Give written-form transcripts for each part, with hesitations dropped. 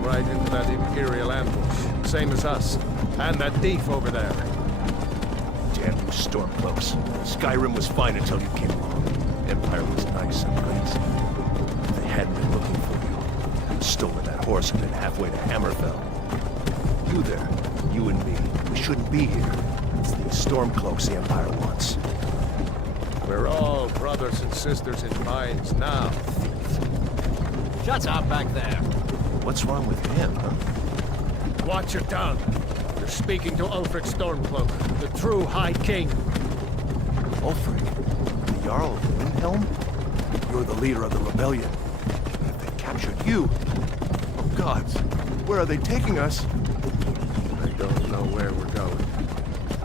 Right into that Imperial ambush. Same as us. And that thief over there. Damn you Stormcloaks. Skyrim was fine until you came along. Empire was nice and great. If they hadn't been looking for you, and stolen that horse and been halfway to Hammerfell. You there, you and me, we shouldn't be here. It's these Stormcloaks the Empire wants. We're all brothers and sisters in minds now. Shut up back there. What's wrong with him, huh? Watch your tongue. You're speaking to Ulfric Stormcloak, the true High King. Ulfric? The Jarl of Windhelm? You're the leader of the rebellion. If they captured you... Oh gods, where are they taking us? I don't know where we're going,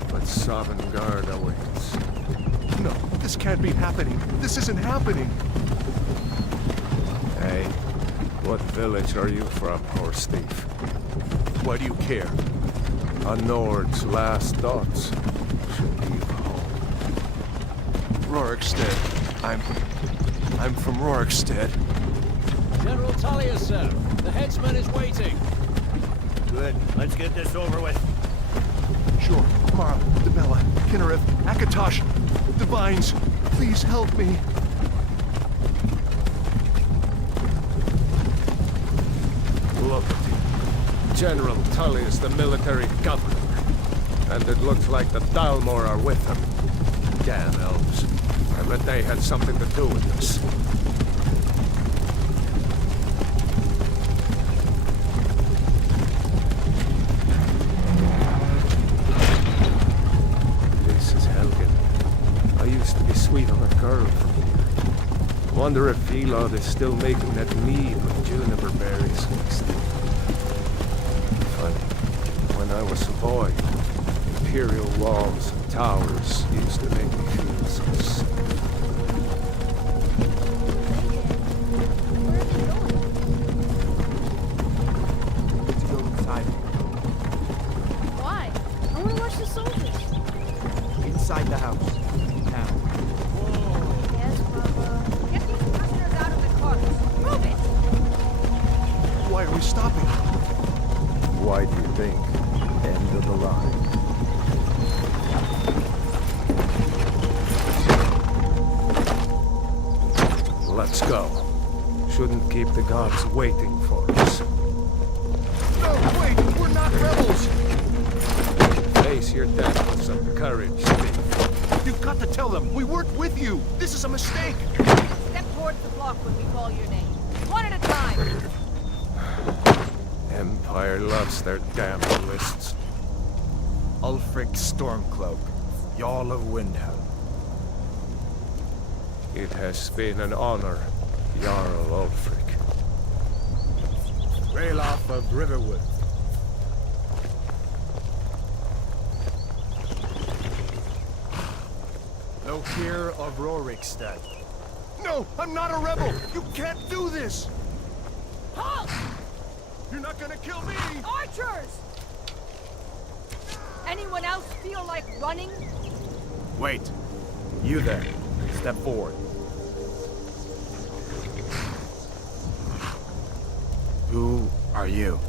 but Sovngarde awaits. No, this can't be happening. This isn't happening. Hey, what village are you from, horse thief? Why do you care? A Nord's last thoughts should be home. Rorikstead. I'm from Rorikstead. General Tullius, sir. The headsman is waiting. Good. Let's get this over with. Sure. Mara, Demella, Kinnereth, Akatosh, Divines, please help me. Look, General Tullius, the military governor. And it looks like the Dalmor are with him. Damn elves. I bet they had something to do with this. This is Helgen. I used to be sweet on a girl from here. Wonder if Elod is still making that mead with juniper berries. Funny. When I was a boy, imperial walls and towers used to make me feel so sick. To go inside. Why? I want to watch the soldiers. Inside the house. Now. Yes, Papa. Get these prisoners out of the cart. Move it! Why are we stopping? Why do you think? End of the line. Let's go. Shouldn't keep the gods waiting for us. No, wait! We're not rebels! Face your death with some courage, thief. You've got to tell them! We weren't with you! This is a mistake! Step towards the block when we call your name. One at a time. Empire loves their damn lists. Ulfric Stormcloak, Jarl of Windhelm. It has been an honor, Jarl Ulfric. Ralof of Riverwood. Lokir of Rorikstead. No! I'm not a rebel! You can't do this! Halt! You're not gonna kill me! Archers! Anyone else feel like running? Wait. You there. Step forward. Who are you?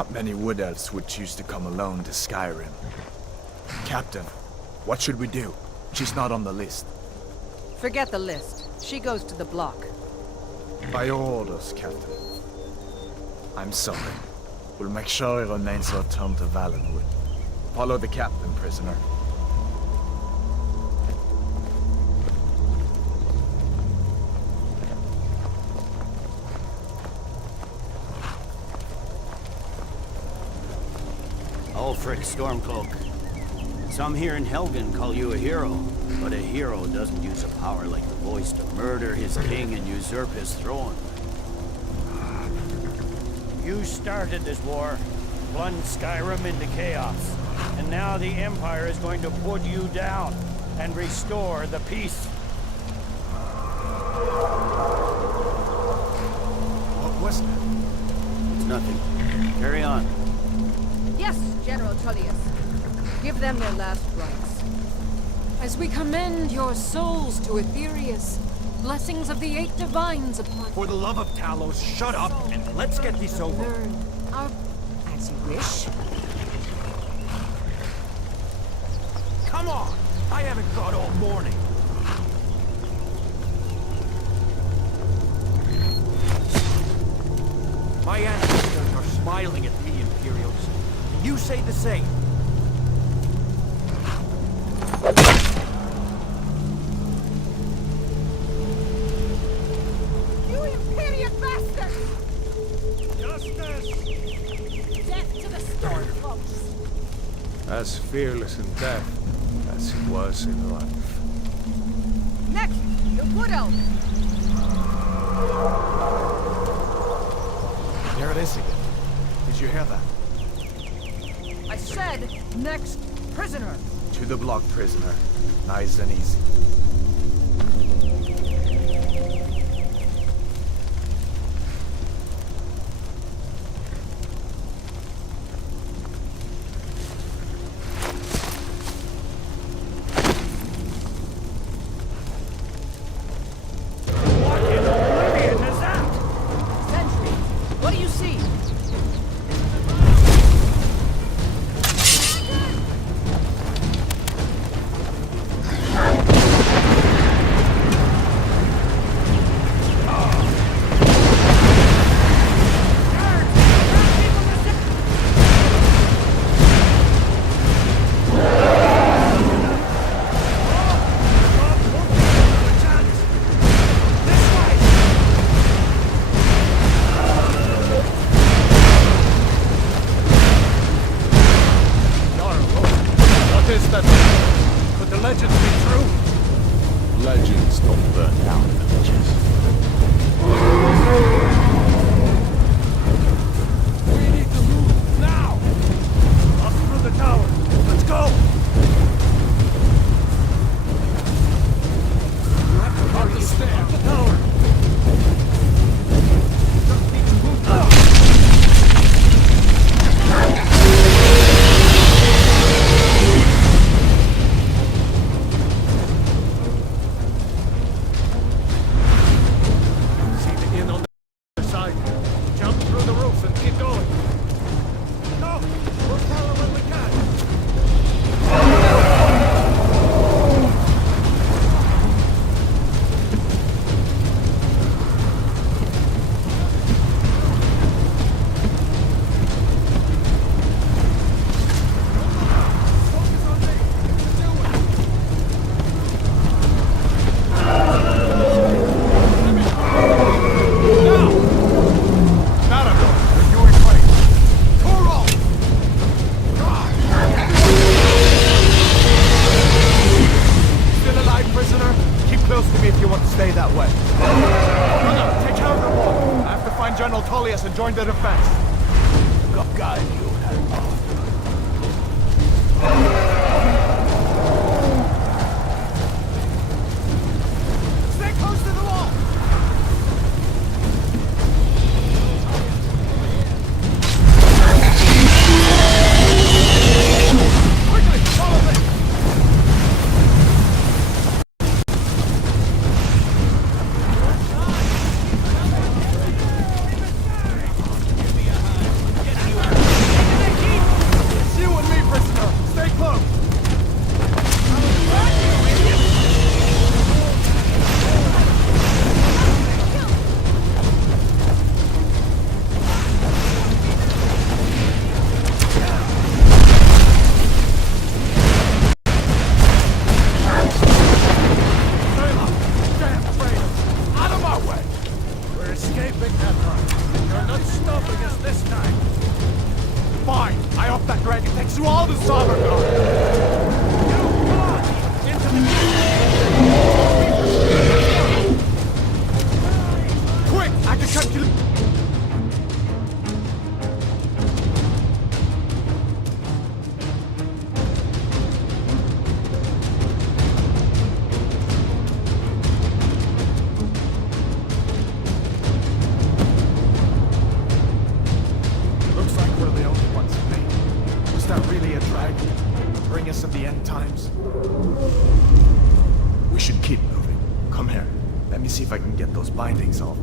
Not many wood elves would choose to come alone to Skyrim. Captain, what should we do? She's not on the list. Forget the list. She goes to the block. By your orders, Captain. I'm sorry. We'll make sure he remains returned to Valenwood. Follow the captain, prisoner. Ulfric Stormcloak. Some here in Helgen call you a hero, but a hero doesn't use a power like the voice to murder his king and usurp his throne. You started this war, plunged Skyrim into chaos, and now the Empire is going to put you down and restore the peace. What was that? It's nothing. Carry on. Yes, General Tullius. Give them their last rites. As we commend your souls to Aetherius, blessings of the eight divines upon For the love of Talos, shut up and let's get this over. learn our... As you wish. Come on! I haven't got all morning. My ancestors are smiling at me, Imperials. You say the same. You Imperial bastards! Justice! Death to the Stormcloaks! As fearless in death as he was in life. Next, the Wood Elf. There it is again. Did you hear that? I said, next prisoner. To the block, prisoner. Nice and easy. What in oblivion is that? Sentry, what do you see? What is that? Could the legends be true? Legends don't burn down villages. We need to move now! Up through the tower. Let's go! You have to hurry the stair. Up the tower. Just need to move now. See the inn on the other side. Jump through the roof and keep going. No! We'll follow when we can. Focus on me. You can do it. You're doing great. Toro! Still alive, prisoner? Keep close to me if you want to stay that way. Brother, take care of the wall. I have to find General Tullius and join the defense. God guide you, Herr. Stay close to the wall! Quickly, follow me! Give me a hand. Get you out. We should keep moving. Come here. Let me see if I can get those bindings off.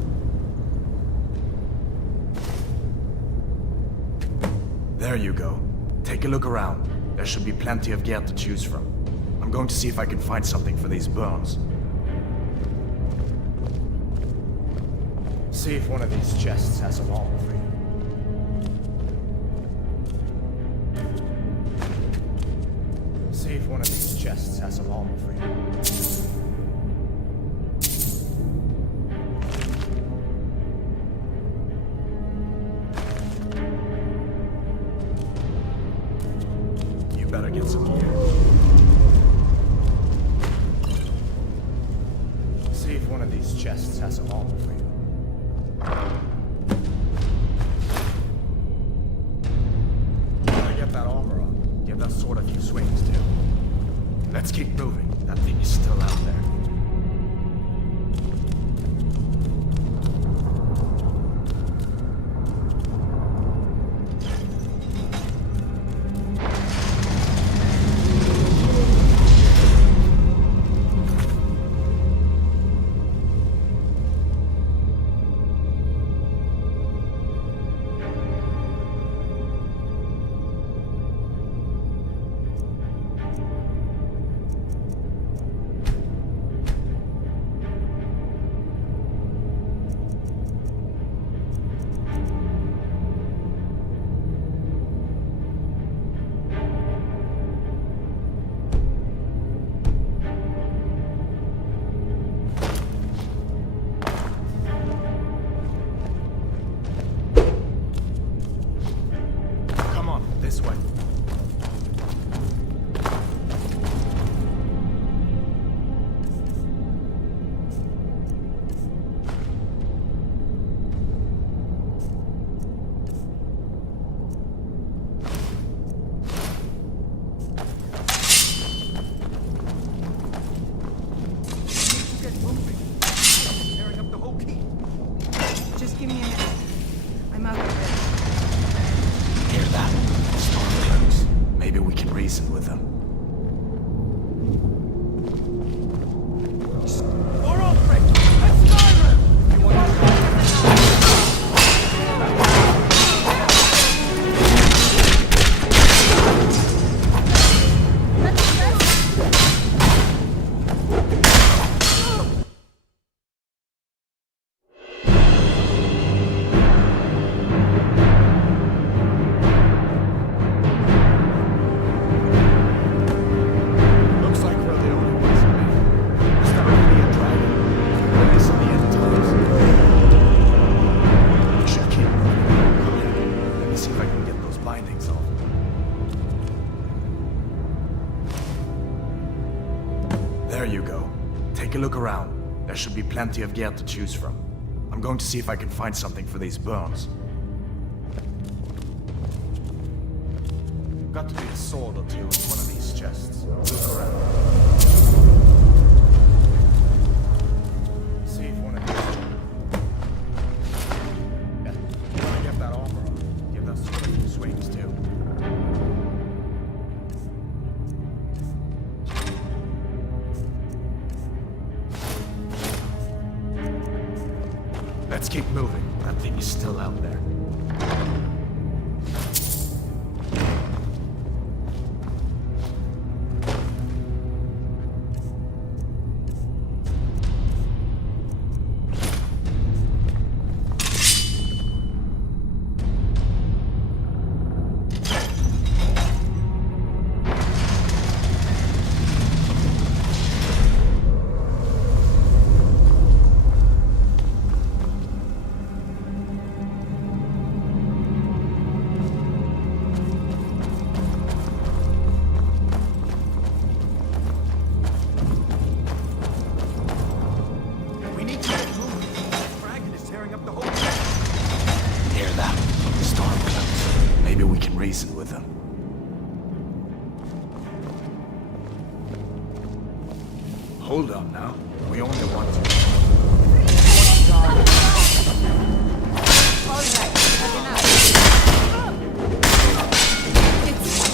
There you go. Take a look around. There should be plenty of gear to choose from. I'm going to see if I can find something for these burns. See if one of these chests has some armor for you. See if one of these chests has some armor for you. You better get some gear. See if one of these chests has some armor for you. Gotta get that armor on. Give that sword a few swings too. Let's keep moving. That thing is still out there. This way. Get moving. Tearing up the whole key. Just give me a minute. I'm out of bed. Hear that? Stormcloaks. Maybe we can reason with them. We're on, Rick! Let's Skyrim! You want Looks like we're the only ones in there. Is there really a dragon? Bring us in the end times. We should keep moving. Come here. Let me see if I can get those bindings off. There you go. Take a look around. There should be plenty of gear to choose from. I'm going to see if I can find something for these burns. Got to be a sword or two in one of these chests. Look around. See if one of these... Yeah. Gotta get that armor on. Give that sword a few swings too. Let's keep moving. That thing is still out there. We need to get moving. The dragon is tearing up the whole thing. Hear that? Stormcloaks. Maybe we can reason with them. Hold on now. We only want to... All right, that's enough. It's...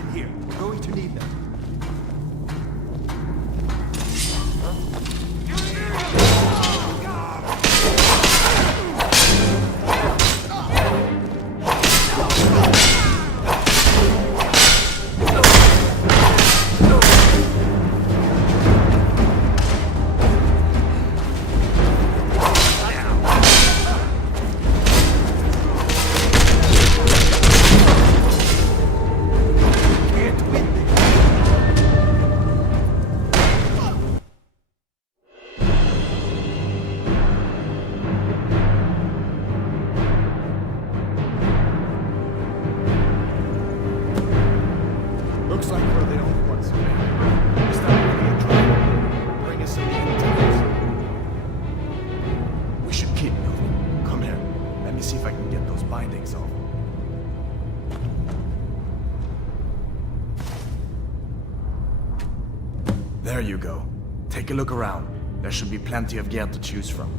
in here. We're going to need them. Looks like we're the only ones here. Is that really a trouble? Bring us in the intel. We should keep moving. Come here. Let me see if I can get those bindings off. There you go. Take a look around. There should be plenty of gear to choose from.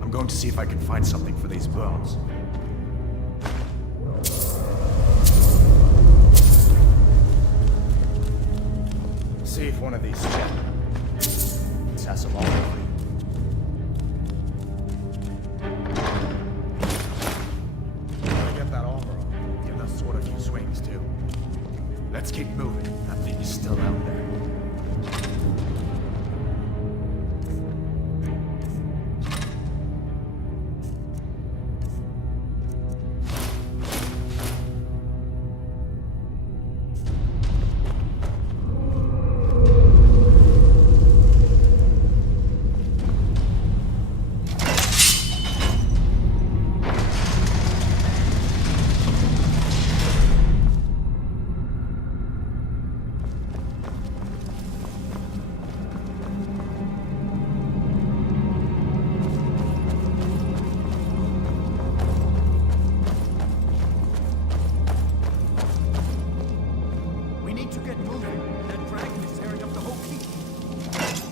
I'm going to see if I can find something for these burns. See if one of these has a long way. Gotta get that armor on. Give that sword a few swings too. Let's keep moving. That thing is still out there.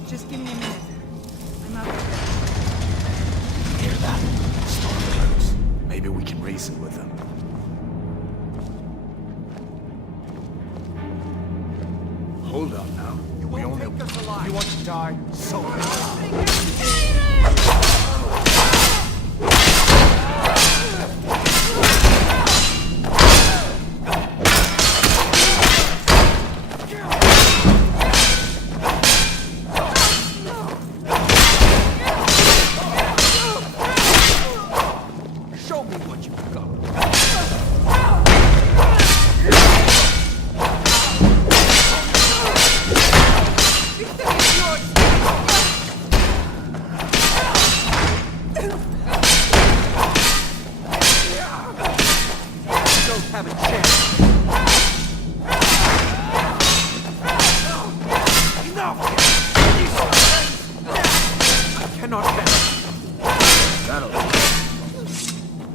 Just give me a minute. I'm out of bed. Hear that? Stormcloaks. Maybe we can reason with them. Hold up now. You won't take us alive. You want to die? So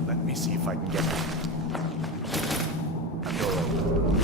let me see if I can get it. A door open.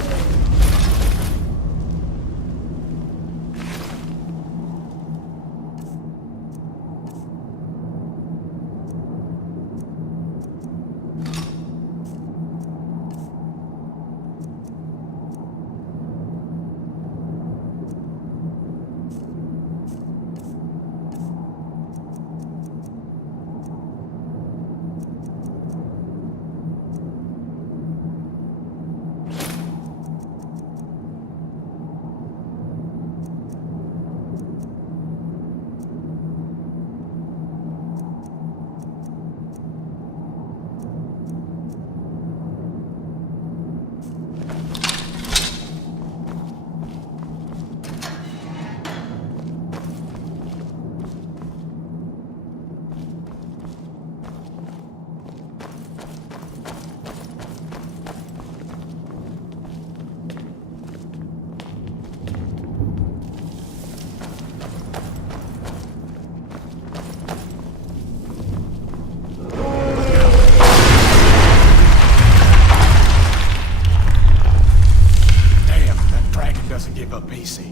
Doesn't give up easy.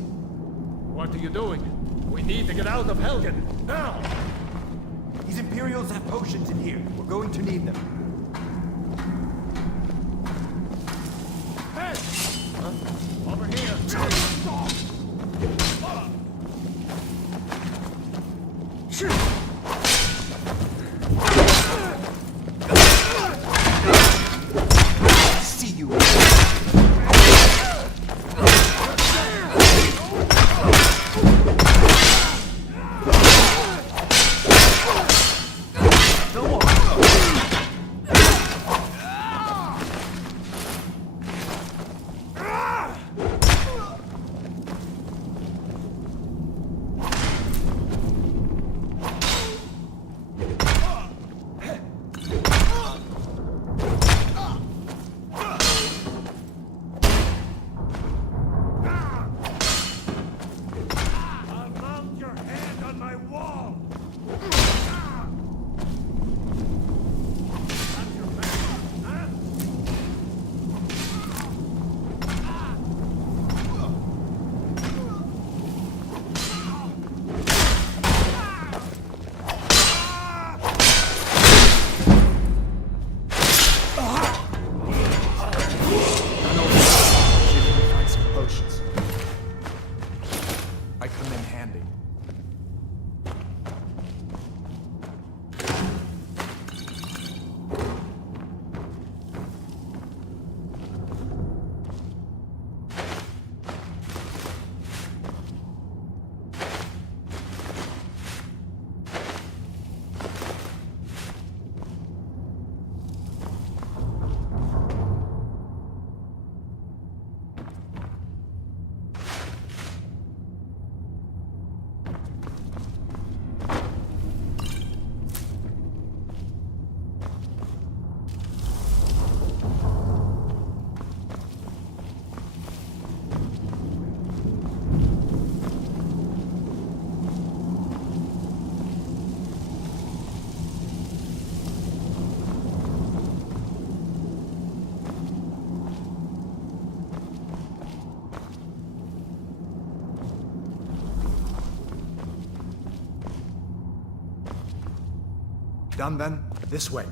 What are you doing? We need to get out of Helgen, now! These Imperials have potions in here. We're going to need them. Hey! Huh? Done then? This way.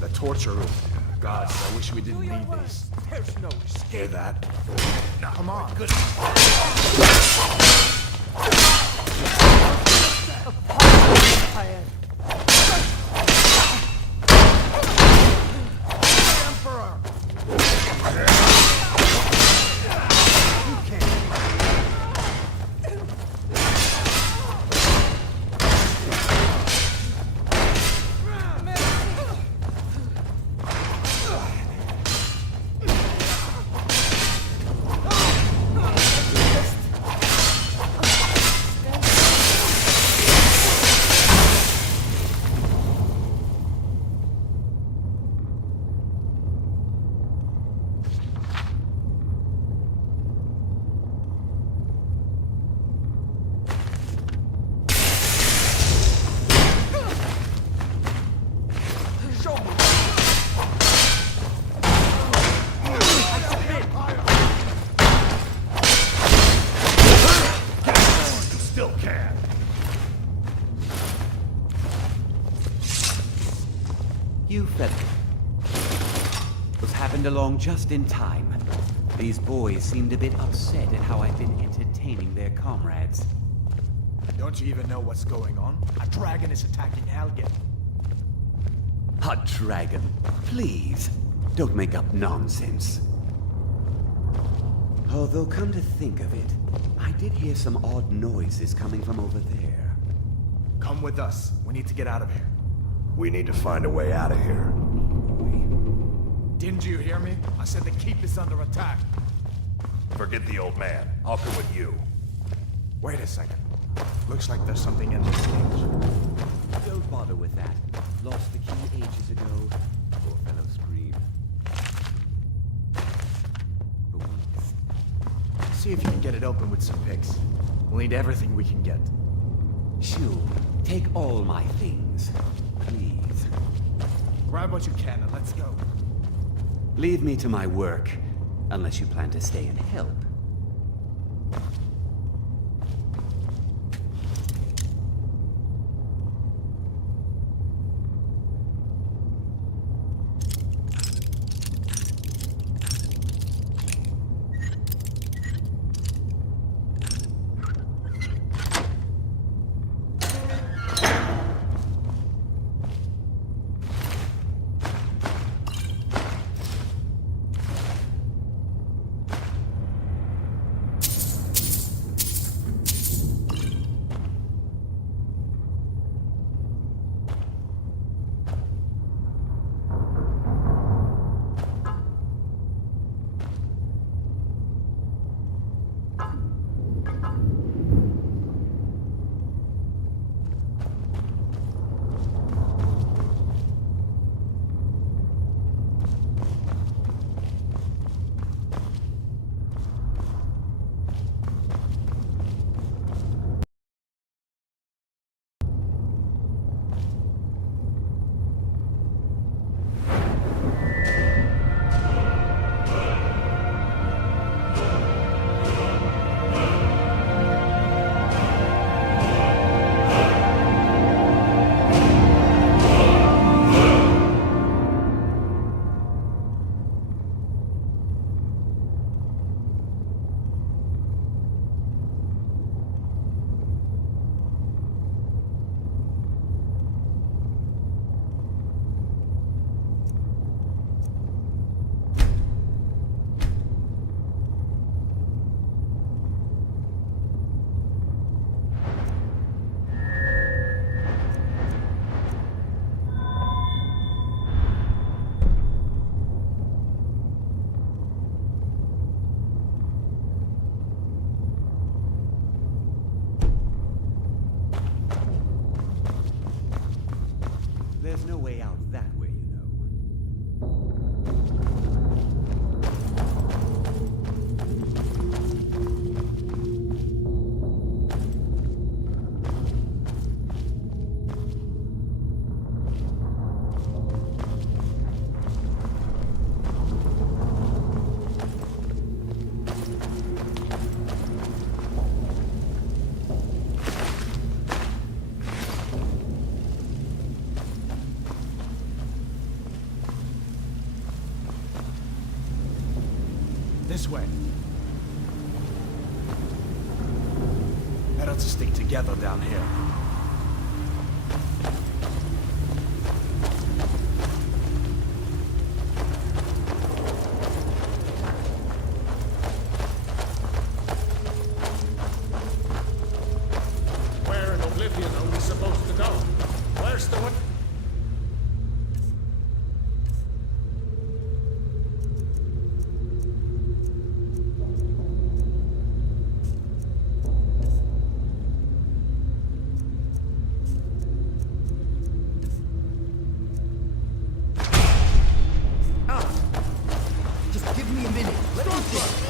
The torture room. Gods, I wish we didn't need these. There's no escape. Hear that? Come on. Still can. You fellas was happened along just in time. These boys seemed a bit upset at how I've been entertaining their comrades. Don't you even know what's going on? A dragon is attacking Helgen. A dragon, please, don't make up nonsense. Although, come to think of it, I did hear some odd noises coming from over there. Come with us. We need to get out of here. We need to find a way out of here. Didn't you hear me? I said the keep is under attack. Forget the old man. I'll come with you. Wait a second. Looks like there's something in this cage. Don't bother with that. Lost the key ages ago. Poor fellow screamed. For weeks. See if you can get it open with some picks. We'll need everything we can get. Shoo, take all my things, please. Grab what you can and let's go. Leave me to my work, unless you plan to stay and help. This way. Better to stick together down here. Where in Oblivion are we supposed to go? Where's the one? Just give me a minute. Let me think.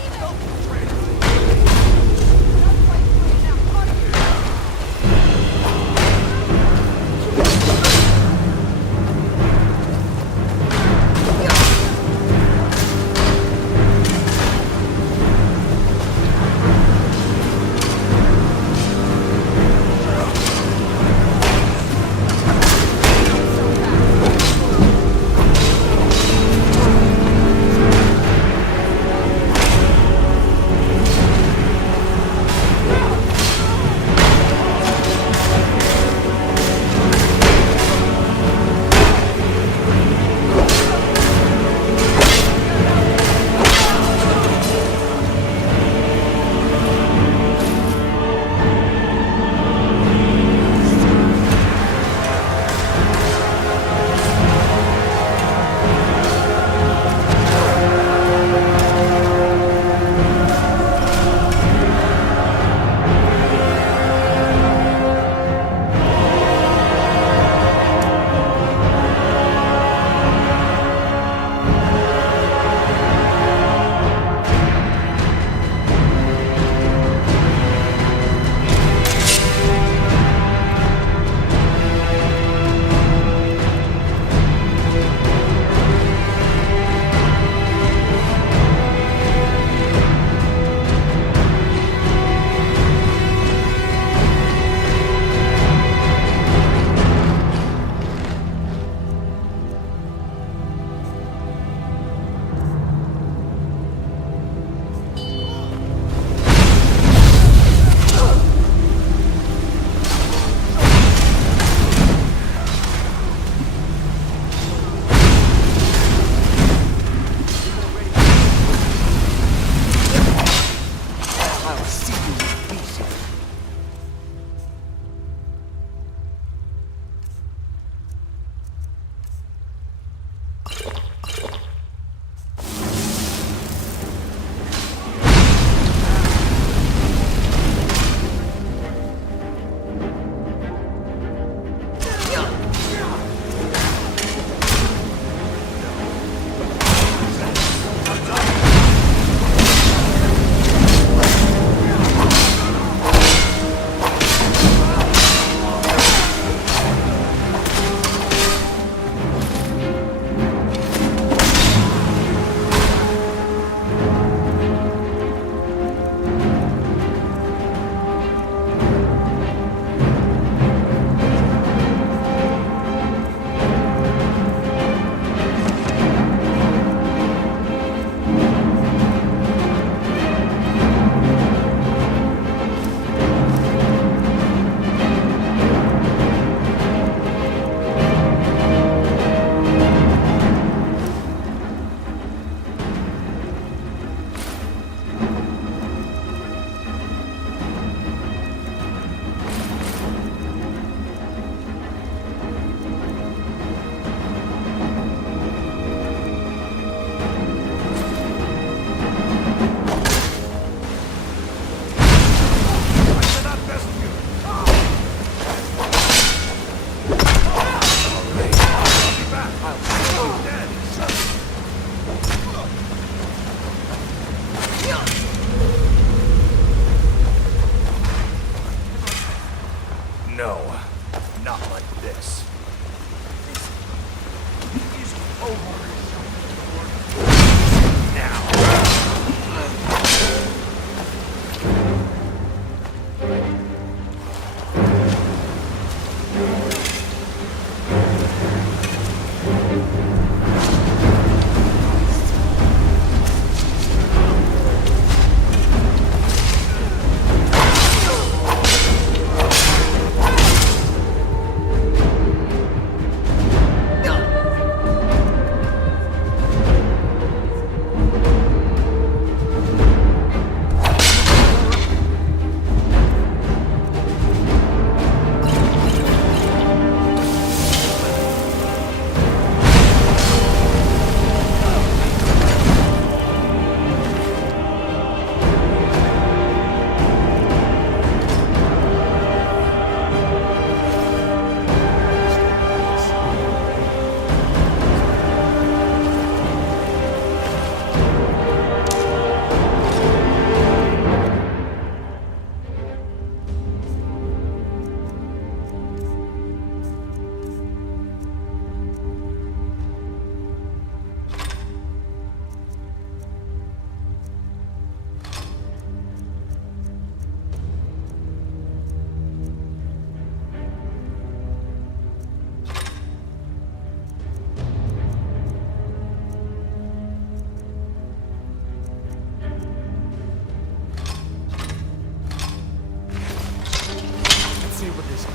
see what this is.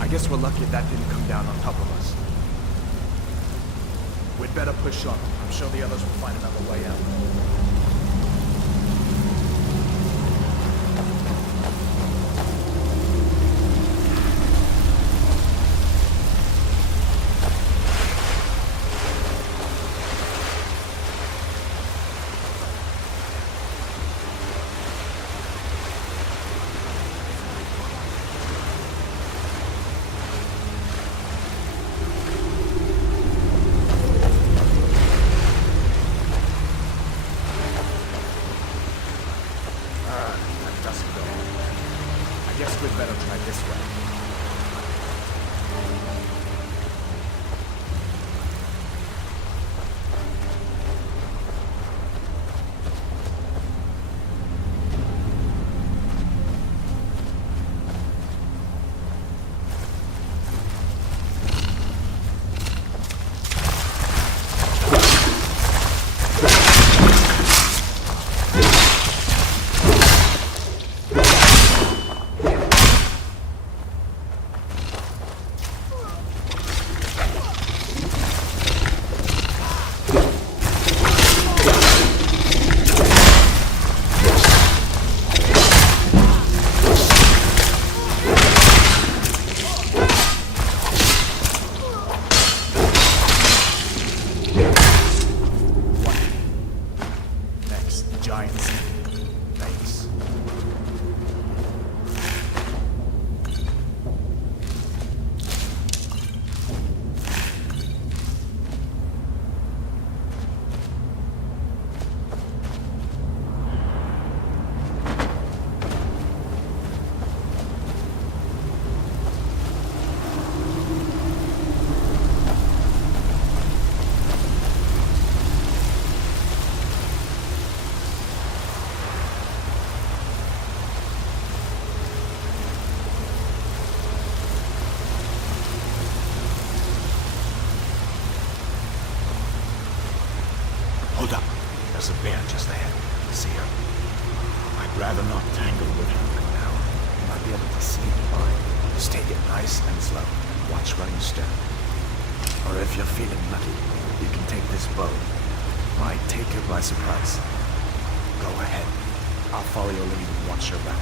I guess we're lucky that didn't come down on top of us. We'd better push on. I'm sure the others will find another way out. That doesn't go. I guess we'd better try this way. Giants. Thanks. Hold up. There's a bear just ahead. See her? I'd rather not tangle with her right now. You might be able to see it fine. Just take it nice and slow. Watch where you step. Or if you're feeling lucky, you can take this bow. Might take her by surprise. Go ahead. I'll follow your lead and watch your back.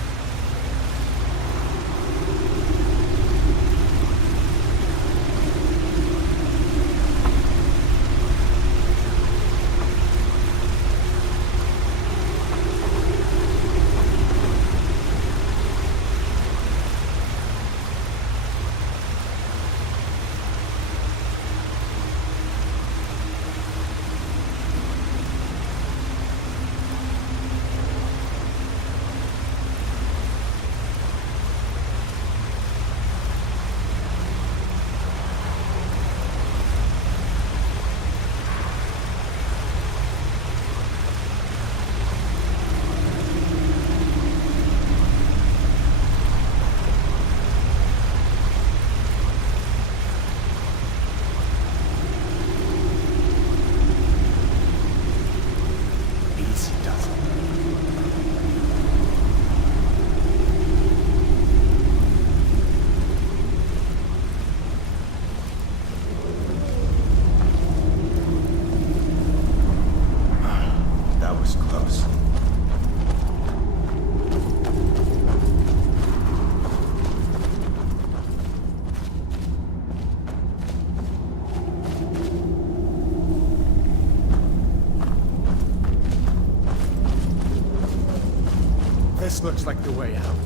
This looks like the way out.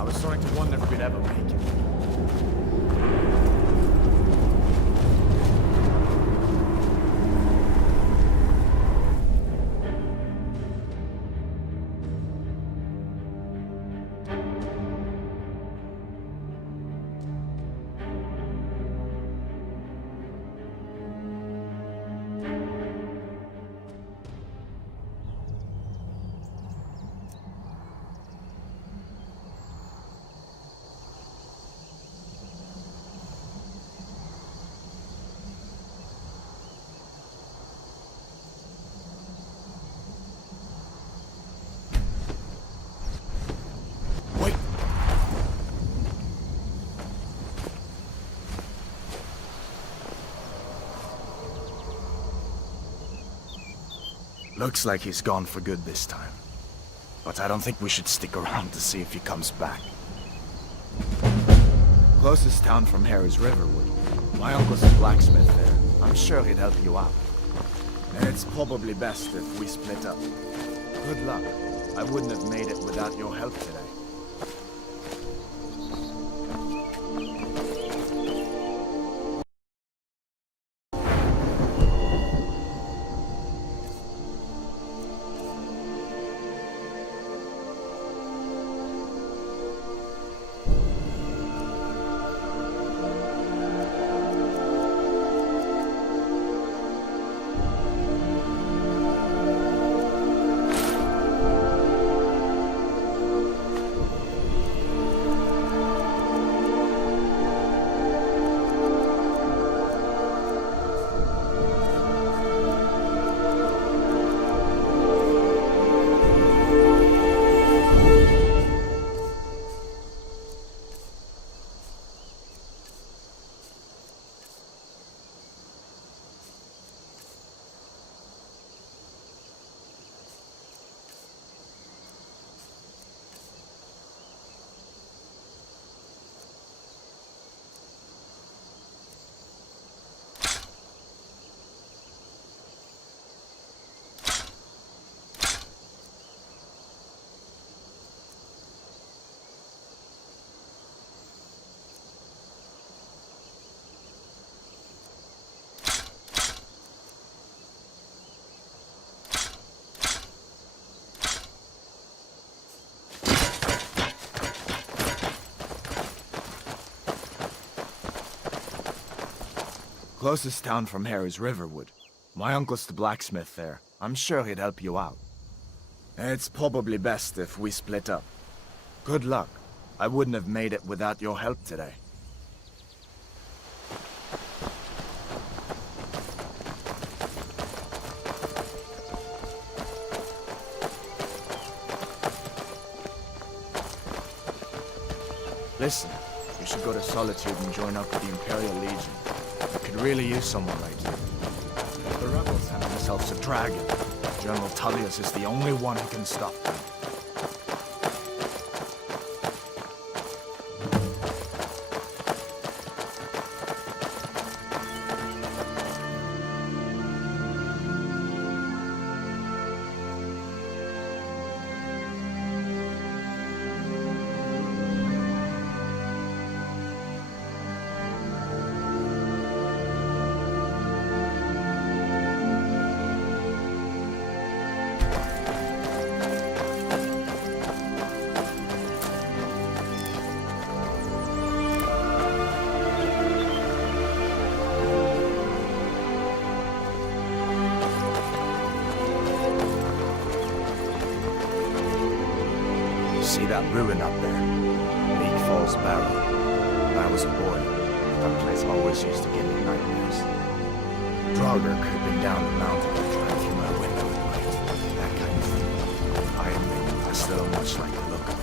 I was starting to wonder if we'd ever make it. Looks like he's gone for good this time. But I don't think we should stick around to see if he comes back. Closest town from here is Riverwood. My uncle's a blacksmith there. I'm sure he'd help you out. It's probably best if we split up. Good luck. I wouldn't have made it without your help today. Closest town from here is Riverwood. My uncle's the blacksmith there. I'm sure he'd help you out. It's probably best if we split up. Good luck. I wouldn't have made it without your help today. Listen, you should go to Solitude and join up with the Imperial Legion. I could really use someone like you. The rebels have themselves a dragon. General Tullius is the only one who can stop them. See that ruin up there? League Falls Barrow. When I was a boy, that place always used to give me nightmares. Draugr creeping down the mountain and trying through my window at night. That kind of thing. I admit, I still don't much like the look of it.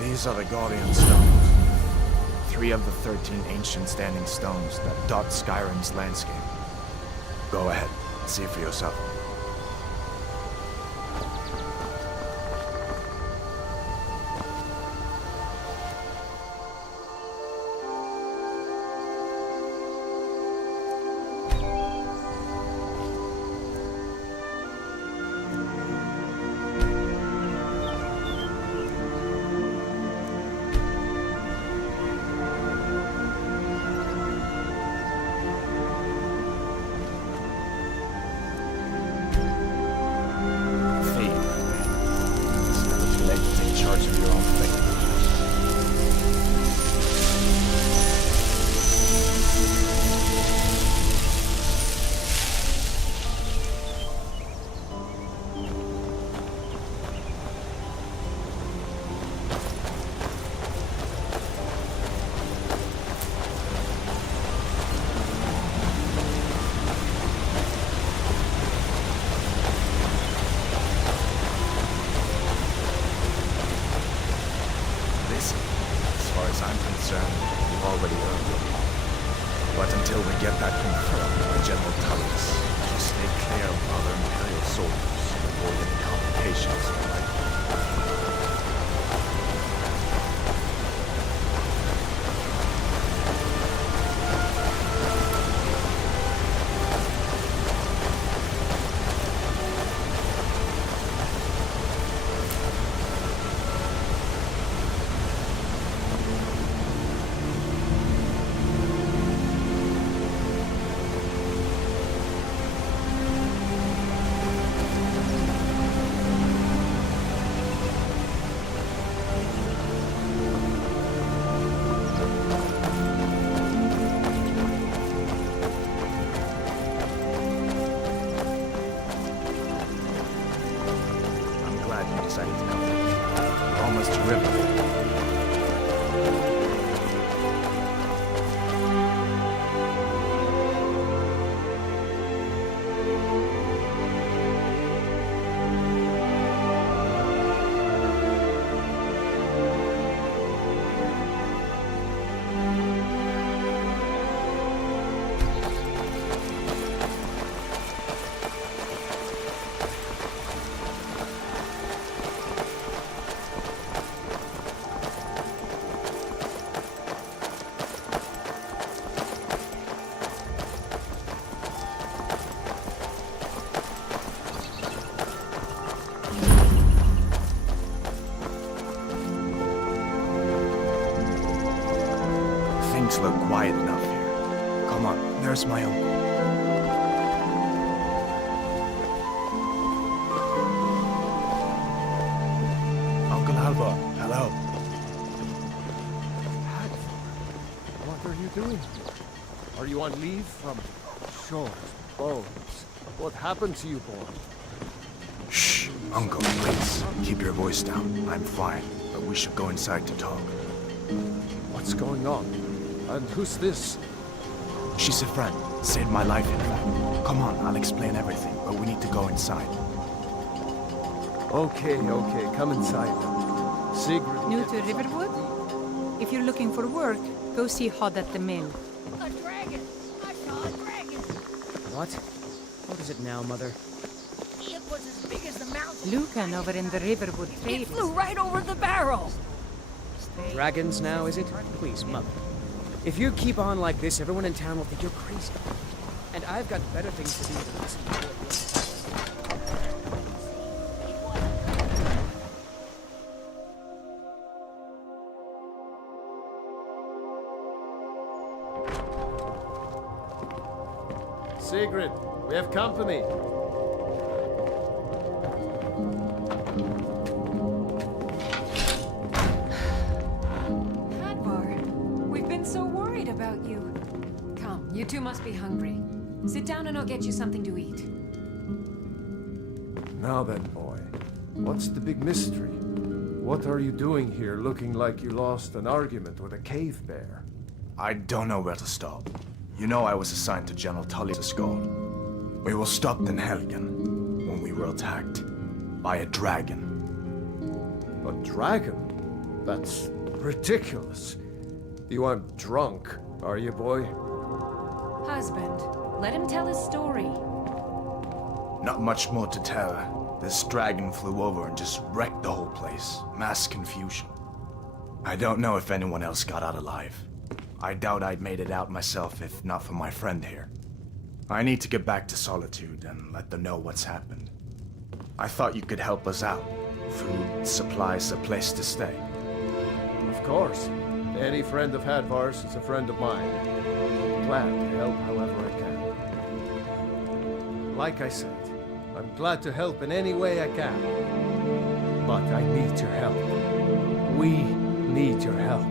These are the Guardian Stones. 3 of the 13 ancient standing stones that dot Skyrim's landscape. Go ahead, see for yourself. Listen, as far as I'm concerned, you've already earned it. But until we get that confirmed by General Tullius, just stay clear of other Imperial soldiers and avoid any complications, all right? Decided to come. We're almost to River. Things look quiet enough here. Come on, there's my uncle. Uncle Alva, hello. What are you doing? Are you on leave from shores, bones? What happened to you, boy? Shh, Uncle, please. Keep your voice down. I'm fine, but we should go inside to talk. What's going on? And who's this? She's a friend. Saved my life, in fact. Come on, I'll explain everything, but we need to go inside. Okay, come inside then. Sigrid... New to Riverwood? If you're looking for work, go see Hod at the mill. A dragon! I saw a dragon! What? What is it now, Mother? It was as big as the mountain. Lucan over in the Riverwood It Trail. flew right over the barrel! Dragons now, is it? Please, Mother. If you keep on like this, everyone in town will think you're crazy. And I've got better things to do than listen to your Sigrid, we have company. We've been so worried about you. Come, you two must be hungry. Sit down and I'll get you something to eat. Now then, boy. What's the big mystery? What are you doing here looking like you lost an argument with a cave bear? I don't know where to stop. You know I was assigned to General Tullius' goal. We were stopped in Helgen when we were attacked by a dragon. A dragon? That's ridiculous. You aren't drunk, are you, boy? Husband, let him tell his story. Not much more to tell. This dragon flew over and just wrecked the whole place. Mass confusion. I don't know if anyone else got out alive. I doubt I'd made it out myself if not for my friend here. I need to get back to Solitude and let them know what's happened. I thought you could help us out. Food, supplies, a place to stay. Of course. Any friend of Hadvar's is a friend of mine. Glad to help however I can. Like I said, I'm glad to help in any way I can. But I need your help. We need your help.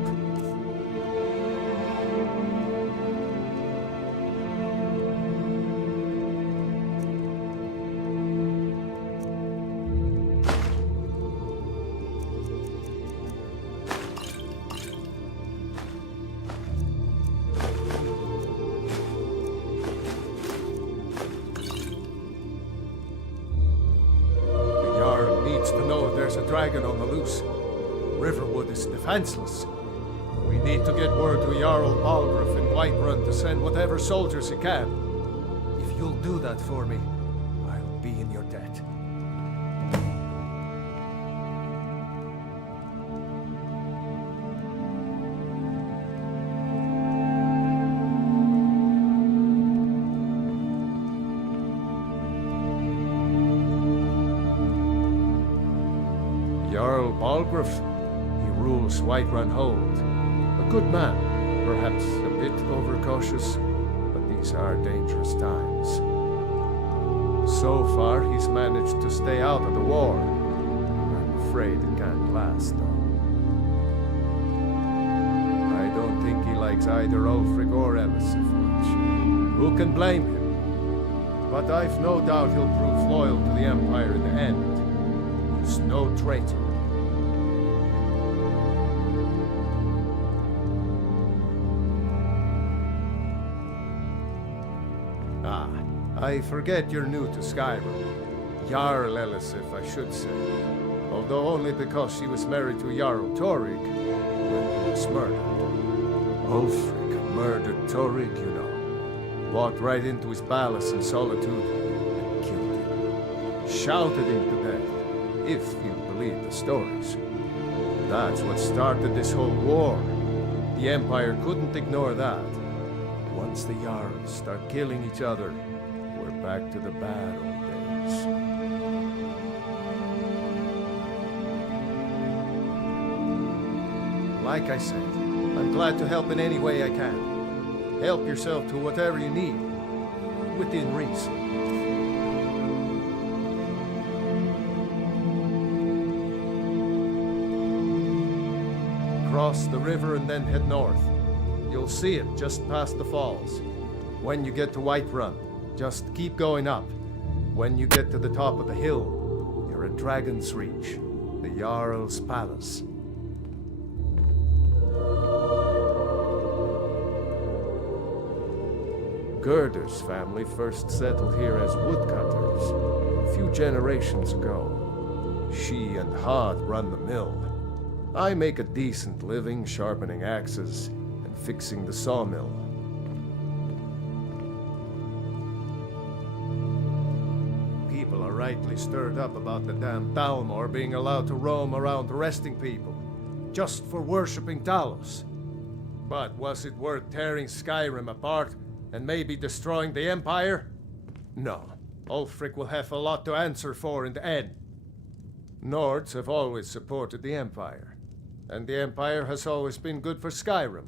To know if there's a dragon on the loose. Riverwood is defenseless. We need to get word to Jarl Balgruuf in Whiterun to send whatever soldiers he can. If you'll do that for me, I'll be in your debt. Jarl Balgruuf, he rules Whiterun Hold. A good man, perhaps a bit overcautious, but these are dangerous times. So far, he's managed to stay out of the war. I'm afraid it can't last, though. I don't think he likes either Ulfric or Elisif much. Who can blame him? But I've no doubt he'll prove loyal to the Empire in the end. He's no traitor. I forget you're new to Skyrim. Jarl Elisif, I should say. Although only because she was married to Jarl Torig when he was murdered. Ulfric murdered Torig, you know. Walked right into his palace in Solitude and killed him. Shouted him to death, if you believe the stories. That's what started this whole war. The Empire couldn't ignore that. Once the Jarls start killing each other, we're back to the bad old days. Like I said, I'm glad to help in any way I can. Help yourself to whatever you need, within reason. Cross the river and then head north. You'll see it just past the falls. When you get to Whiterun, just keep going up. When you get to the top of the hill, you're at Dragon's Reach, the Jarl's palace. Gerder's family first settled here as woodcutters a few generations ago. She and Hod run the mill. I make a decent living sharpening axes and fixing the sawmill. People are rightly stirred up about the damn Dalmor being allowed to roam around arresting people, just for worshipping Talos. But was it worth tearing Skyrim apart and maybe destroying the Empire? No. Ulfric will have a lot to answer for in the end. Nords have always supported the Empire, and the Empire has always been good for Skyrim.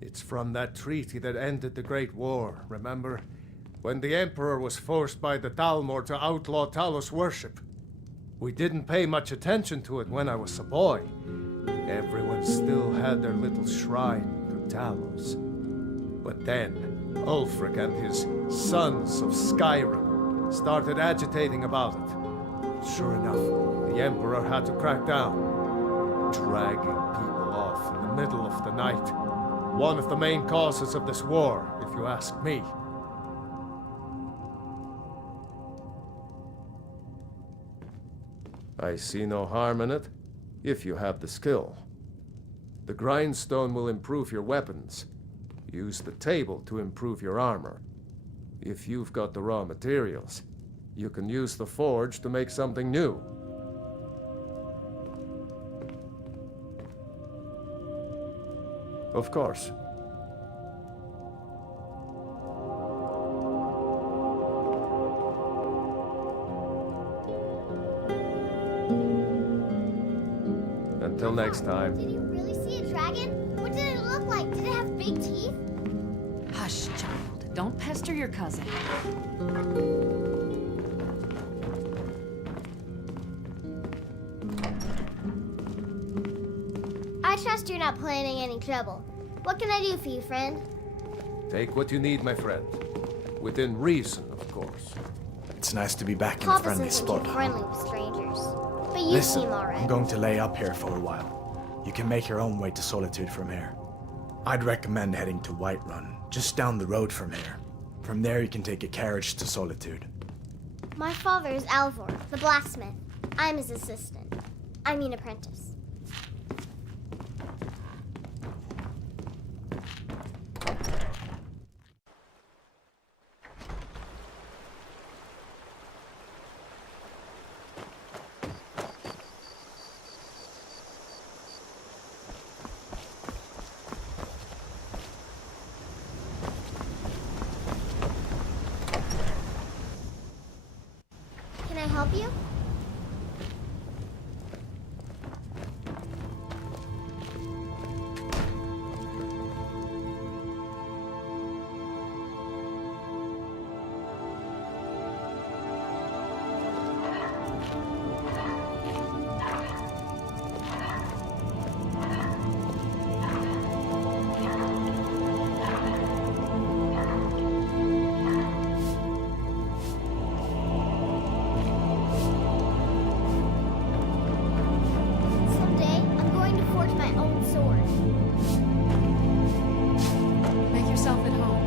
It's from that treaty that ended the Great War, remember? When the Emperor was forced by the Dalmor to outlaw Talos worship. We didn't pay much attention to it when I was a boy. Everyone still had their little shrine to Talos. But then, Ulfric and his Sons of Skyrim started agitating about it. Sure enough, the Emperor had to crack down, dragging people off in the middle of the night. One of the main causes of this war, if you ask me. I see no harm in it, if you have the skill. The grindstone will improve your weapons. Use the table to improve your armor. If you've got the raw materials, you can use the forge to make something new. Of course. Until next time. Did you really see a dragon? What did it look like? Did it have big teeth? Hush, child. Don't pester your cousin. I trust you're not planning any trouble. What can I do for you, friend? Take what you need, my friend. Within reason, of course. It's nice to be back in a Papa friendly isn't spot. too friendly with strangers. But you Listen, seem alright. I'm going to lay up here for a while. You can make your own way to Solitude from here. I'd recommend heading to Whiterun, just down the road from here. From there you can take a carriage to Solitude. My father is Alvor, the blacksmith. I'm his assistant. I mean apprentice. Can I help you? Someday, I'm going to forge my own sword. Make yourself at home.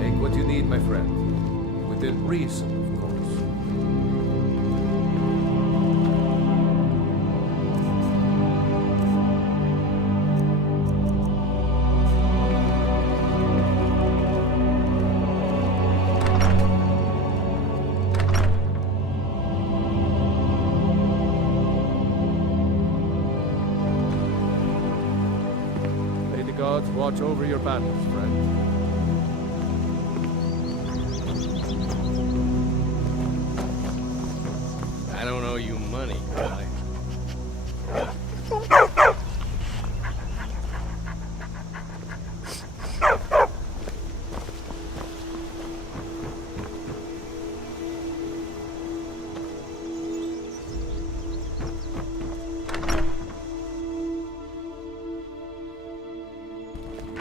Take what you need, my friend. Within reason, of course. May the gods watch over your battles, friend. I don't owe you money, guy.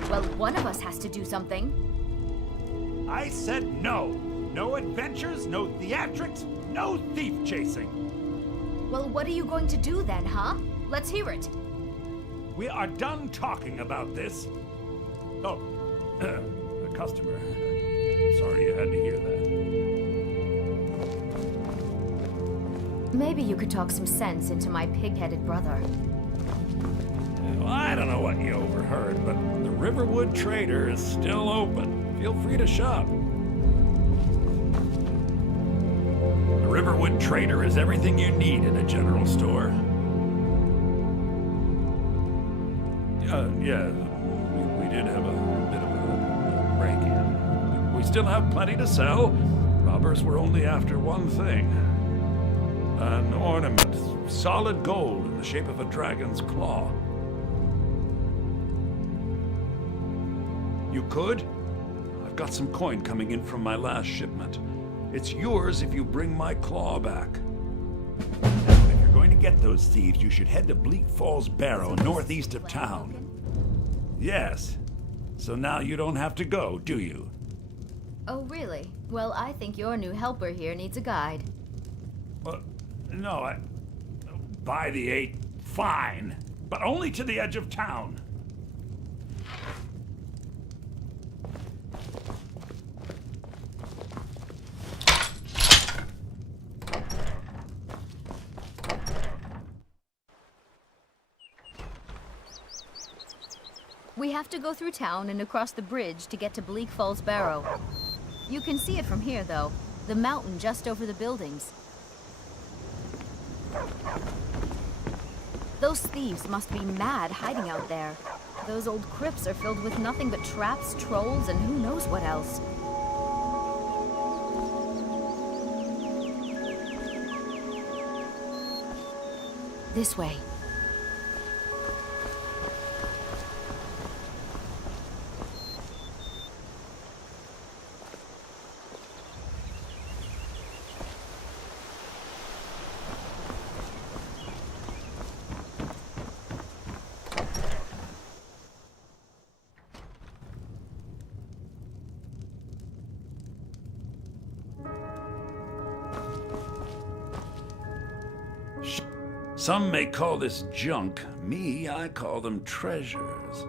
Well, one of us has to do something. I said no. No adventures, no theatrics, no thief chasing. Well, what are you going to do then, huh? Let's hear it. We are done talking about this. Oh, a customer. Sorry you had to hear that. Maybe you could talk some sense into my pig-headed brother. Well, I don't know what you overheard, but the Riverwood Trader is still open. Feel free to shop. The Riverwood Trader is everything you need in a general store. Yeah, we did have a bit of a break-in. We still have plenty to sell. Robbers were only after one thing. An ornament, solid gold in the shape of a dragon's claw. You could? I've got some coin coming in from my last shipment. It's yours if you bring my claw back. If you're going to get those thieves, you should head to Bleak Falls Barrow, northeast of town. Yes. So now you don't have to go, do you? Oh, really? Well, I think your new helper here needs a guide. Well, no, by the 8, fine. But only to the edge of town. We have to go through town and across the bridge to get to Bleak Falls Barrow. You can see it from here, though. The mountain just over the buildings. Those thieves must be mad hiding out there. Those old crypts are filled with nothing but traps, trolls, and who knows what else. This way. Some may call this junk. Me, I call them treasures.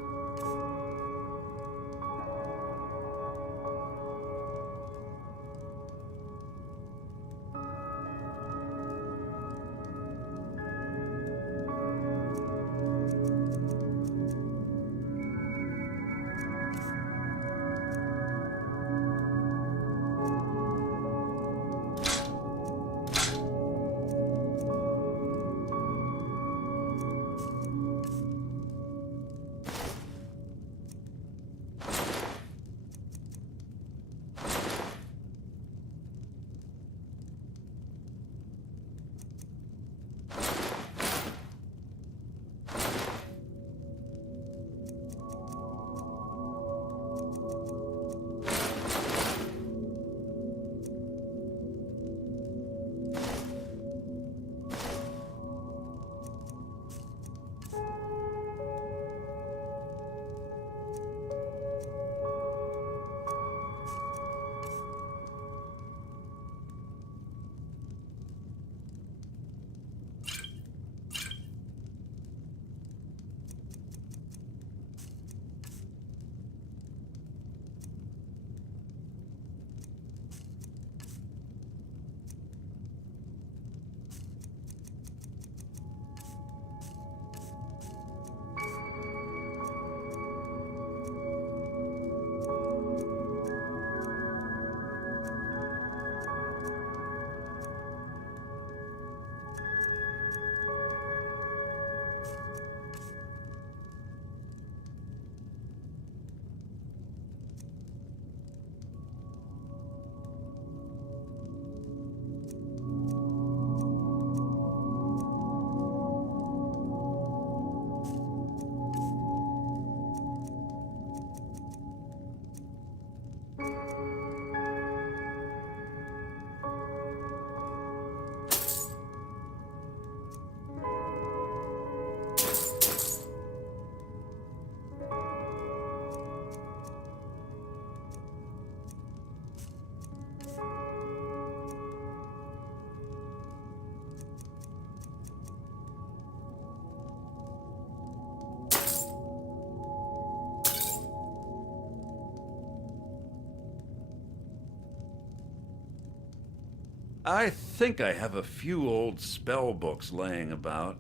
I think I have a few old spell books laying about.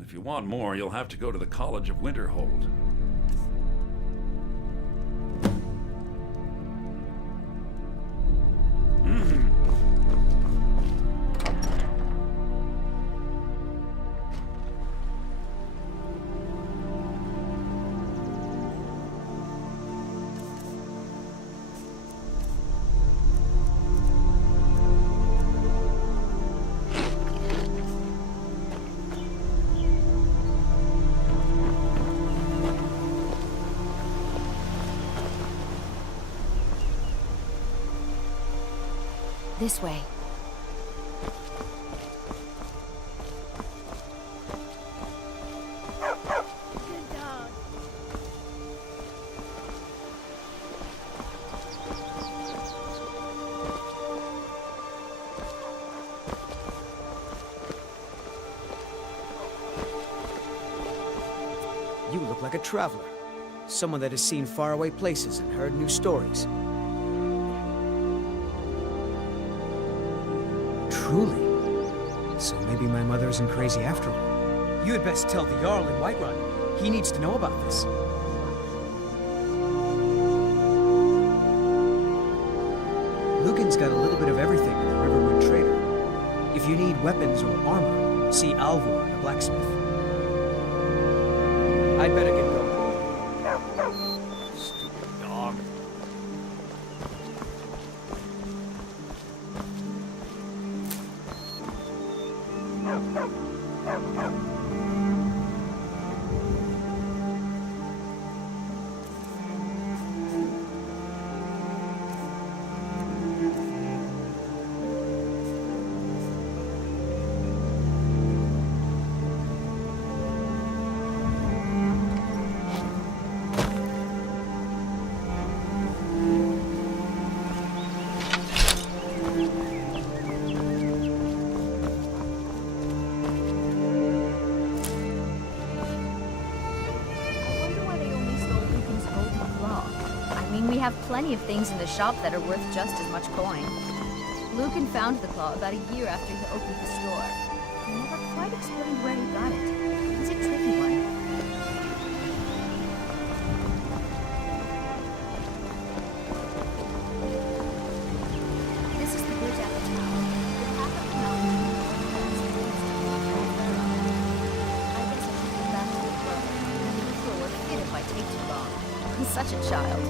If you want more, you'll have to go to the College of Winterhold. This way. Good dog. You look like a traveler. Someone that has seen faraway places and heard new stories. Truly. So maybe my mother isn't crazy after all. You had best tell the Jarl in Whiterun. He needs to know about this. Lucan's got a little bit of everything in the Riverwood Trader. If you need weapons or armor, see Alvor, the blacksmith. I'd better get going. Stupid dog. We have plenty of things in the shop that are worth just as much coin. Lucan found the claw about a year after he opened the store. He never quite explained where he got it. It's a tricky one. This is the bridge at the tower. The path up the mountain leads to the I guess I should get back to the club. The tour would fit if I take too long. I'm such a child.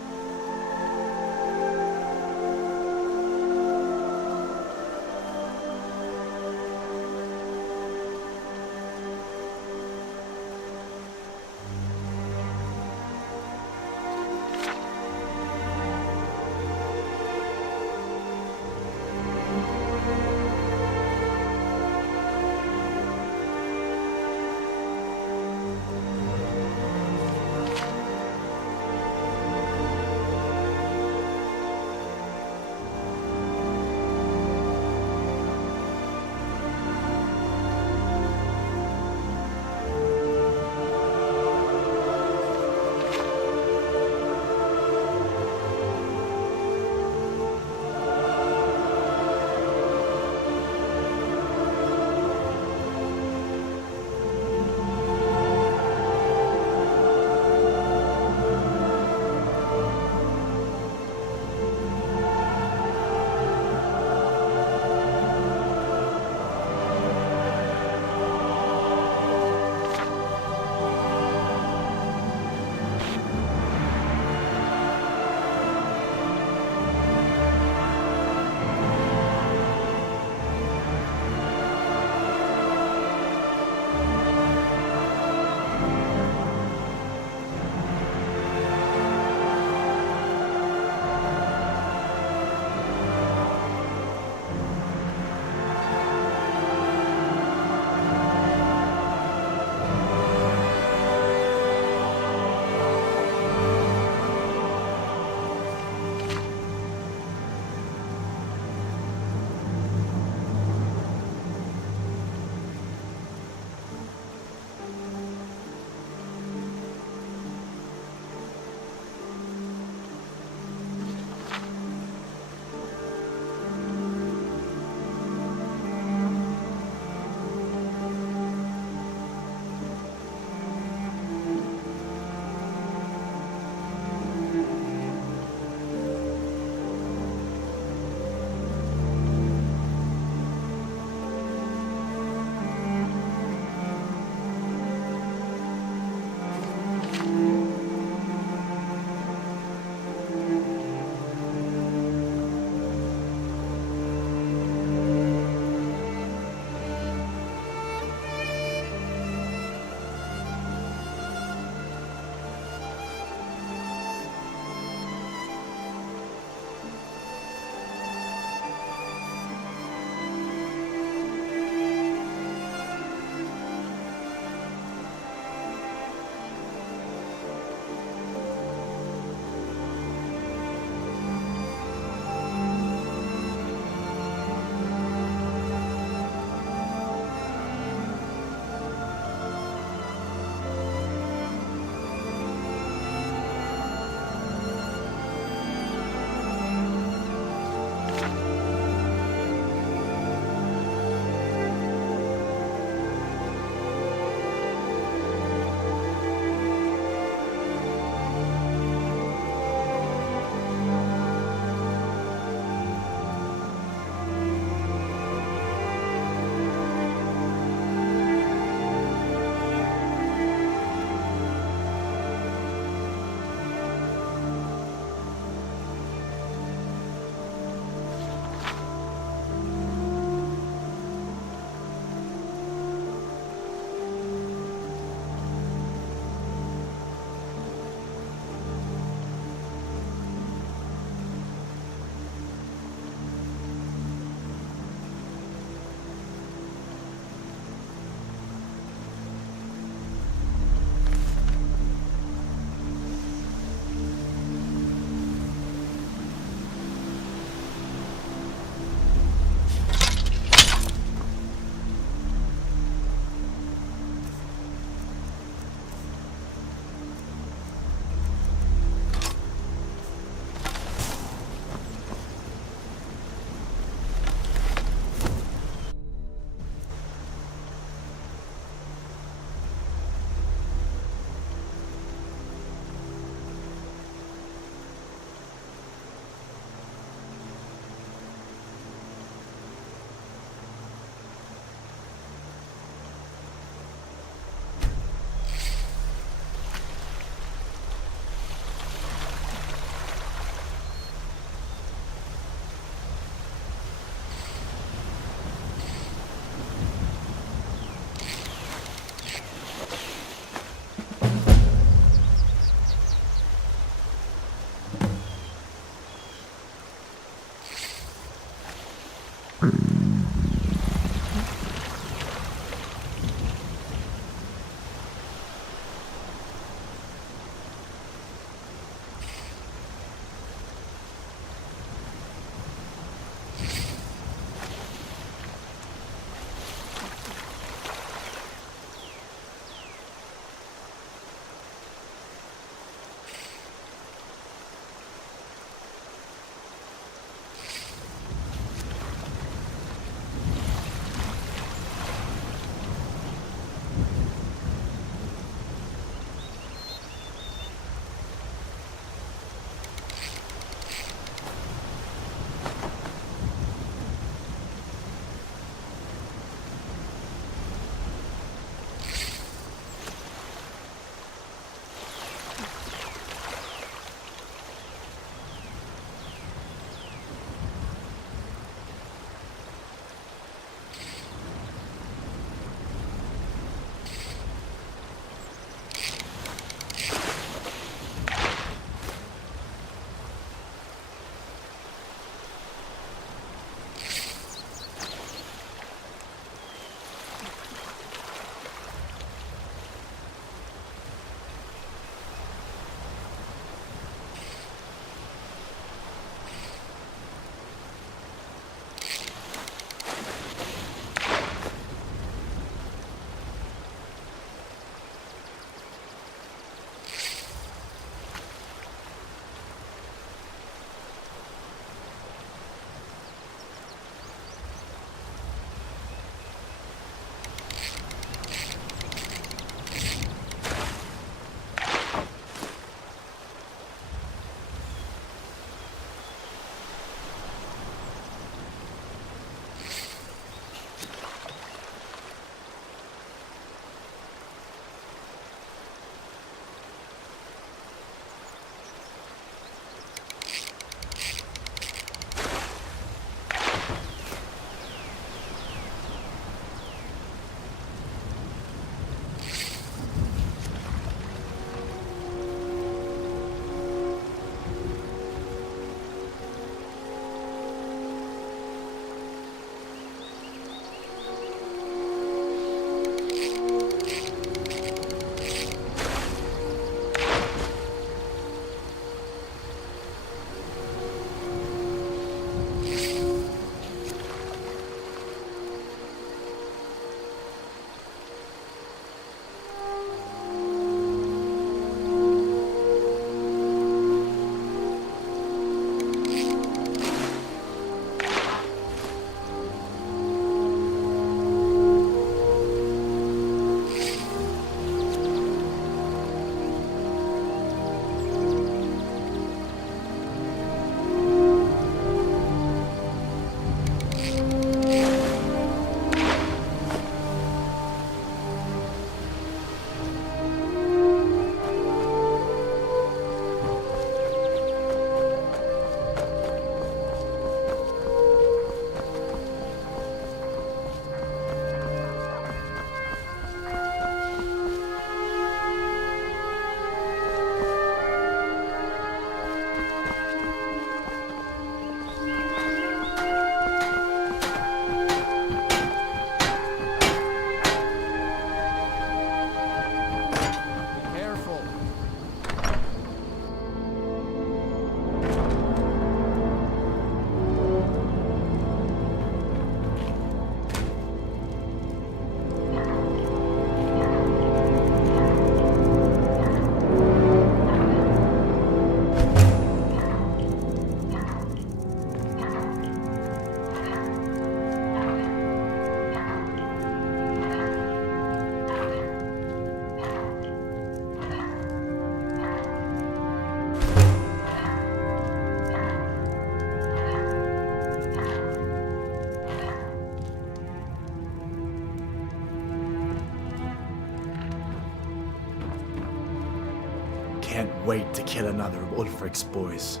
can't wait to kill another of Ulfric's boys.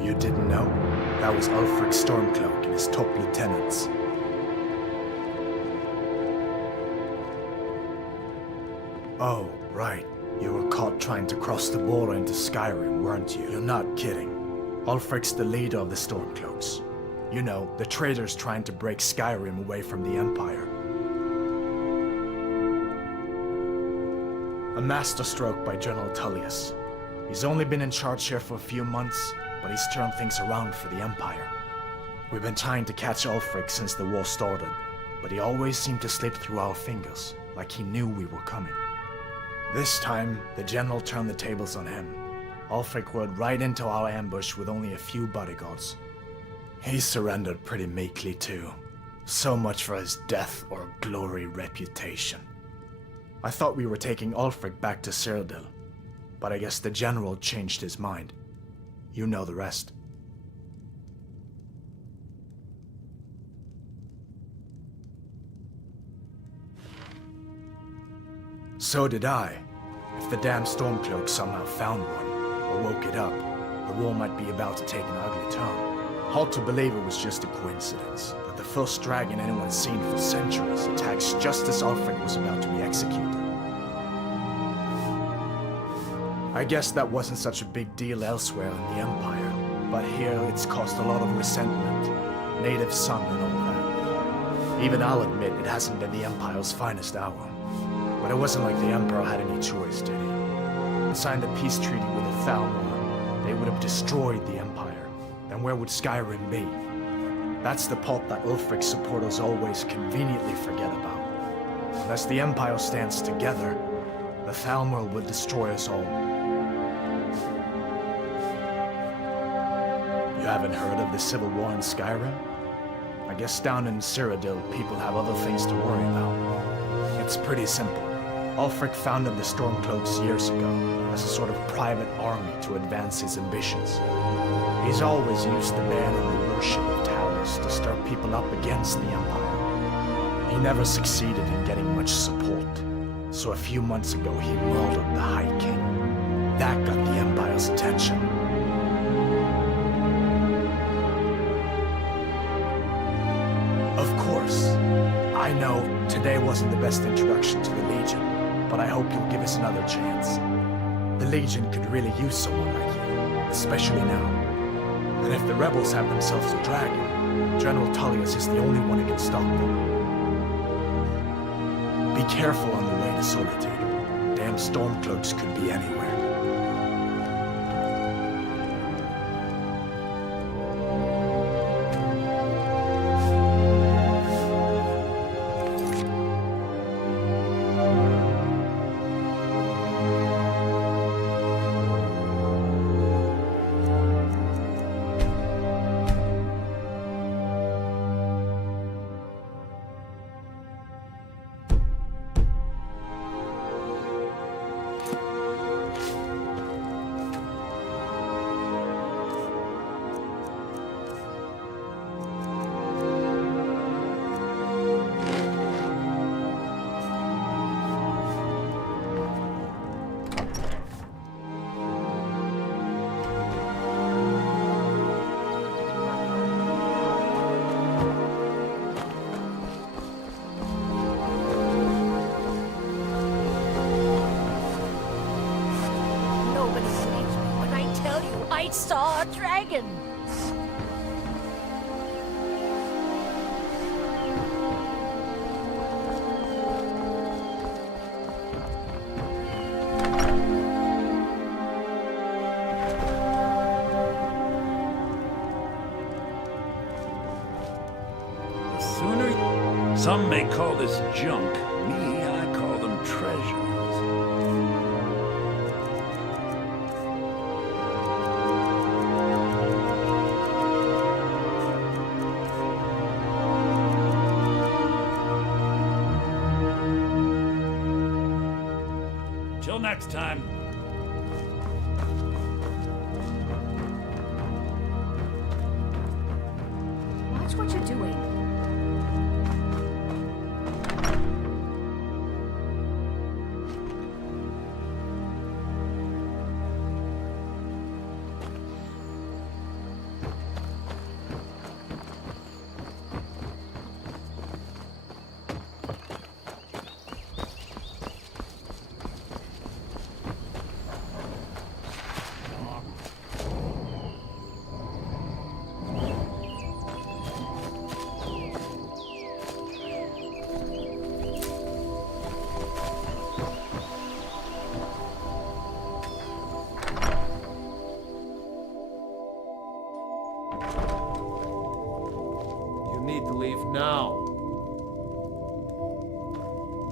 You didn't know? That was Ulfric Stormcloak and his top lieutenants. Oh, right. You were caught trying to cross the border into Skyrim, weren't you? You're not kidding. Ulfric's the leader of the Stormcloaks. You know, the traitors trying to break Skyrim away from the Empire. A masterstroke by General Tullius. He's only been in charge here for a few months, but he's turned things around for the Empire. We've been trying to catch Ulfric since the war started, but he always seemed to slip through our fingers, like he knew we were coming. This time, the General turned the tables on him. Ulfric rode right into our ambush with only a few bodyguards. He surrendered pretty meekly too. So much for his death or glory reputation. I thought we were taking Ulfric back to Cyrodiil, but I guess the General changed his mind. You know the rest. So did I. If the damn Stormcloak somehow found one, or woke it up, the war might be about to take an ugly turn. Hard to believe it was just a coincidence, that the first dragon anyone's seen for centuries attacks just as Ulfric was about to be executed. I guess that wasn't such a big deal elsewhere in the Empire, but here it's caused a lot of resentment, native son and all that. Even I'll admit it hasn't been the Empire's finest hour. But it wasn't like the Emperor had any choice, did he? Signed the peace treaty with the Thalmor, they would have destroyed the Empire. Then where would Skyrim be? That's the part that Ulfric's supporters always conveniently forget about. Unless the Empire stands together, the Thalmor would destroy us all. You haven't heard of the civil war in Skyrim? I guess down in Cyrodiil, people have other things to worry about. It's pretty simple. Ulfric founded the Stormcloaks years ago as a sort of private army to advance his ambitions. He's always used the ban and the worship of towers to stir people up against the Empire. He never succeeded in getting much support, so a few months ago he murdered the High King. That got the Empire's attention. Of course, I know today wasn't the best introduction to the Legion, but I hope you'll give us another chance. The Legion could really use someone like you, especially now. And if the rebels have themselves a dragon, General Tullius is the only one who can stop them. Be careful on the way to Solitude. Damn Stormcloaks could be anywhere. I saw a dragon! The sooner... Some may call this junk. Me, I call them treasures. Till next time. Watch what you're doing.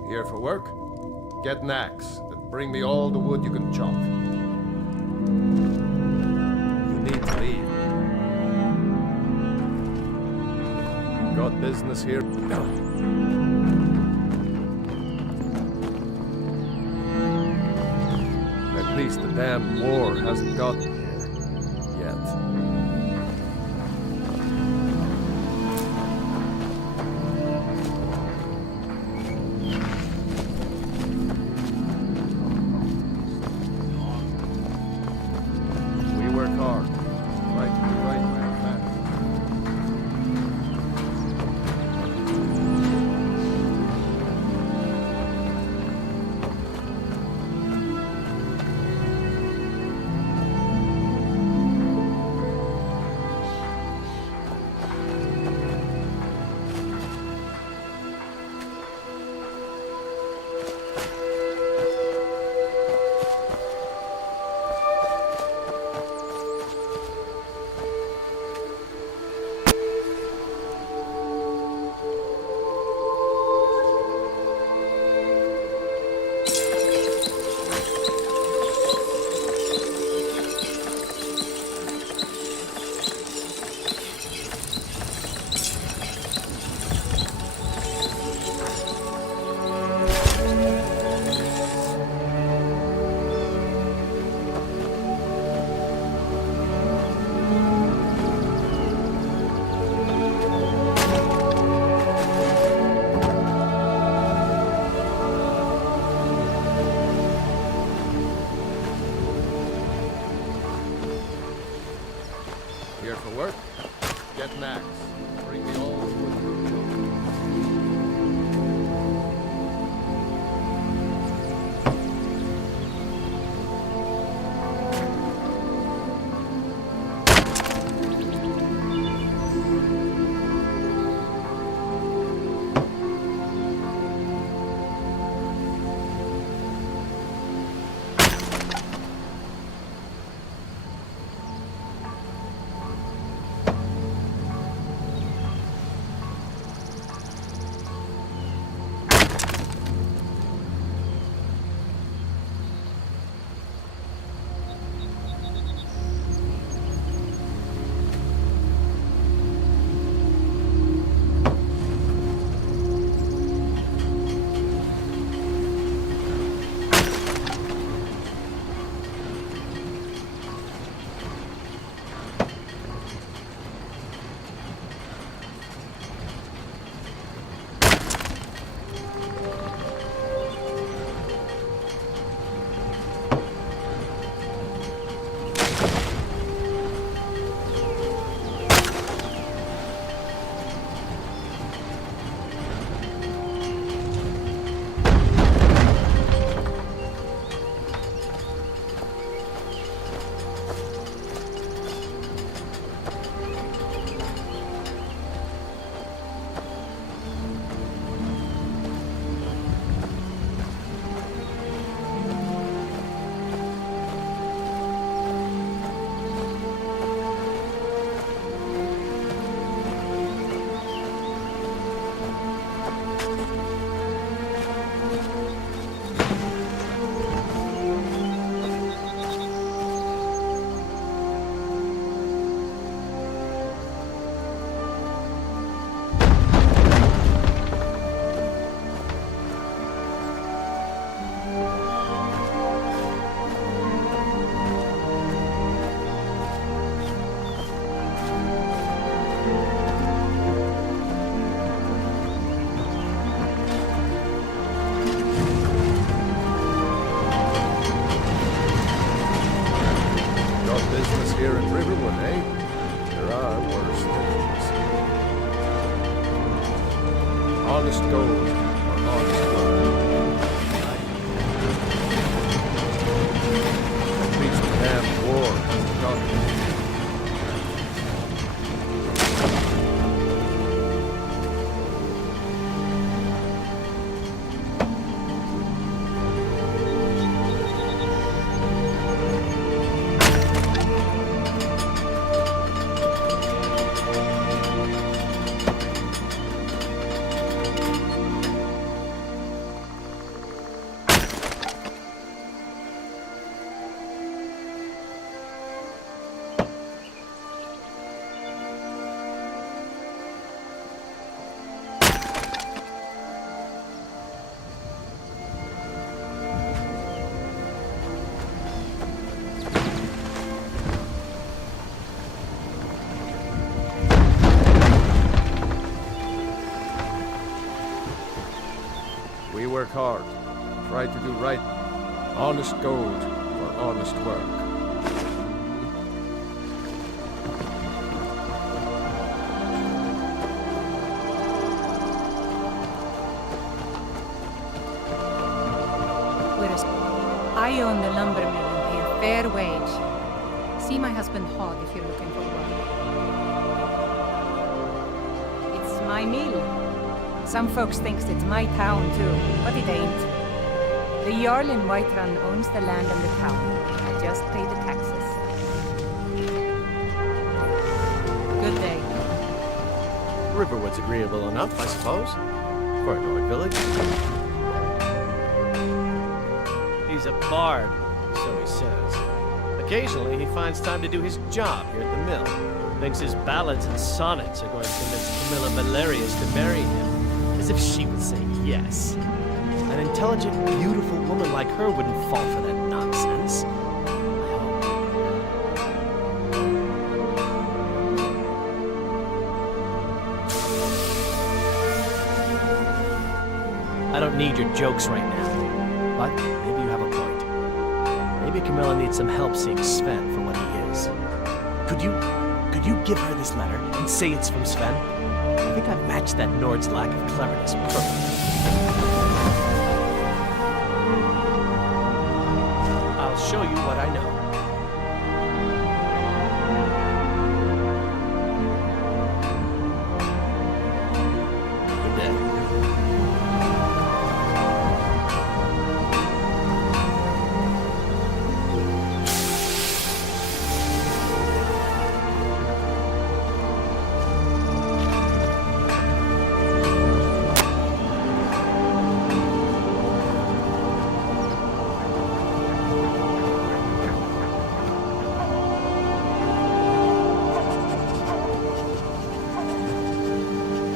Here for work? Get an axe and bring me all the wood you can chop. You need to leave. Got business here? At least the damn war hasn't gotten here yet. We work hard. Right to the right man fast. Here for work? Get an axe. Bring me all the wood you can chop. Business here in Riverwood, eh? There are worse things. Honest gold or honest blood. At least the damn war hasn't gotten here. We work hard. Try to do right. Honest gold for honest work. I own the lumber mill and pay a fair wage. See my husband Hog if you're looking for work. It's my mill. Some folks thinks it's my town too, but it ain't. The Jarl in Whiterun owns the land and the town. I just pay the taxes. Good day. Riverwood's agreeable enough, I suppose, for a Nord village. He's a bard, so he says. Occasionally, he finds time to do his job here at the mill. Thinks his ballads and sonnets are going to convince Camilla Valerius to marry him, as if she would say yes. An intelligent, beautiful woman like her wouldn't fall for that nonsense. I don't need your jokes right now, but maybe you have a point. Maybe Camilla needs some help seeing Sven for what he is. Could you give her this letter and say it's from Sven? I think I've matched that Nord's lack of cleverness perfectly. I'll show you what I know. Good day.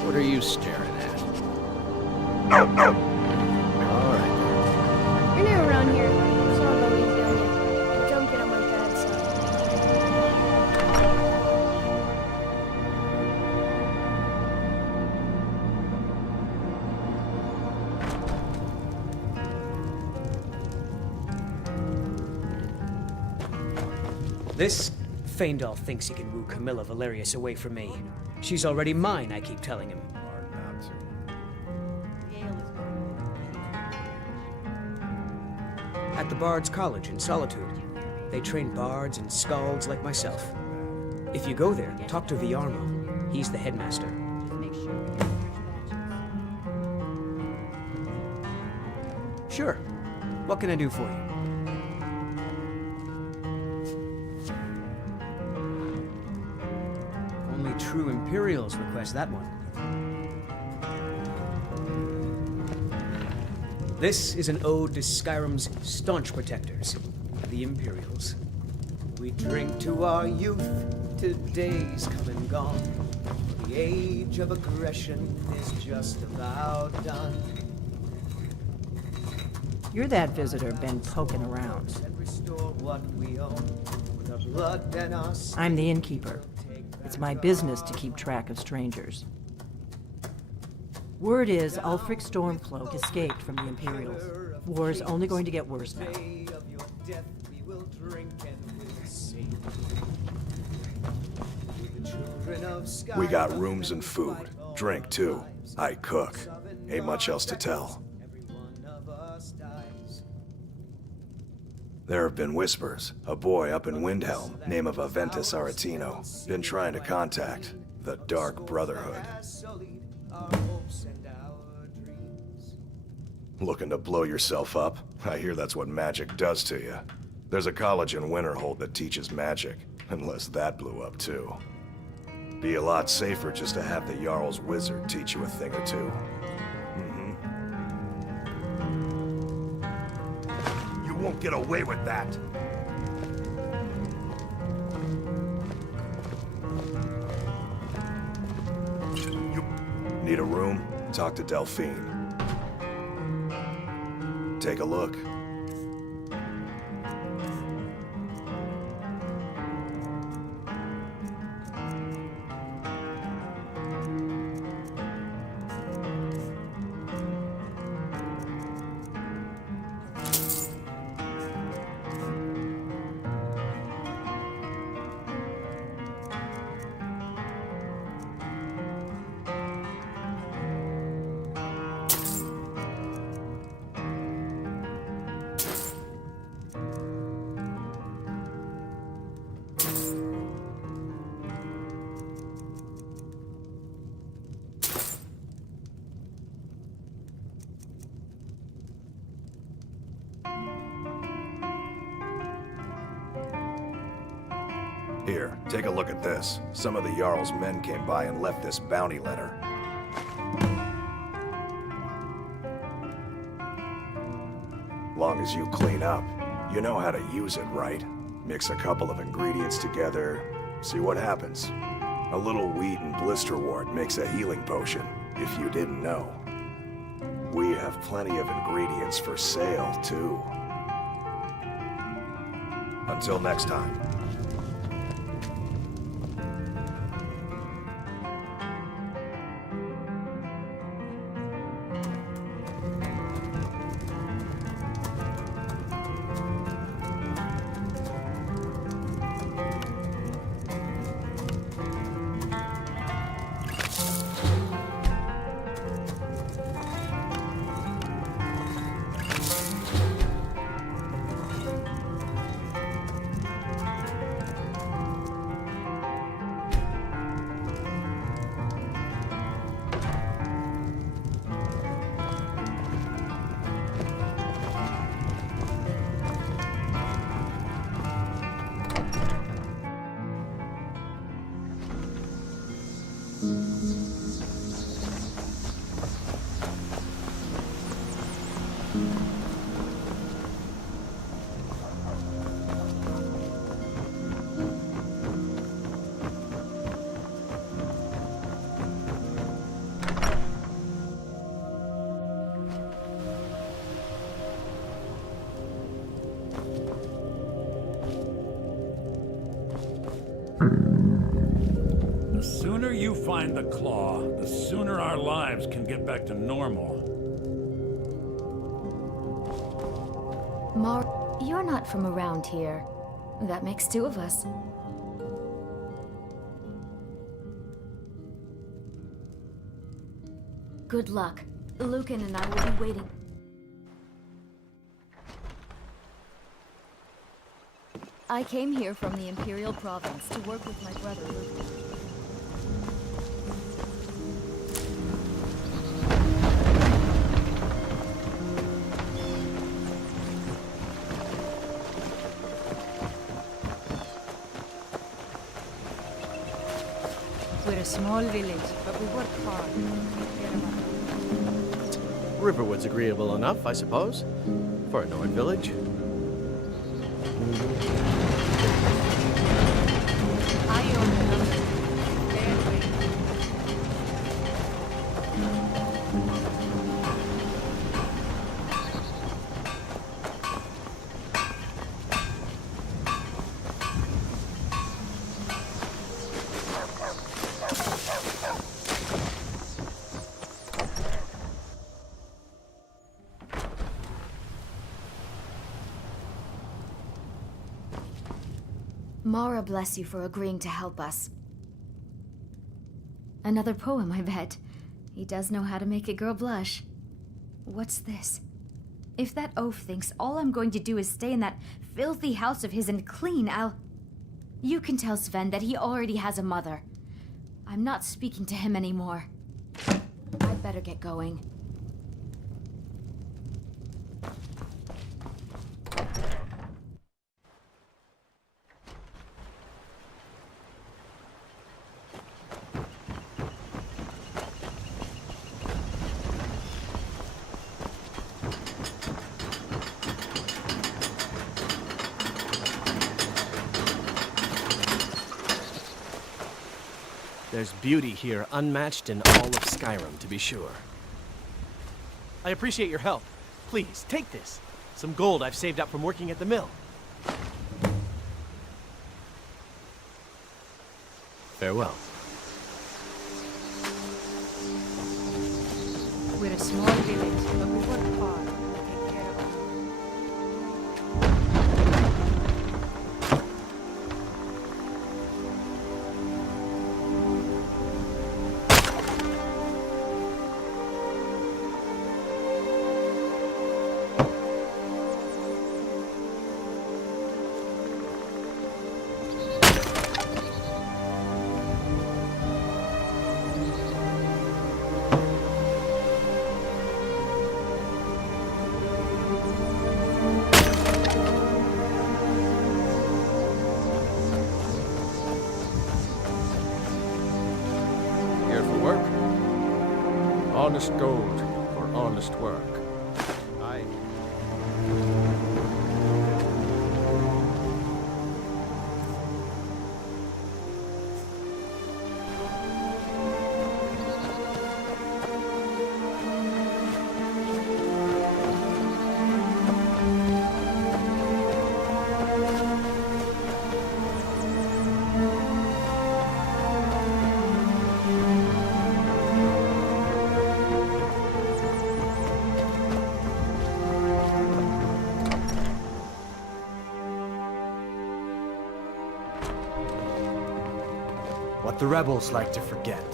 What are you staring at? All right. You're new around here, so I'll go easy on you. Don't get on my bad side. This Feindal thinks he can woo Camilla Valerius away from me. She's already mine, I keep telling him. At the Bard's College in Solitude, they train bards and skalds like myself. If you go there, talk to Viarmo. He's the headmaster. Sure. What can I do for you? Only true Imperials request that one. This is an ode to Skyrim's staunch protectors, the Imperials. We drink to our youth, to days come and gone. The age of aggression is just about done. You're that visitor been poking around. What we own, with our blood and our I'm the innkeeper. It's my business to keep track of strangers. Word is Ulfric Stormcloak escaped from the Imperials. War's only going to get worse now. We got rooms and food. Drink, too. I cook. Ain't much else to tell. There have been whispers. A boy up in Windhelm, name of Aventus Aretino, been trying to contact the Dark Brotherhood. Looking to blow yourself up? I hear that's what magic does to you. There's a college in Winterhold that teaches magic, unless that blew up too. Be a lot safer just to have the Jarl's wizard teach you a thing or two. You won't get away with that. Need a room? Talk to Delphine. Take a look. Here, take a look at this. Some of the Jarl's men came by and left this bounty letter. Long as you clean up, you know how to use it, right? Mix a couple of ingredients together, see what happens. A little wheat and blisterwort makes a healing potion, if you didn't know. We have plenty of ingredients for sale, too. Until next time. The sooner you find the claw, the sooner our lives can get back to normal. You're not from around here. That makes two of us. Good luck. Lucan and I will be waiting. I came here from the Imperial Province to work with my brother Lucan. We're a small village, but we work hard. Riverwood's agreeable enough, I suppose, for a Nord village. I own the lumber. Fair way. Mara bless you for agreeing to help us. Another poem, I bet. He does know how to make a girl blush. What's this? If that oaf thinks all I'm going to do is stay in that filthy house of his and clean, You can tell Sven that he already has a mother. I'm not speaking to him anymore. I'd better get going. There's beauty here unmatched in all of Skyrim, to be sure. I appreciate your help. Please, take this. Some gold I've saved up from working at the mill. Farewell. We're a small village, but we work hard. Take care of it. honest gold for honest work. I... What the rebels like to forget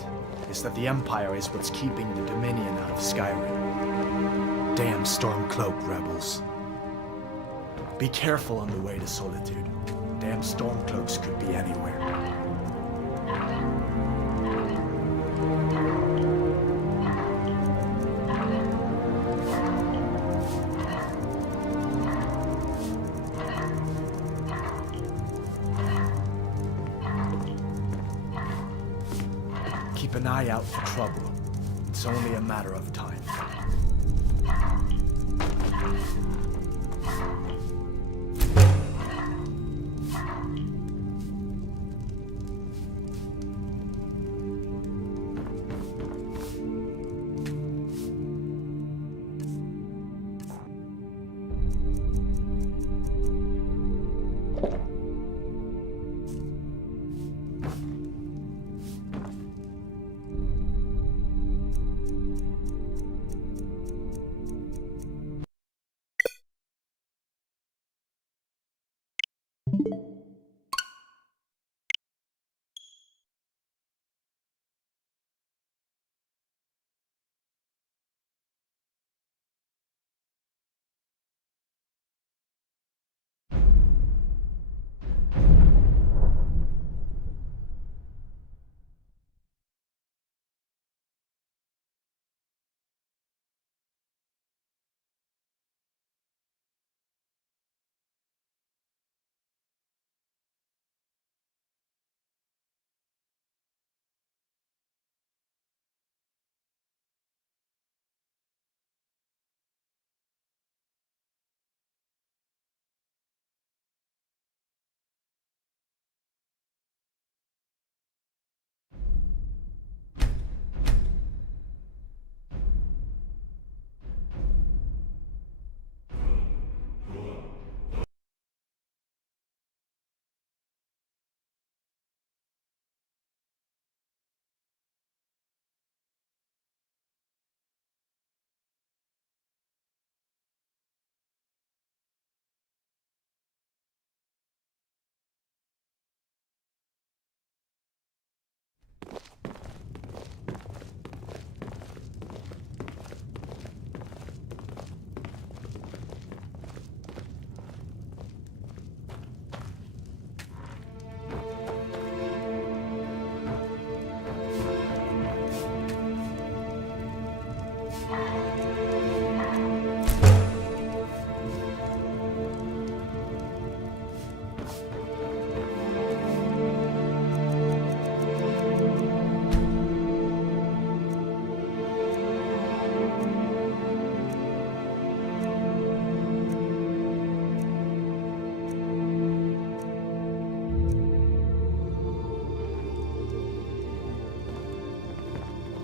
is that the Empire is what's keeping the Dominion out of Skyrim. Damn Stormcloak rebels. Be careful on the way to Solitude. Damn Stormcloaks could be anywhere. Keep an eye out for trouble. It's only a matter of time.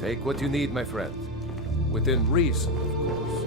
Take what you need, my friend. Within reason, of course.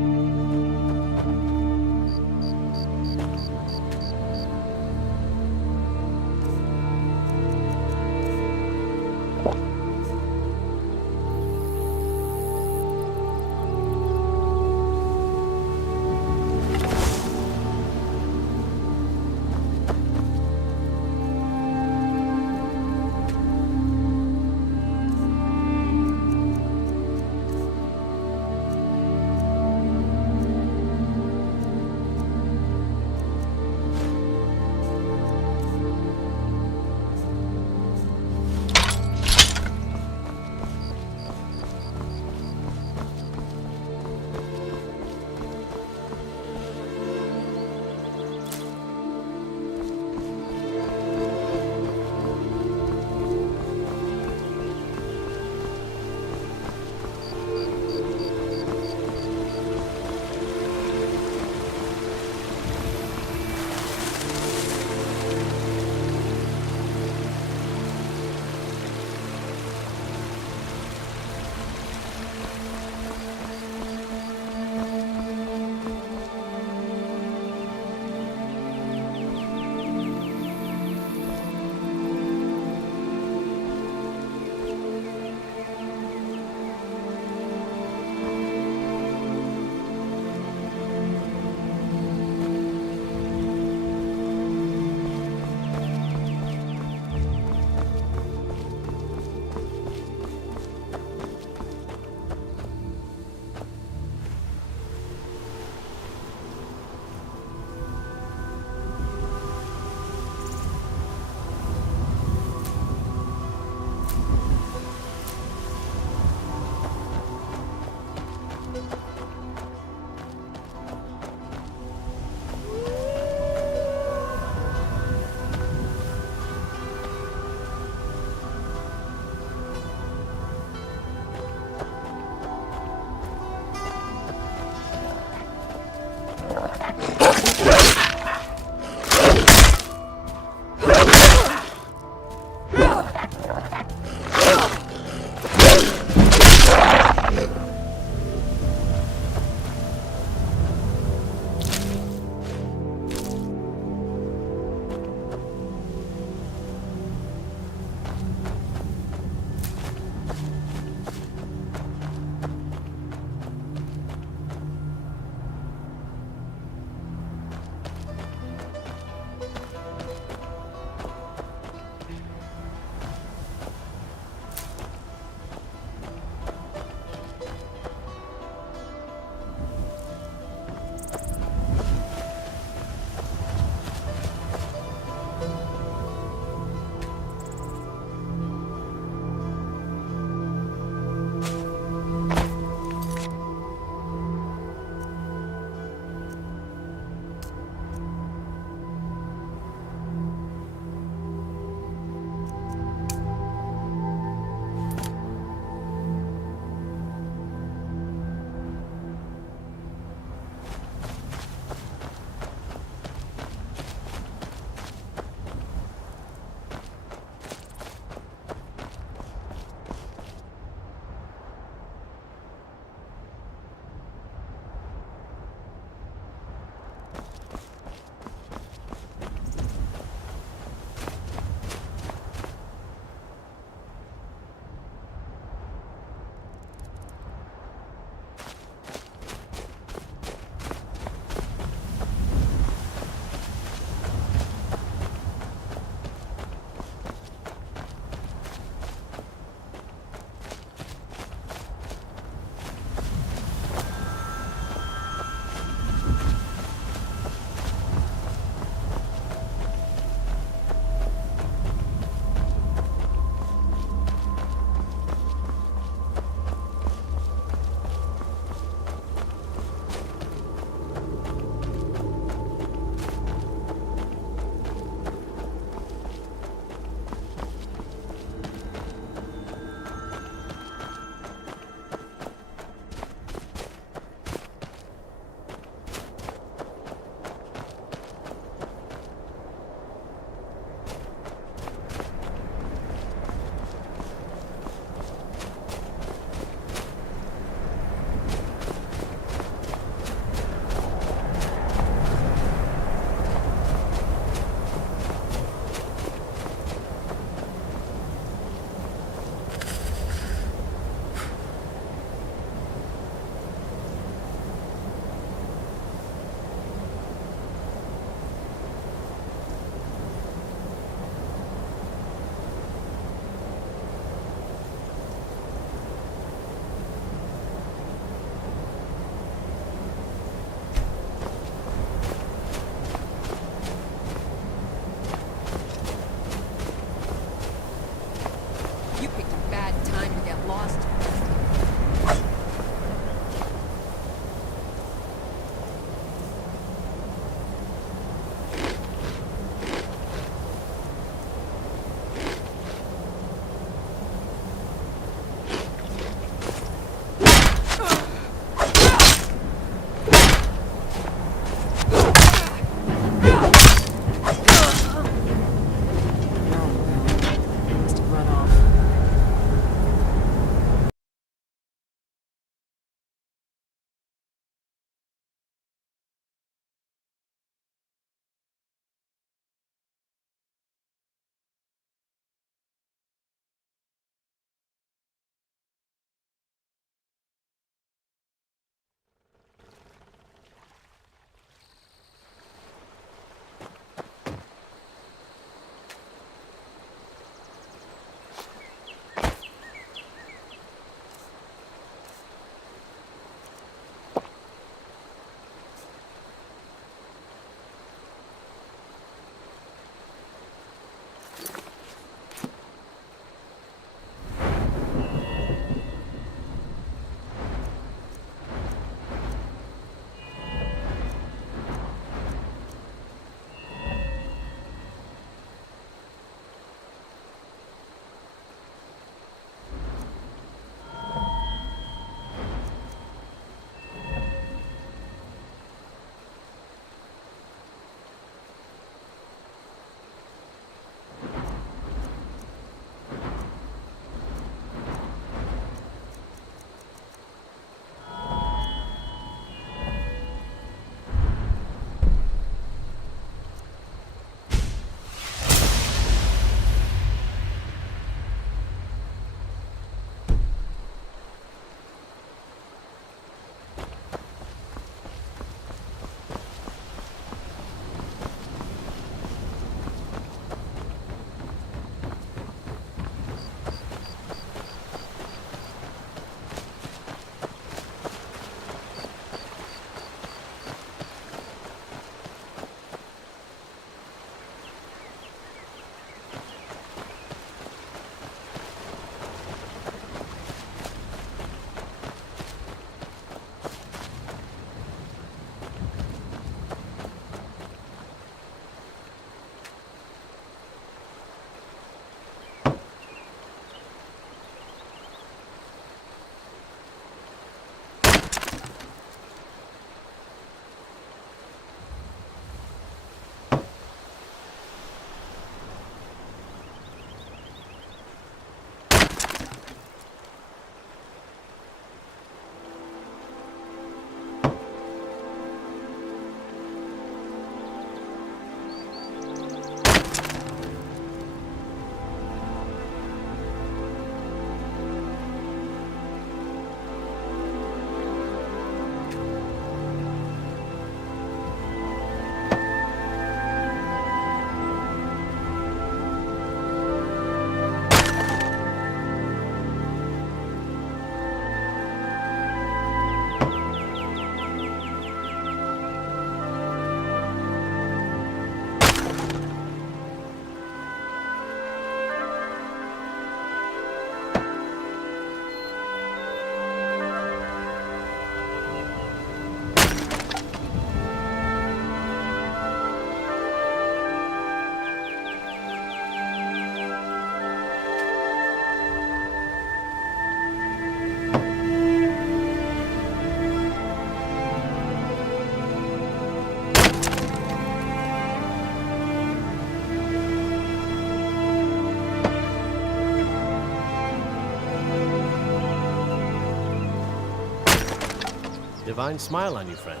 divine smile on you, friend.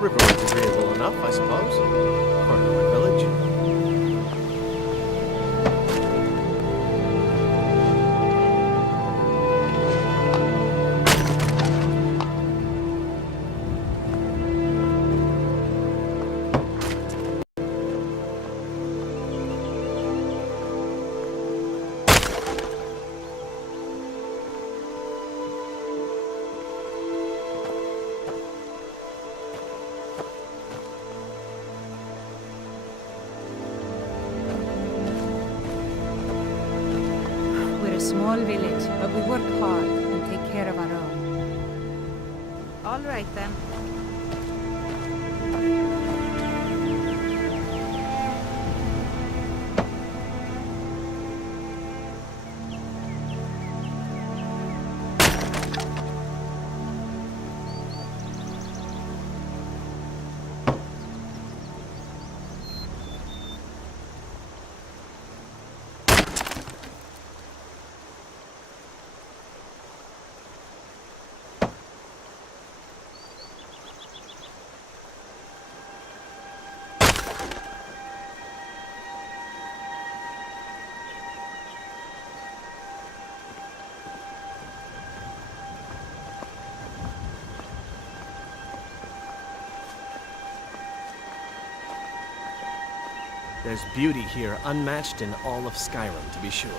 Riverwood's agreeable enough, I suppose, for a north village. We're a small village, but we work hard and take care of our own. All right then. There's beauty here unmatched in all of Skyrim, to be sure.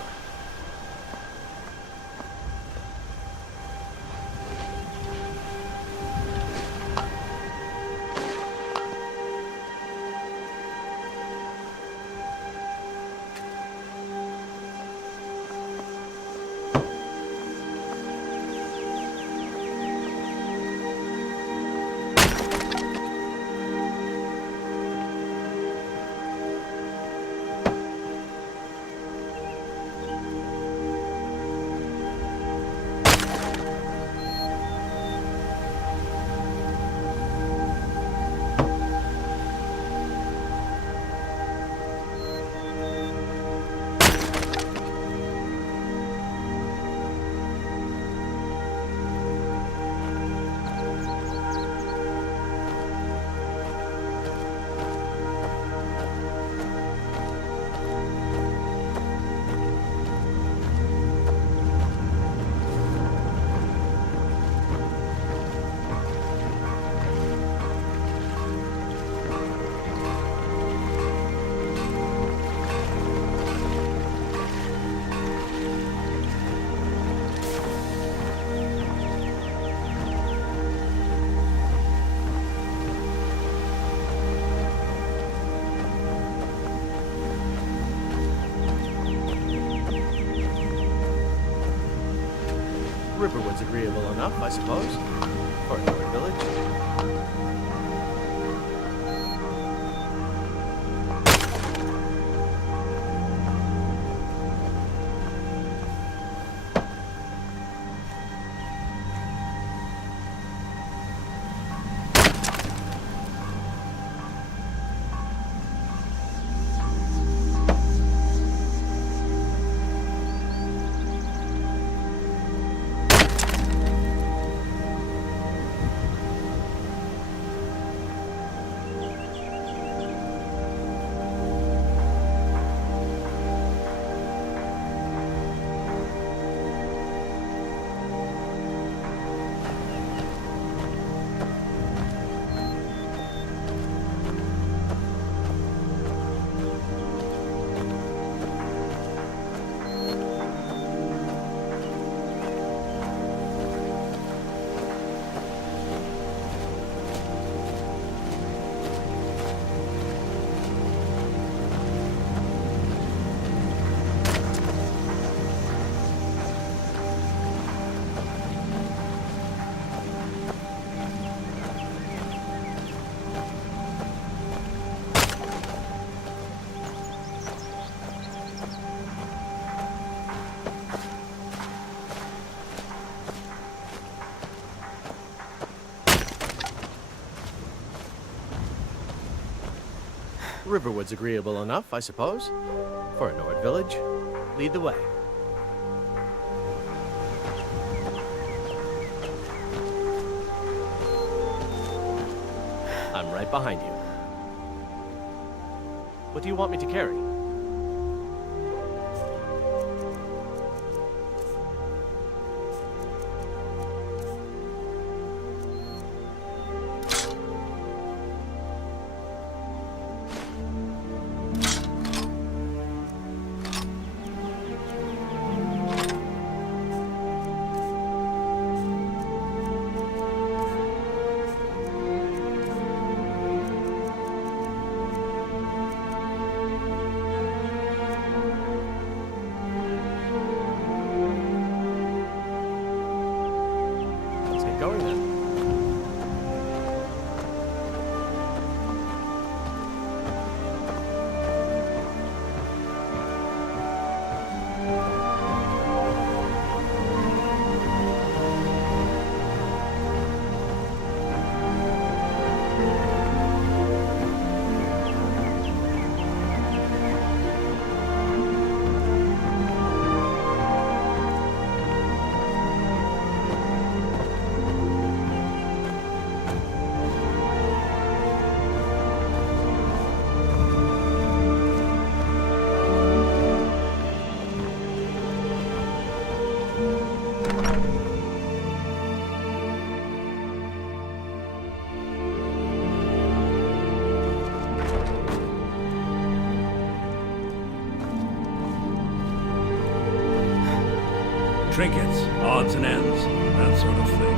Riverwood's agreeable enough, I suppose, for a north village. Riverwood's agreeable enough, I suppose. For a Nord village. Lead the way. I'm right behind you. What do you want me to carry? Going then. Trinkets, odds and ends, that sort of thing.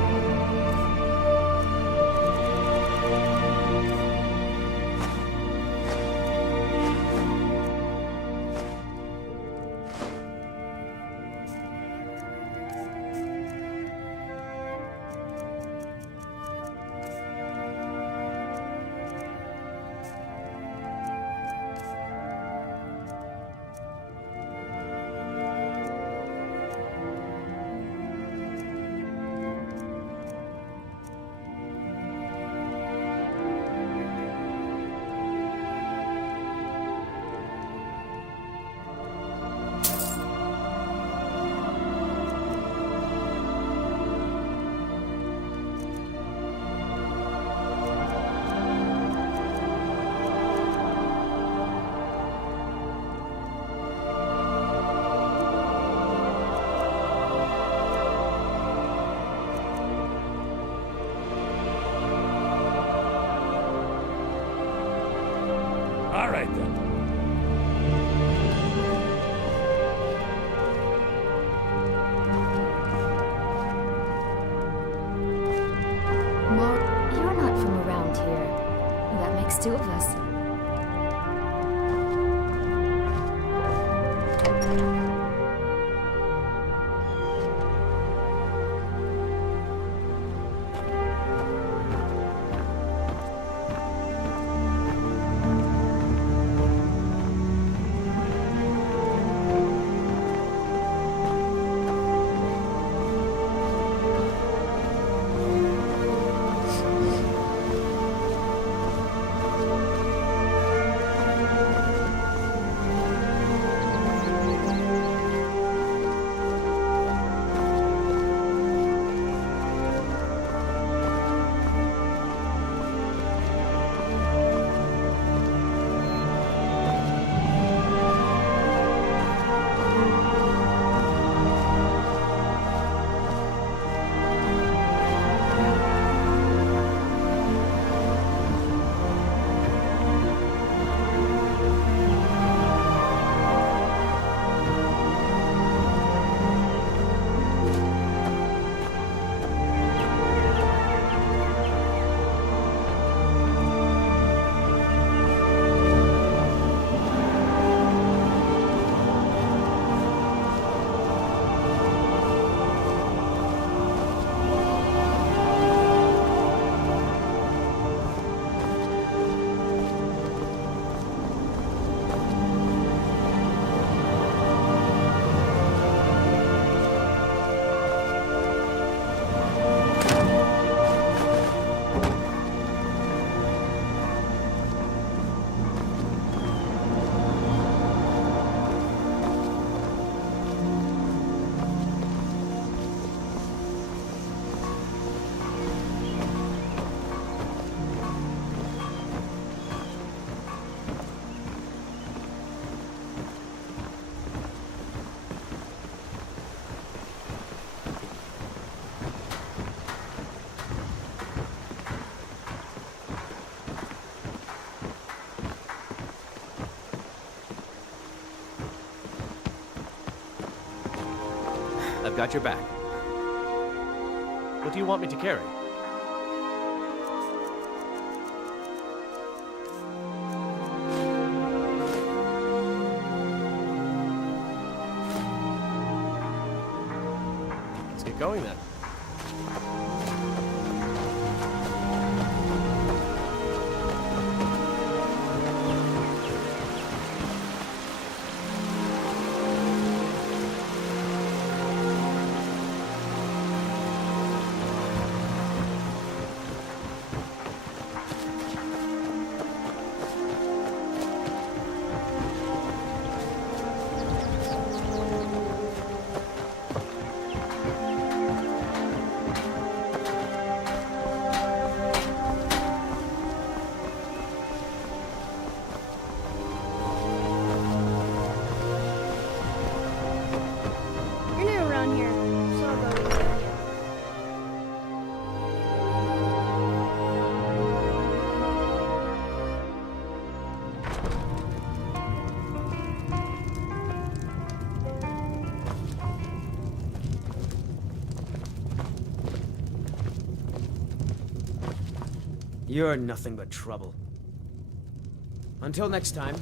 I've got your back. What do you want me to carry? Let's get going then. You're new around here, so I'll go with you. You're nothing but trouble. Until next time.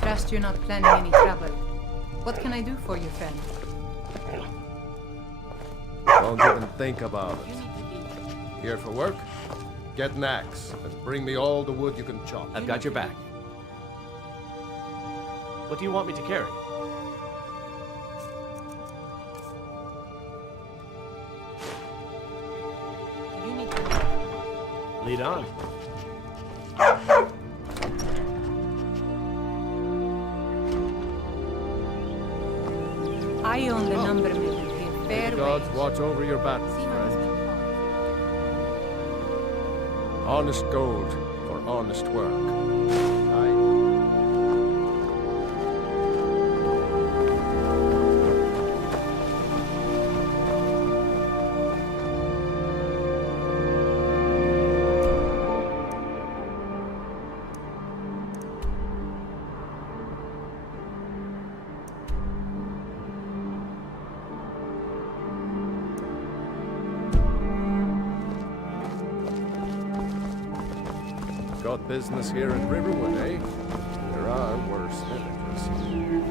Trust you're not planning any trouble. What can I do for you, friend? Don't even think about it. Here for work? Get an axe and bring me all the wood you can chop. I've got your back. What do you want me to carry? Lead on. I own the lumber mill here. May Fair gods wage. watch over your battles, friend. Honest gold for honest work. Aye. Got business here in Riverwood, eh? There are worse villagers.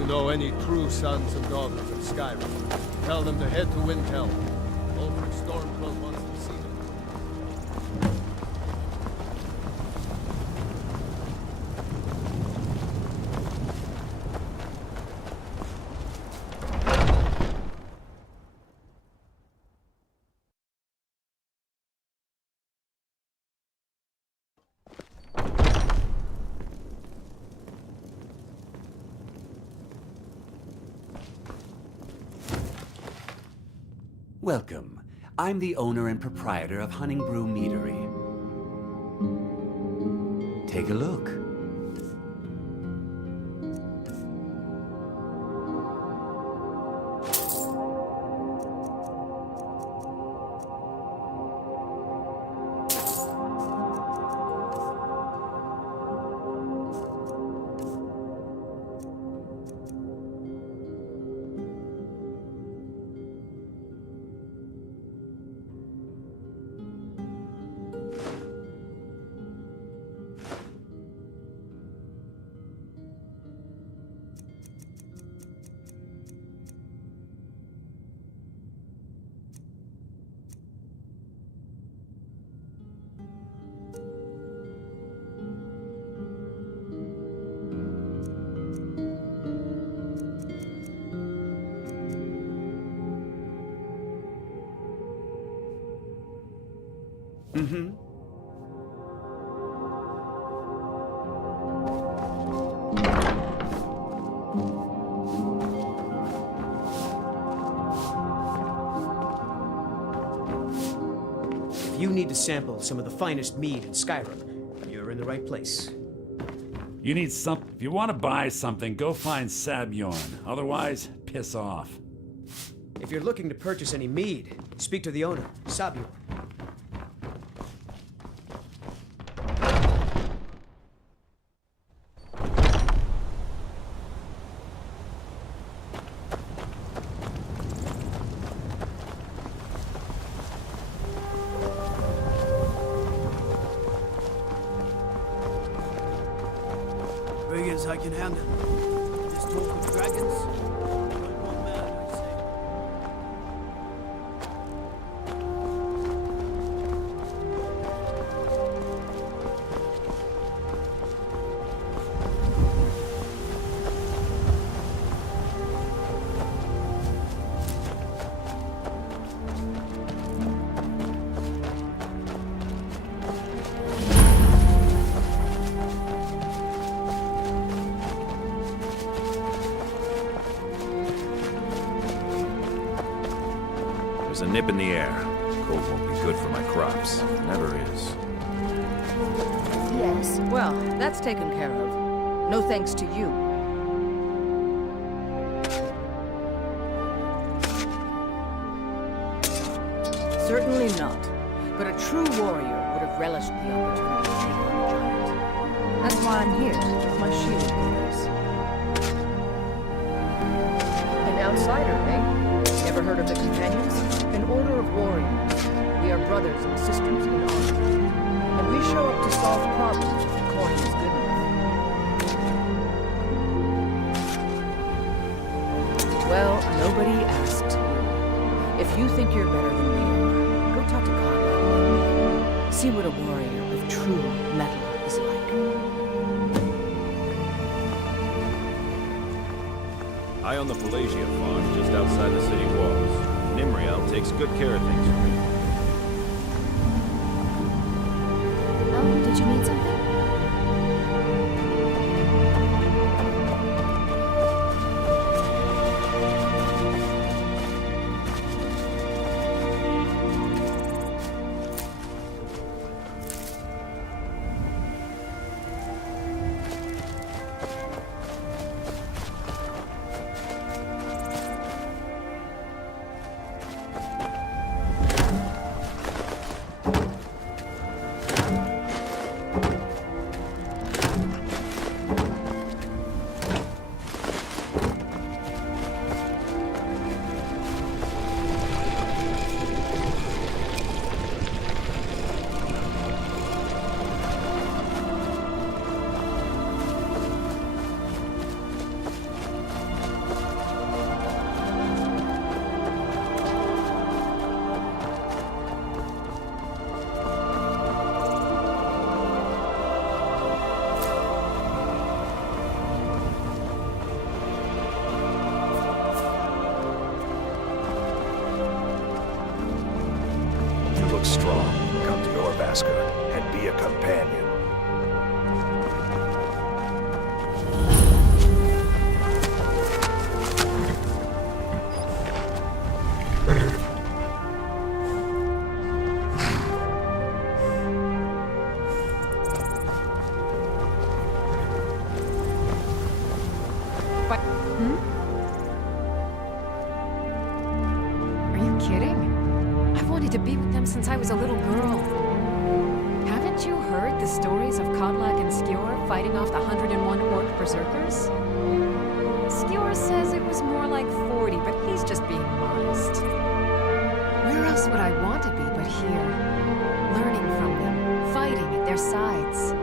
you know any true sons and daughters of Skyrim, tell them to head to Windhelm. Ulfric Stormcloak wants to see them. Welcome. I'm the owner and proprietor of Honningbrew Meadery. Take a look. Mm-hmm. If you need to sample some of the finest mead in Skyrim, you're in the right place. You need some. If you want to buy something, go find Sabjorn. Otherwise, piss off. If you're looking to purchase any mead, speak to the owner, Sabjorn. Big as I can handle. This talk with dragons? Don't go mad, I say. There's a nip in the air. Cold won't be good for my crops. It never is. Yes. Well, that's taken care of. No thanks to you. Certainly not. But a true warrior would have relished the opportunity to take on a giant. That's why I'm here, with my shield brothers. An outsider, eh? Never heard of the Companions? An order of warriors. We are brothers and sisters in honor. And we show up to solve problems if the coin is good enough. Well, nobody asked you. If you think you're better than we are, go talk to Conrad. See what a warrior of true metal is like. I own the Pelagia farm just outside the city walls. Nimriel takes good care of things for me. Oh, did you need something? But are you kidding? I've wanted to be with them since I was a little girl. Haven't you heard the stories of Kodlak and Skjor fighting off the 101 orc berserkers? Skjor says it was more like 40, but he's just being modest. Where else would I want to be but here? Learning from them, fighting at their sides.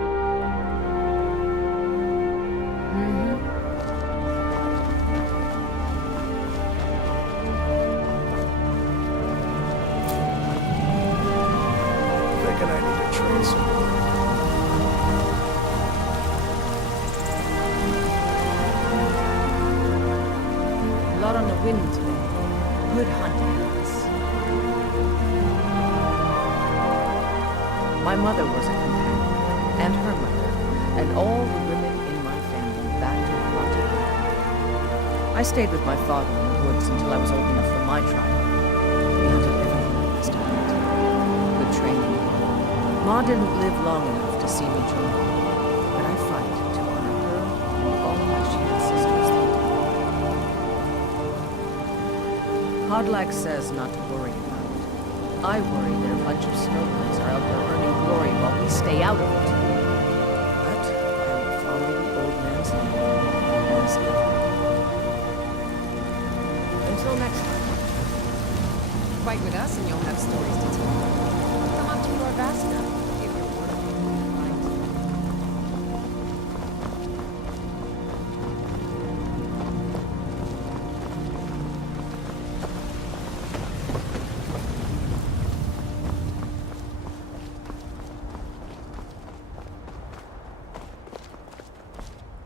Thinking I need to train some more. A lot on the wind today. Good hunting us. My mother was a companion, and her mother, and all the women in my family battled and plotted. I stayed with my father in the woods until I was old enough for my trial. We hunted everything at this time. Good training. Ma didn't live long enough to see me join, but I fight to honor her and all my shield sisters. Kodlak says not to worry about it. I worry that a bunch of snowbirds are out there earning glory while we stay out of it. But I will follow the old man's lead, as ever. Until next time. Fight with us and you'll have stories to tell. Come up to your Vaska. Give your word.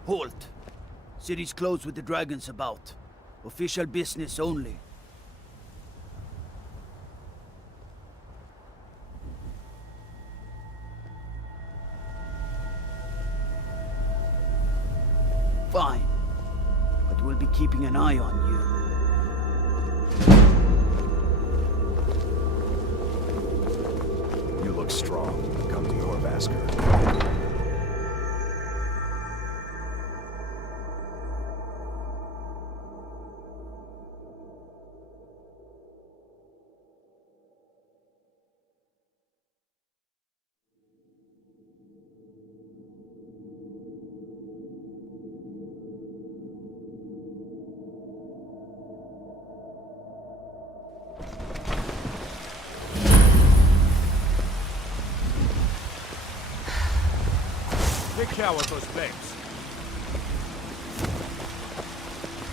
Halt! City's closed with the dragons about. Official business only. Fine. But we'll be keeping an eye on you. You look strong. Come to your Vasker. Take care with those babes.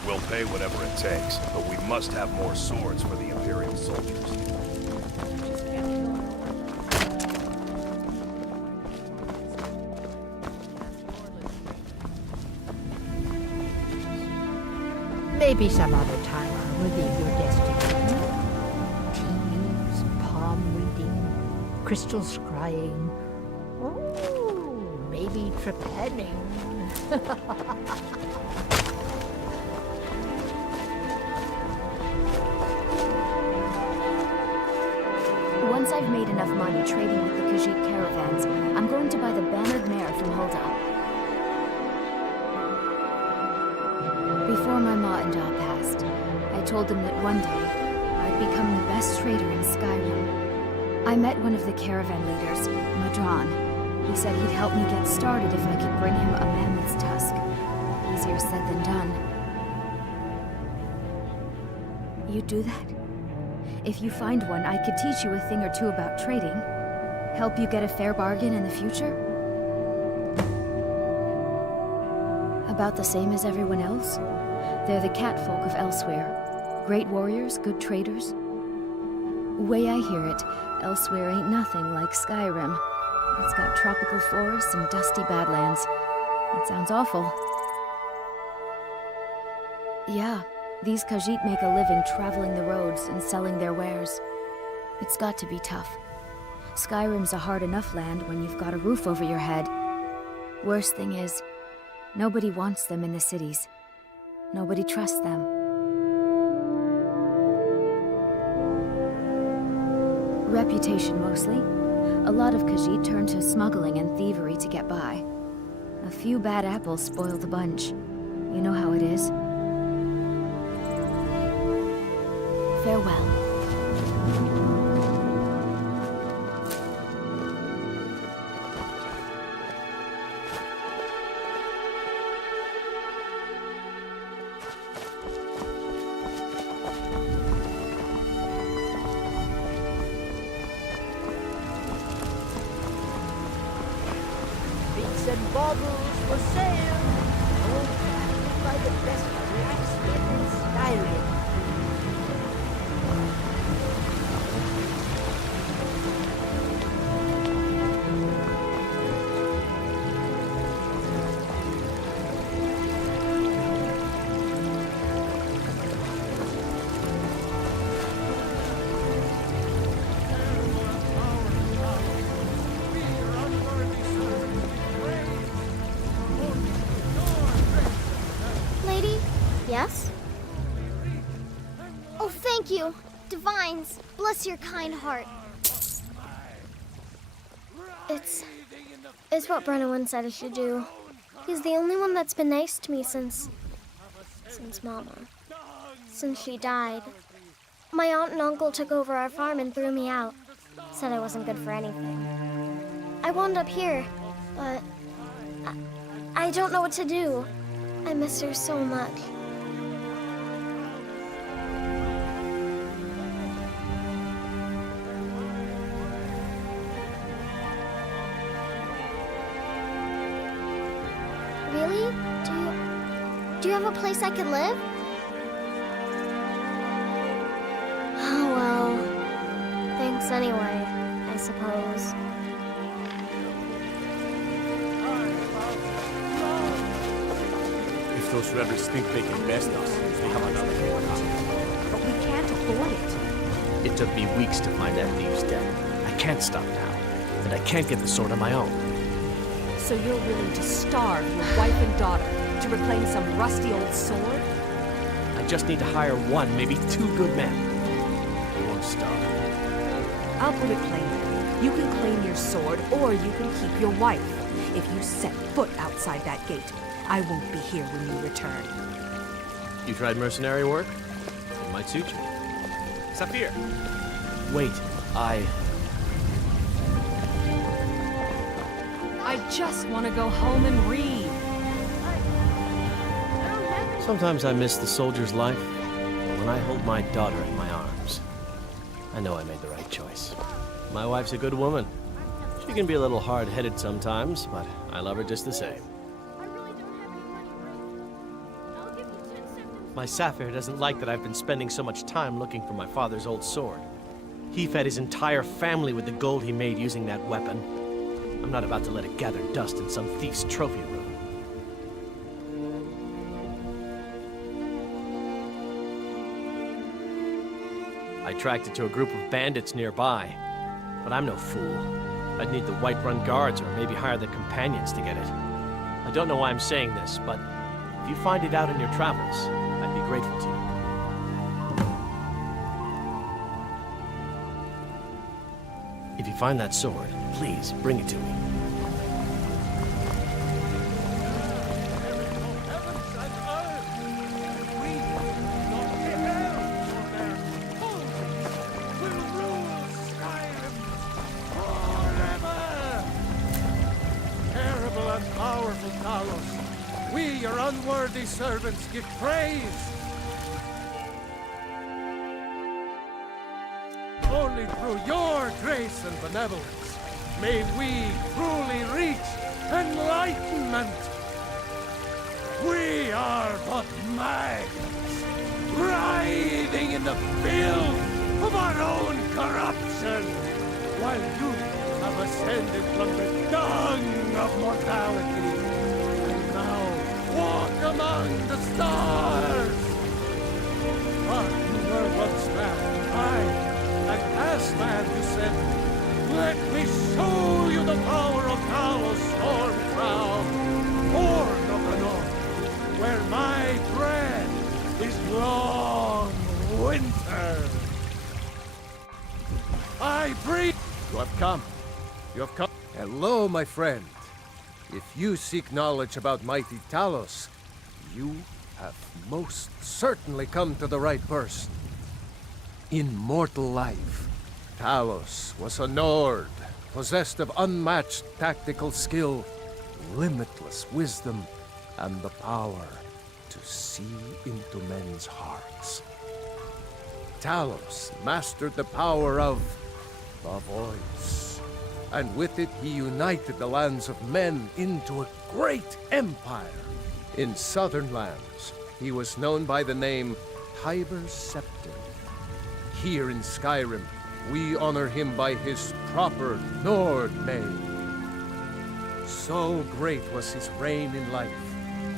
We'll pay whatever it takes, but we must have more swords for the Imperial soldiers. Maybe some other time I'll reveal your destiny. Tea leaves, palm reading, crystal scrying. Oh, maybe trepanning. Once I've made enough money trading with the Khajiit caravans, I'm going to buy the bannered mare from Hulda. Before my ma and Da passed, I told them that one day I'd become the best trader in Skyrim. I met one of the caravan leaders, Madron. He said he'd help me get started if I could bring him a mammoth's tusk. Easier said than done. You'd do that? If you find one, I could teach you a thing or two about trading. Help you get a fair bargain in the future? About the same as everyone else? They're the catfolk of elsewhere. Great warriors, good traders. Way I hear it, elsewhere ain't nothing like Skyrim. It's got tropical forests and dusty badlands. It sounds awful. Yeah, these Khajiit make a living traveling the roads and selling their wares. It's got to be tough. Skyrim's a hard enough land when you've got a roof over your head. Worst thing is, nobody wants them in the cities. Nobody trusts them. Reputation mostly. A lot of Khajiit turn to smuggling and thievery to get by. A few bad apples spoil the bunch. You know how it is. Farewell. Beats and bottles for sale. All crafted by the best blacksmith in Skyrim. Lady? Yes? Oh, thank you. Divines, bless your kind heart. It's what Brennan said I should do. He's the only one that's been nice to me since Mama. Since she died. My aunt and uncle took over our farm and threw me out. Said I wasn't good for anything. I wound up here, but I don't know what to do. I miss her so much. Really? Do you have a place I could live? Oh, well. Thanks anyway, I suppose. If those rebels think they can best us, they have another thing coming. But we can't afford it. It took me weeks to find that thieves' den. I can't stop now, and I can't get the sword on my own. So you're willing to starve your wife and daughter to reclaim some rusty old sword? I just need to hire one, maybe two good men. They won't starve. I'll put it plainly. You can claim your sword, or you can keep your wife. If you set foot outside that gate, I won't be here when you return. You tried mercenary work? It might suit you. Saphir! Wait, I just want to go home and read. Sometimes I miss the soldier's life, but when I hold my daughter in my arms, I know I made the right choice. My wife's a good woman. She can be a little hard-headed sometimes, but I love her just the same. My Saphir doesn't like that I've been spending so much time looking for my father's old sword. He fed his entire family with the gold he made using that weapon. I'm not about to let it gather dust in some thief's trophy room. I tracked it to a group of bandits nearby, but I'm no fool. I'd need the Whiterun guards or maybe hire the companions to get it. I don't know why I'm saying this, but if you find it out in your travels, I'd be grateful to you. If you find that sword, please bring it to me. Terrible and powerful Talos, we, your unworthy servants, give praise. Only through your grace and benevolence may we truly reach enlightenment. We are but maggots, writhing in the filth of our own corruption, while you have ascended from the dung of mortality, and now walk among the stars. But you were once man, and as man who said, "Let me show you the power of Talos Storm Crown, Horn of the North, where my bread is long winter." I breathe. You have come. You have come. Hello, my friend. If you seek knowledge about mighty Talos, You have most certainly come to the right person. In mortal life, Talos was a Nord, possessed of unmatched tactical skill, limitless wisdom, and the power to see into men's hearts. Talos mastered the power of the voice, and with it he united the lands of men into a great empire. In southern lands, he was known by the name Tiber Scepter. Here in Skyrim, we honor him by his proper Nord name. So great was his reign in life.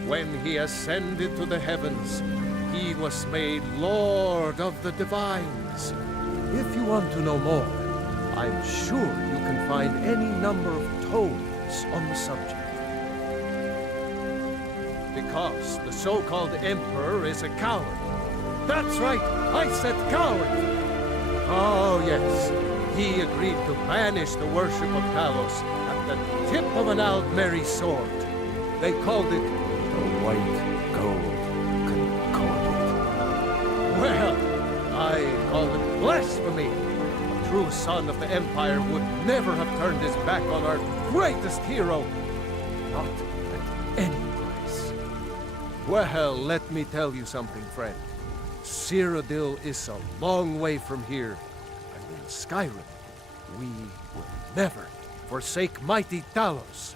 When he ascended to the heavens, he was made Lord of the Divines. If you want to know more, I'm sure you can find any number of tomes on the subject. Because the so-called Emperor is a coward. That's right, I said coward! Oh yes, he agreed to banish the worship of Talos at the tip of an Aldmeri sword. They called it the White Gold Concordat. Well, I call it blasphemy. A true son of the Empire would never have turned his back on our greatest hero. Not at any price. Well, let me tell you something, friend. Cyrodiil is a long way from here, and in Skyrim, we will never forsake mighty Talos.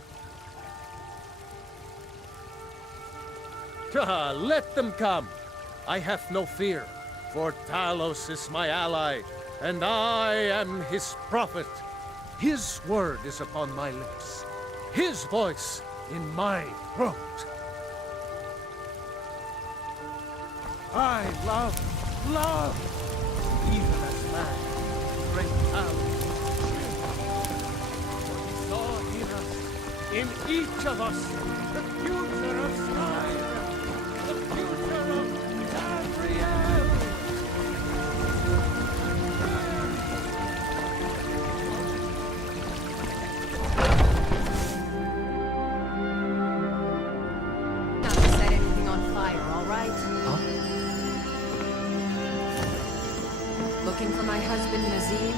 Let them come. I have no fear, for Talos is my ally, and I am his prophet. His word is upon my lips, his voice in my throat. I love, even as man, great Talos. For he saw in us, in each of us, the future of Skyrim, the future of Gabriel. Not to set anything on fire, all right? Looking for my husband, Nazim?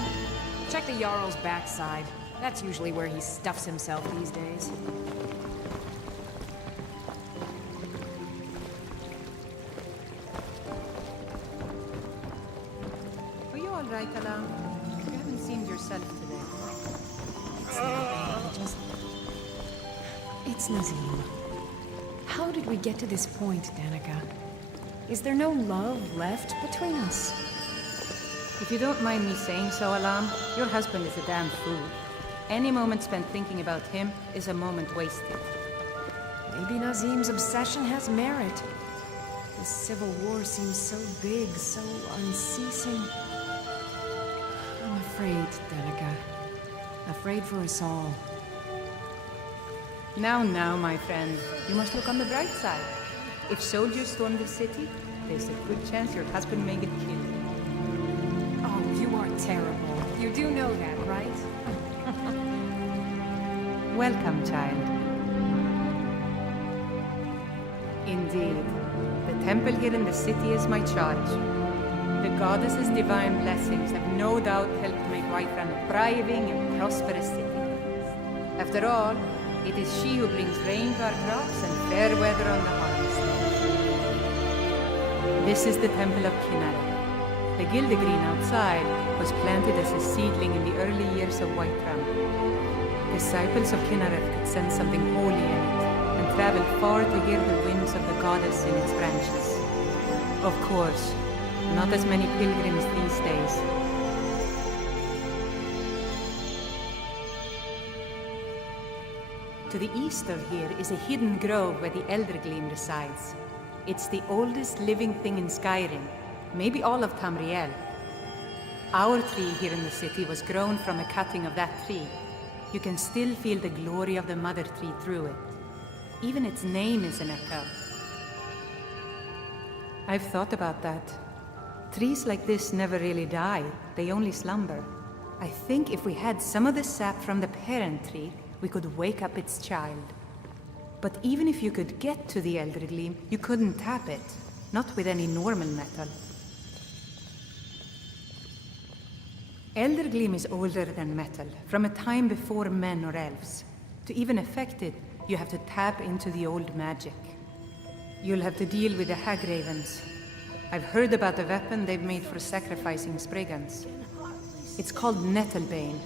Check the Jarl's backside. That's usually where he stuffs himself these days. Are you all right, Alam? You haven't seemed yourself today. It's Nazim. How did we get to this point, Danica? Is there no love left between us? If you don't mind me saying so, Alam, your husband is a damn fool. Any moment spent thinking about him is a moment wasted. Maybe Nazim's obsession has merit. This civil war seems so big, so unceasing. I'm afraid, Danica. Afraid for us all. Now, my friend, you must look on the bright side. If soldiers storm the city, there's a good chance your husband may get killed. Oh, you are terrible. You do know that, right? Welcome, child. Indeed. The temple here in the city is my charge. The goddess's divine blessings have no doubt helped make Whiterun a thriving and prosperous city. After all, it is she who brings rain to our crops and fair weather on the harvest. This is the temple of Kinneret. The Gildegreen outside was planted as a seedling in the early years of Whiterun. Disciples of Kinneret could sense something holy in it, and traveled far to hear the winds of the goddess in its branches. Of course, not as many pilgrims these days. To the east of here is a hidden grove where the Eldergleam resides. It's the oldest living thing in Skyrim, maybe all of Tamriel. Our tree here in the city was grown from a cutting of that tree. You can still feel the glory of the mother tree through it. Even its name is an echo. I've thought about that. Trees like this never really die, they only slumber. I think if we had some of the sap from the parent tree, we could wake up its child. But even if you could get to the Elder Gleam, you couldn't tap it. Not with any normal metal. Elder Gleam is older than metal, from a time before men or elves. To even affect it, you have to tap into the old magic. You'll have to deal with the Hag Ravens. I've heard about the weapon they've made for sacrificing Spriggans. It's called Nettlebane.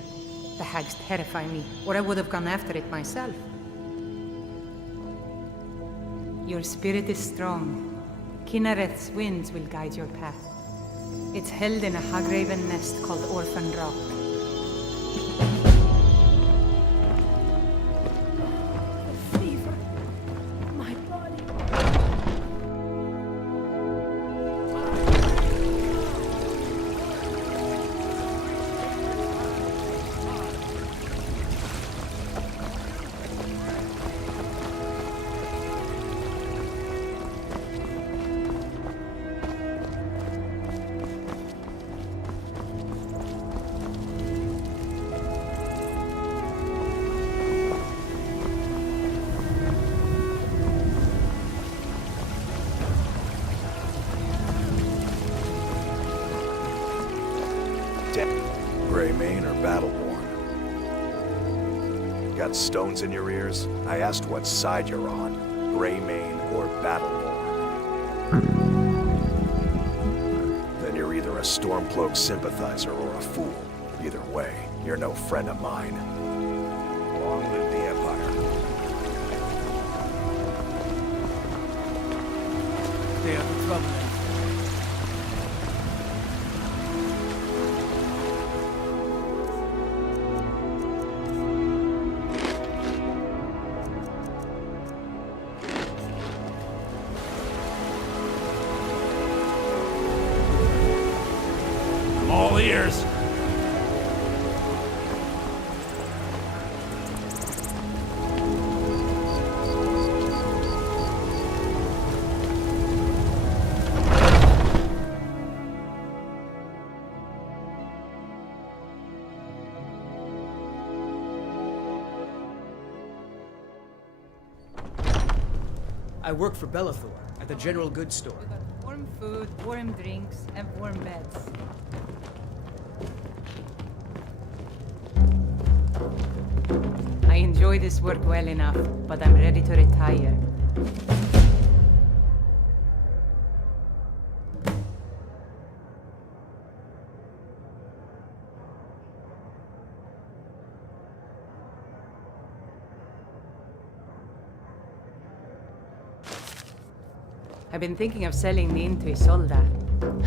The hags terrify me, or I would have gone after it myself. Your spirit is strong. Kinareth's winds will guide your path. It's held in a Hagraven nest called Orphan Rock. Fever. My body. Greymane or Battleborn? Got stones in your ears? I asked what side you're on. Greymane or Battleborn? Then you're either a Stormcloak sympathizer or a fool. Either way, you're no friend of mine. Long live the Empire. They are the trouble. All ears. I work for Bellathor at the General Goods Store. We got warm food, warm drinks, and warm beds. I enjoy this work well enough, but I'm ready to retire. I've been thinking of selling the inn to Isolda.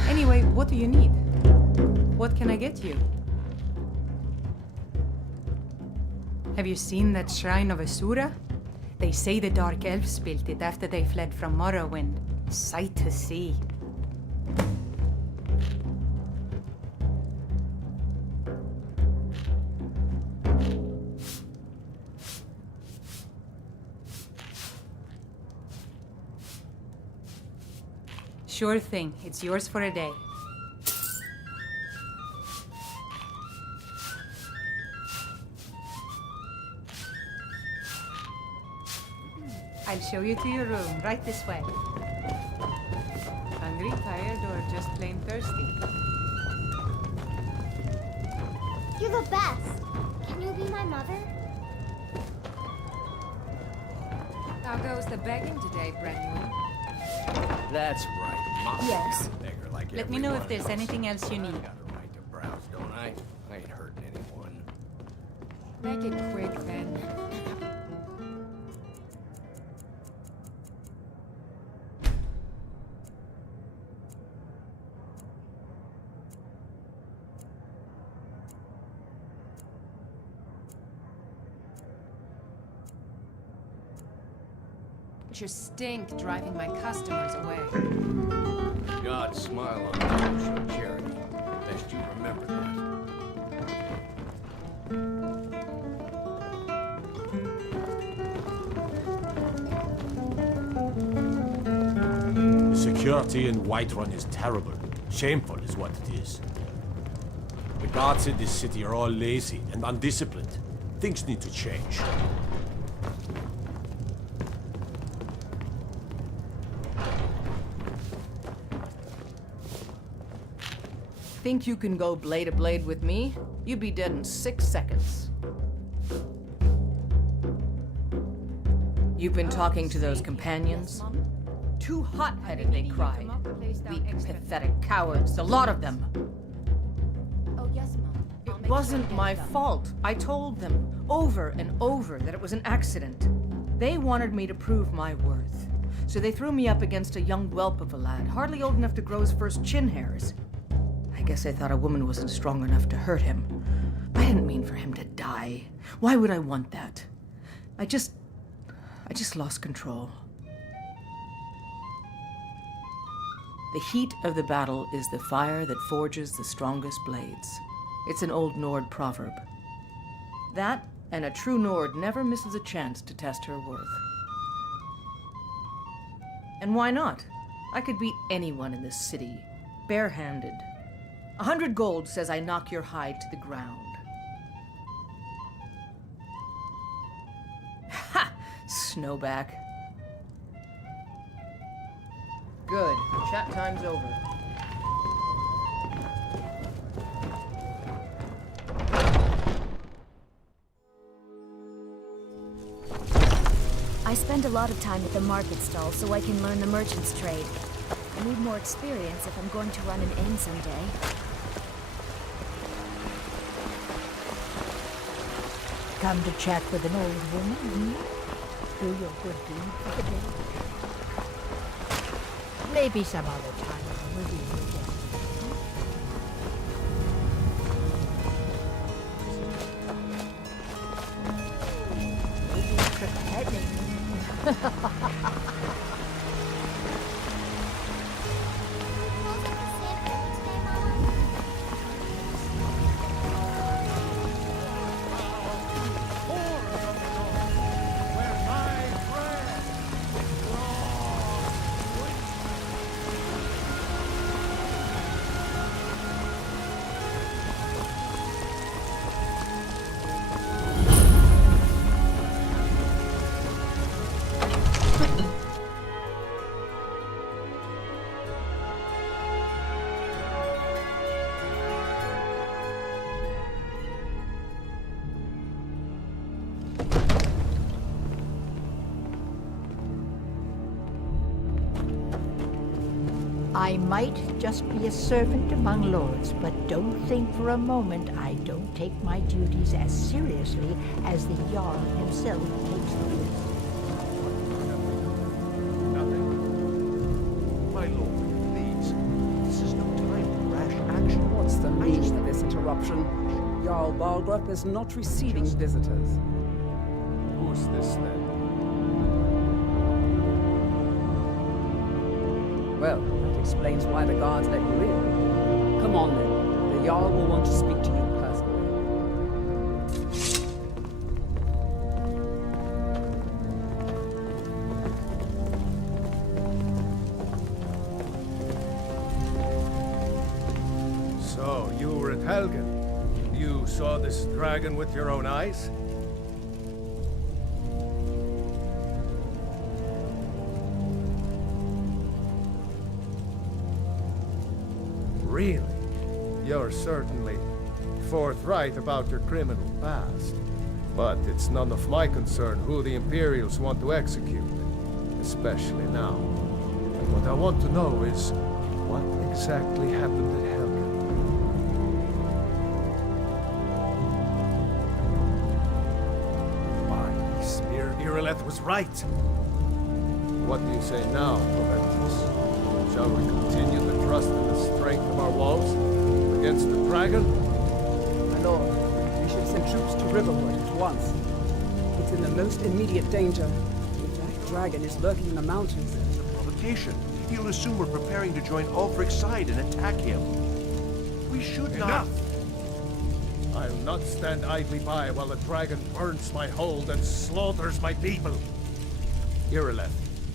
Anyway, what do you need? What can I get you? Have you seen that Shrine of Asura? They say the Dark Elves built it after they fled from Morrowind. Sight to see. Sure thing. It's yours for a day. I'll show you to your room, right this way. Hungry, tired, or just plain thirsty? You're the best. Can you be my mother? How goes the begging today, Brendan? That's right. Mom. Yes. Beggar like Let me know if everyone there's else. anything else you need. I got a right to browse, don't I? I ain't hurting anyone. Make it quick, then. It's your stink driving my customers away. God smile on you, show charity. Best you remember that. The security in Whiterun is terrible. Shameful is what it is. The guards in this city are all lazy and undisciplined. Things need to change. think you can go blade to blade with me? You'd be dead in 6 seconds. You've been talking to those companions? Too hot-headed, they cried. Weak, pathetic cowards, a lot of them. Oh, yes, Mom. It wasn't my fault. I told them over and over that it was an accident. They wanted me to prove my worth. So they threw me up against a young whelp of a lad, hardly old enough to grow his first chin hairs. I guess they thought a woman wasn't strong enough to hurt him. I didn't mean for him to die. Why would I want that? I just lost control. The heat of the battle is the fire that forges the strongest blades. It's an old Nord proverb. That, and a true Nord never misses a chance to test her worth. And why not? I could beat anyone in this city, barehanded. 100 gold says I knock your hide to the ground. Ha! Snowback. Good. Chat time's over. I spend a lot of time at the market stall so I can learn the merchant's trade. I need more experience if I'm going to run an inn someday. Come to chat with an old woman, Do your good deed for the day. Maybe some other time we'll be again. I might just be a servant among lords, but don't think for a moment I don't take my duties as seriously as the Jarl himself takes them. My lord, please. This is no time for rash action. What's the meaning of this interruption? Jarl Balgrup is not receiving visitors. Who's this then? Well, that explains why the guards let you in. Come on then. The Jarl will want to speak to you personally. So, you were at Helgen. You saw this dragon with your own eyes? Really? You're certainly forthright about your criminal past. But it's none of my concern who the Imperials want to execute, especially now. And what I want to know is, what exactly happened at Helgen? Why, Smear Irileth was right! What do you say now, Proventus? Shall we continue to trust in the strength of our walls against the dragon? My lord, we should send troops to Riverwood at once. It's in the most immediate danger. If that dragon is lurking in the mountains. It's a provocation. He'll assume we're preparing to join Ulfric's side and attack him. We should not... Enough! I'll not stand idly by while the dragon burns my hold and slaughters my people. Irileth,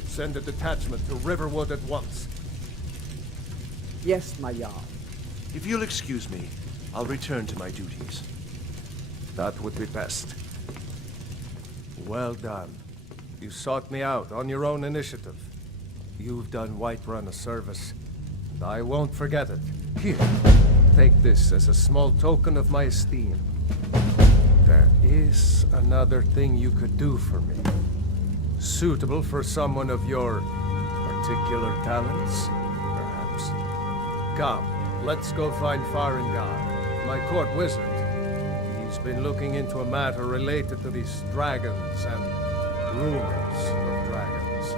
send a detachment to Riverwood at once. Yes, my Jarl. If you'll excuse me, I'll return to my duties. That would be best. Well done. You sought me out on your own initiative. You've done Whiterun a service, and I won't forget it. Here, take this as a small token of my esteem. There is another thing you could do for me. Suitable for someone of your particular talents, perhaps. Come, let's go find Farengar, my court wizard. He's been looking into a matter related to these dragons and rumors of dragons.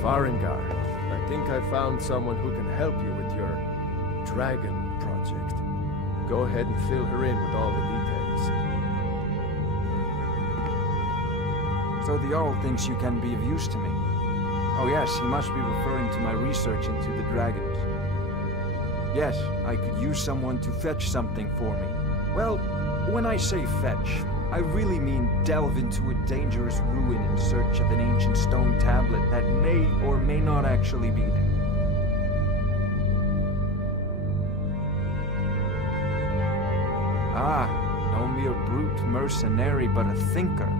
Farengar, I think I found someone who can help you with your dragon project. Go ahead and fill her in with all the details. So the Jarl thinks you can be of use to me. Oh yes, he must be referring to my research into the dragons. Yes, I could use someone to fetch something for me. Well, when I say fetch, I really mean delve into a dangerous ruin in search of an ancient stone tablet that may or may not actually be there. Ah, no mere brute mercenary, but a thinker.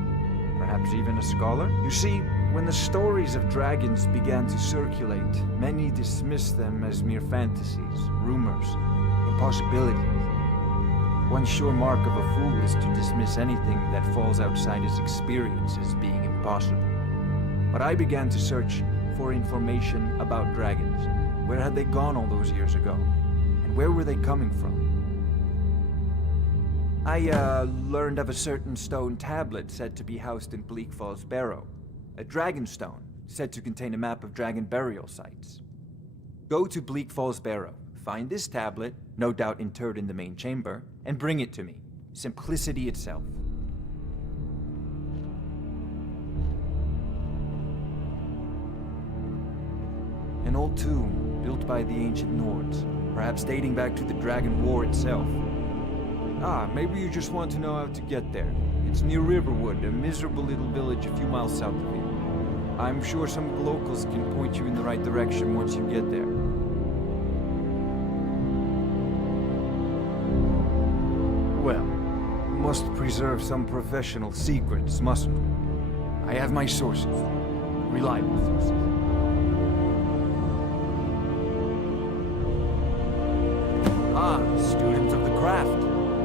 Perhaps even a scholar? You see, when the stories of dragons began to circulate, many dismissed them as mere fantasies, rumors, impossibilities. One sure mark of a fool is to dismiss anything that falls outside his experience as being impossible. But I began to search for information about dragons. Where had they gone all those years ago? And where were they coming from? I learned of a certain stone tablet said to be housed in Bleak Falls Barrow. A dragon stone, said to contain a map of dragon burial sites. Go to Bleak Falls Barrow, find this tablet, no doubt interred in the main chamber, and bring it to me. Simplicity itself. An old tomb, built by the ancient Nords, perhaps dating back to the Dragon War itself. Ah, maybe you just want to know how to get there. It's near Riverwood, a miserable little village a few miles south of here. I'm sure some of the locals can point you in the right direction once you get there. Well, must preserve some professional secrets, mustn't we? I have my sources. Reliable sources. Ah, students of the craft.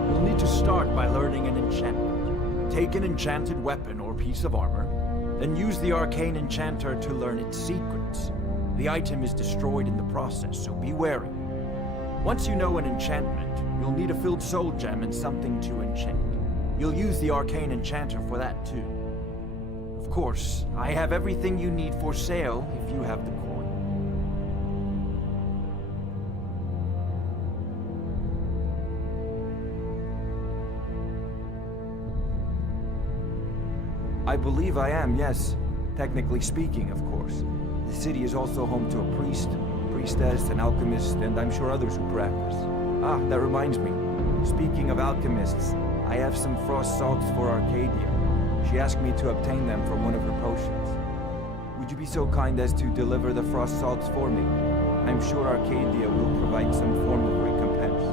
You'll need to start by learning an enchantment. Take an enchanted weapon or piece of armor, then use the arcane enchanter to learn its secrets. The item is destroyed in the process, so be wary. Once you know an enchantment, you'll need a filled soul gem and something to enchant. You'll use the arcane enchanter for that too. Of course, I have everything you need for sale if you have the coin. I believe I am, yes. Technically speaking, of course. The city is also home to a priest, priestess, an alchemist, and I'm sure others who practice. Ah, that reminds me. Speaking of alchemists, I have some frost salts for Arcadia. She asked me to obtain them from one of her potions. Would you be so kind as to deliver the frost salts for me? I'm sure Arcadia will provide some form of recompense.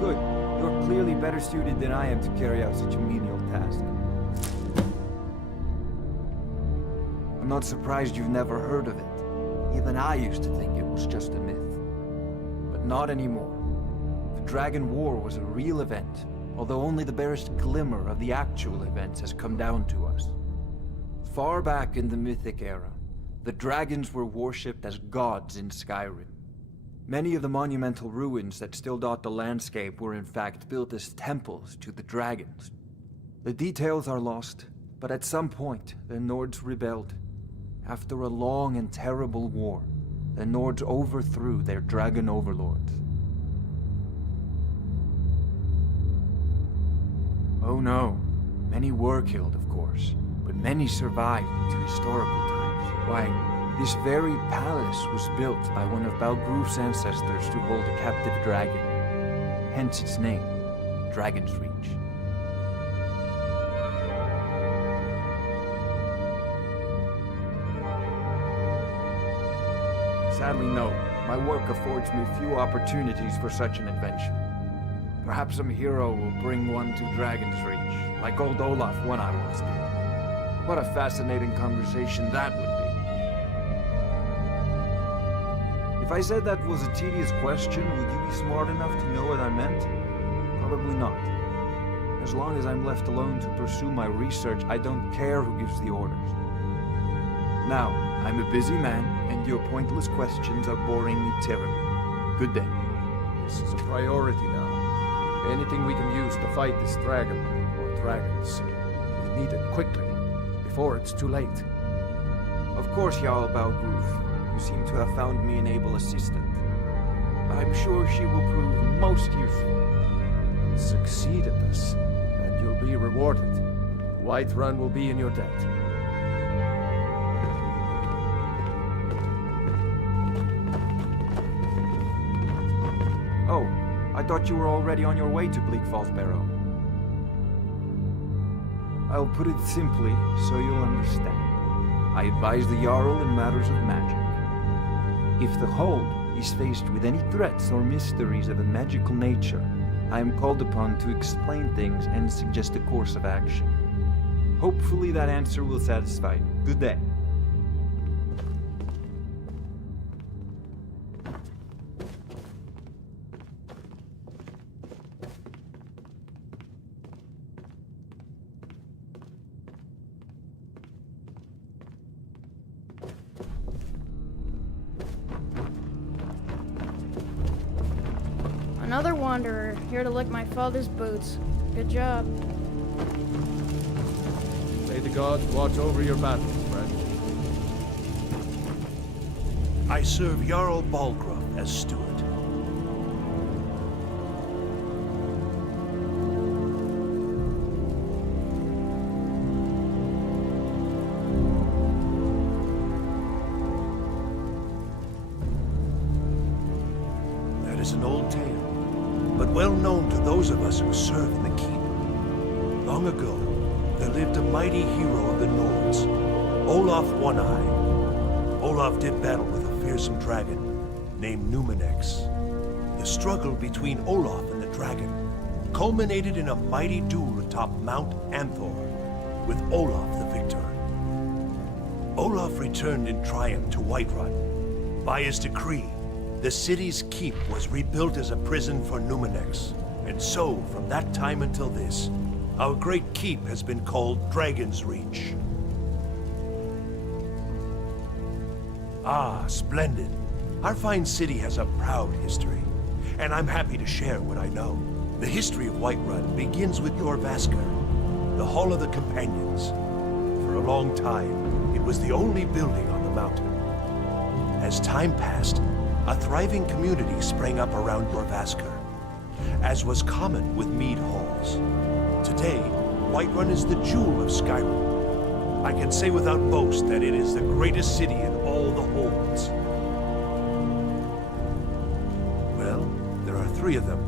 Good. You're clearly better suited than I am to carry out such a menial task. I'm not surprised you've never heard of it. Even I used to think it was just a myth. But not anymore. The Dragon War was a real event, although only the barest glimmer of the actual events has come down to us. Far back in the Mythic era, the dragons were worshipped as gods in Skyrim. Many of the monumental ruins that still dot the landscape were in fact built as temples to the dragons. The details are lost, but at some point, the Nords rebelled. After a long and terrible war, the Nords overthrew their dragon overlords. Oh no, many were killed, of course, but many survived into historical times. Why, this very palace was built by one of Balgruf's ancestors to hold a captive dragon. Hence its name, Dragon's Reach. Sadly, no. My work affords me few opportunities for such an adventure. Perhaps some hero will bring one to Dragon's Reach, like old Olaf One-Eye once did. What a fascinating conversation that would be. If I said that was a tedious question, would you be smart enough to know what I meant? Probably not. As long as I'm left alone to pursue my research, I don't care who gives the orders. Now, I'm a busy man, and your pointless questions are boring me terribly. Good day. This is a priority now. Anything we can use to fight this dragon, or dragons, we need it quickly, before it's too late. Of course, Jarl Balgruf. You seem to have found me an able assistant. I'm sure she will prove most useful. Succeed at this, and you'll be rewarded. Whiterun will be in your debt. Oh, I thought you were already on your way to Bleak Falls Barrow. I'll put it simply so you'll understand. I advise the Jarl in matters of magic. If the Hold is faced with any threats or mysteries of a magical nature, I am called upon to explain things and suggest a course of action. Hopefully that answer will satisfy you. Good day. Another wanderer, here to lick my father's boots. Good job. May the gods watch over your battle, friend. I serve Jarl Balgruf as steward. That is an old tale, but well known to those of us who serve in the keep. Long ago, there lived a mighty hero of the Nords, Olaf One-Eye. Olaf did battle with a fearsome dragon named Numenex. The struggle between Olaf and the dragon culminated in a mighty duel atop Mount Anthor, with Olaf the victor. Olaf returned in triumph to Whiterun. By his decree, the city's keep was rebuilt as a prison for Numenex. And so, from that time until this, our great keep has been called Dragon's Reach. Ah, splendid. Our fine city has a proud history, and I'm happy to share what I know. The history of Whiterun begins with Jorrvaskr, the Hall of the Companions. For a long time, it was the only building on the mountain. As time passed, a thriving community sprang up around Jorrvaskr, as was common with mead halls. Today, Whiterun is the jewel of Skyrim. I can say without boast that it is the greatest city in all the holds. Well, there are 3 of them,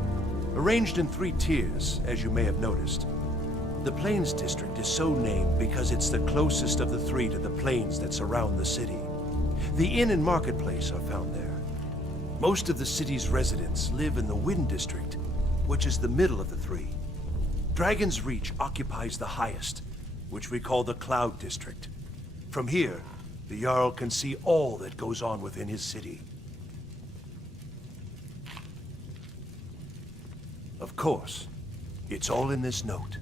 arranged in 3 tiers, as you may have noticed. The Plains District is so named because it's the closest of the 3 to the plains that surround the city. The inn and marketplace are found there. Most of the city's residents live in the Wind District, which is the middle of the 3. Dragon's Reach occupies the highest, which we call the Cloud District. From here, the Jarl can see all that goes on within his city. Of course, it's all in this note.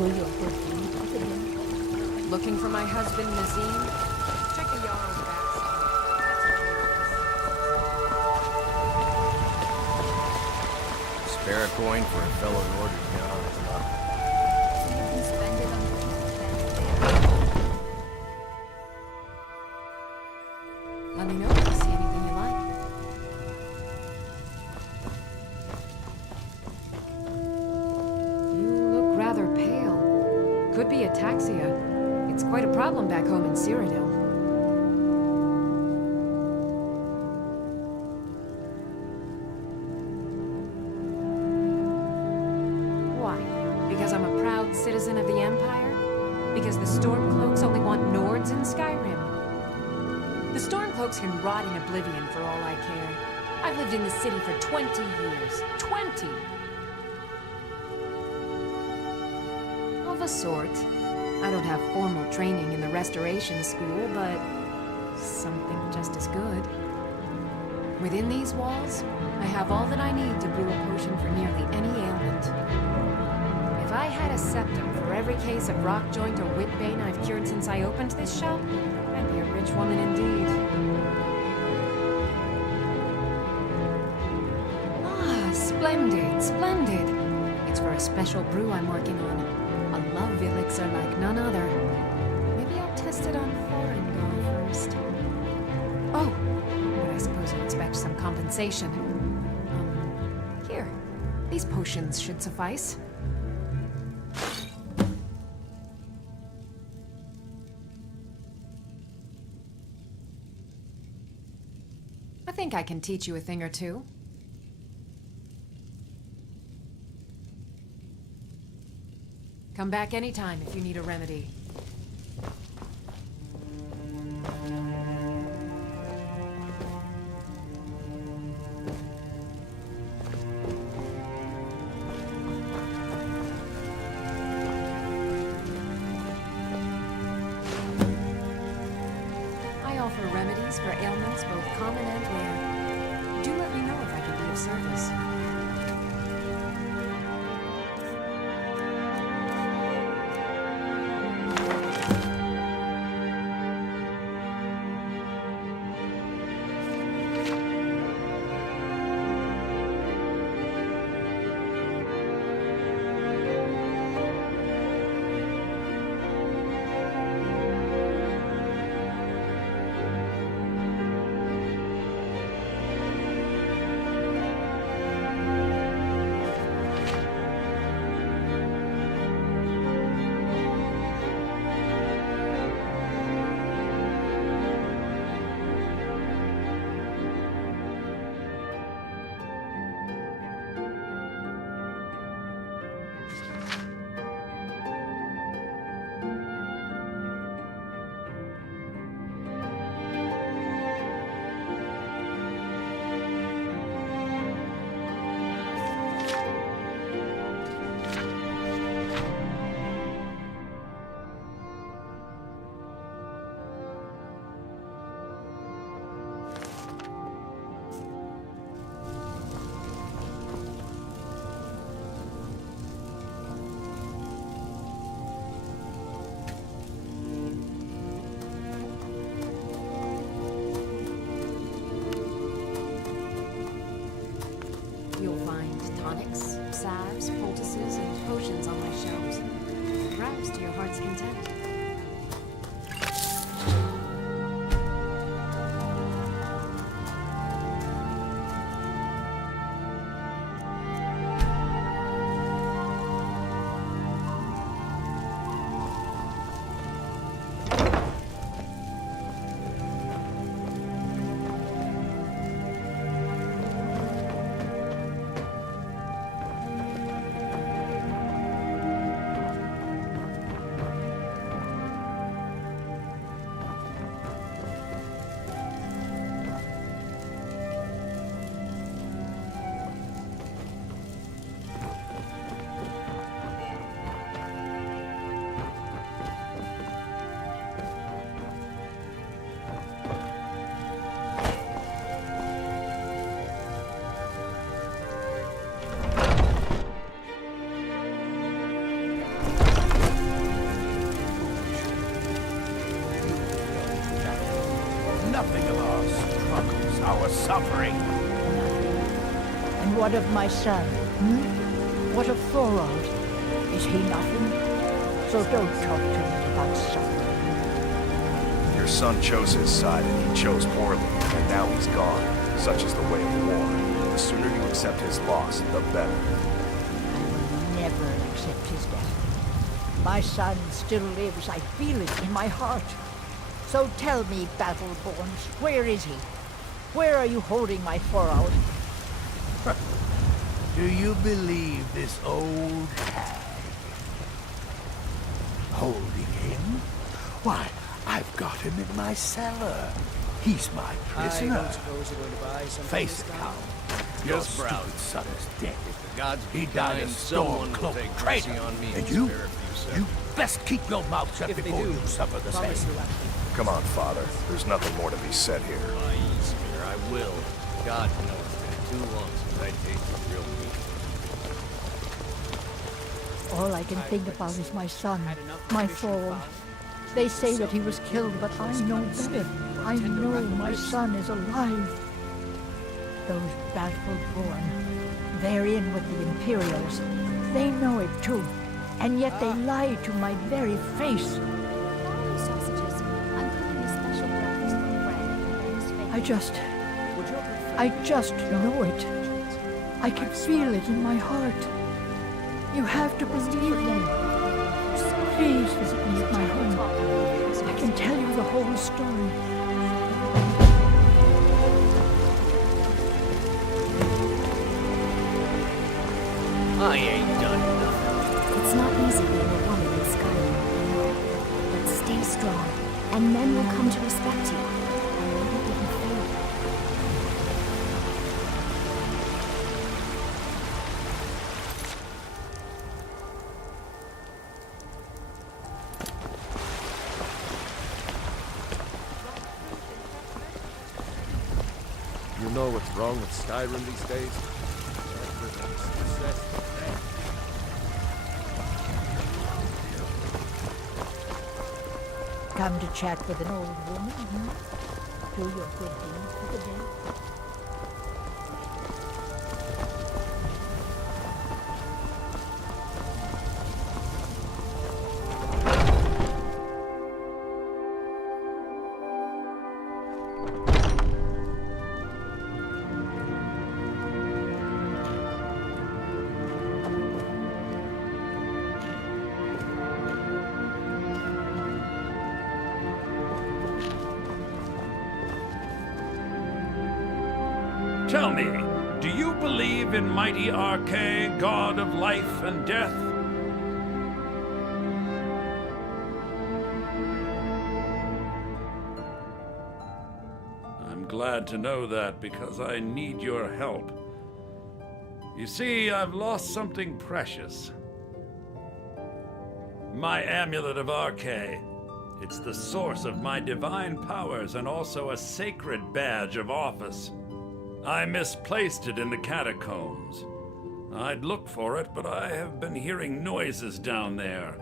sure you're good friends with him. Looking for my husband, Nazim? Check the Jarl's backside. Spare a coin for a fellow Nord who's down on his luck. So you can spend it on Let me know if you see anything you like. You look rather pale. Could be ataxia. It's quite a problem back home in Cyrodiil. Why? Because I'm a proud citizen of the Empire? Because the Stormcloaks only want Nords in Skyrim? The Stormcloaks can rot in oblivion for all I care. I've lived in the city for 20 years. 20! Of a sort. I don't have formal training in the Restoration School, but something just as good. Within these walls, I have all that I need to brew a potion for nearly any ailment. If I had a septum for every case of rock joint or whitbane I've cured since I opened this shop, I'd be a rich woman indeed. Ah, splendid, splendid. It's for a special brew I'm working on. A love elixir like none other. Maybe I'll test it on Foreign first. Oh, but I suppose you expect some compensation. Here. These potions should suffice. I think I can teach you a thing or two. Come back anytime if you need a remedy. I offer remedies for ailments both common and rare. Do let me know if I can be of service. You'll find tonics, salves, poultices, and potions on my shelves. Browse to your heart's content. nothing of our struggles, our suffering. And what of my son? What of Thorold? Is he nothing? So don't talk to me about suffering. Your son chose his side, and he chose poorly, and now he's gone. Such is the way of war. The sooner you accept his loss, the better. I will never accept his death. My son still lives. I feel it in my heart. So tell me, Battleborns, where is he? Where are you holding my Thorold? Do you believe this old hag? Holding him? Why, I've got him in my cellar. He's my prisoner. I don't suppose you're going to buy something. Face it, Count. Your Yes, stupid Brown. son is dead. If the gods He be died kind, a someone will storm-cloaked take traitor. mercy on me And and you? spare it for you, sir. You best keep your mouth shut If they before do, you suffer the promise same. to act. Come on, Father. There's nothing more to be said here. Easy, Peter, I will. God knows it's been too long since I tasted real meat. All I can think about is my son, my Thorold. They say that he was killed, but I know better. I know my son is alive. Those Battleborn, they're in with the Imperials. They know it too, and yet they lie to my very face. Sausages. I'm cooking a special breakfast for Fred and his face. I just know it. I can feel it in my heart. You have to believe them. Please visit me at my home. I can tell you the whole story. I ain't done nothing. It's not easy being a woman in Skyrim, I know. But stay strong, and men will come to respect you. And maybe even favor you. You know what's wrong with Skyrim these days? Come to chat with an old woman, Do your good deed for the day. Tell me, do you believe in mighty Arche, god of life and death? I'm glad to know that because I need your help. You see, I've lost something precious. My amulet of Arche. It's the source of my divine powers and also a sacred badge of office. I misplaced it in the catacombs. I'd look for it, but I have been hearing noises down there.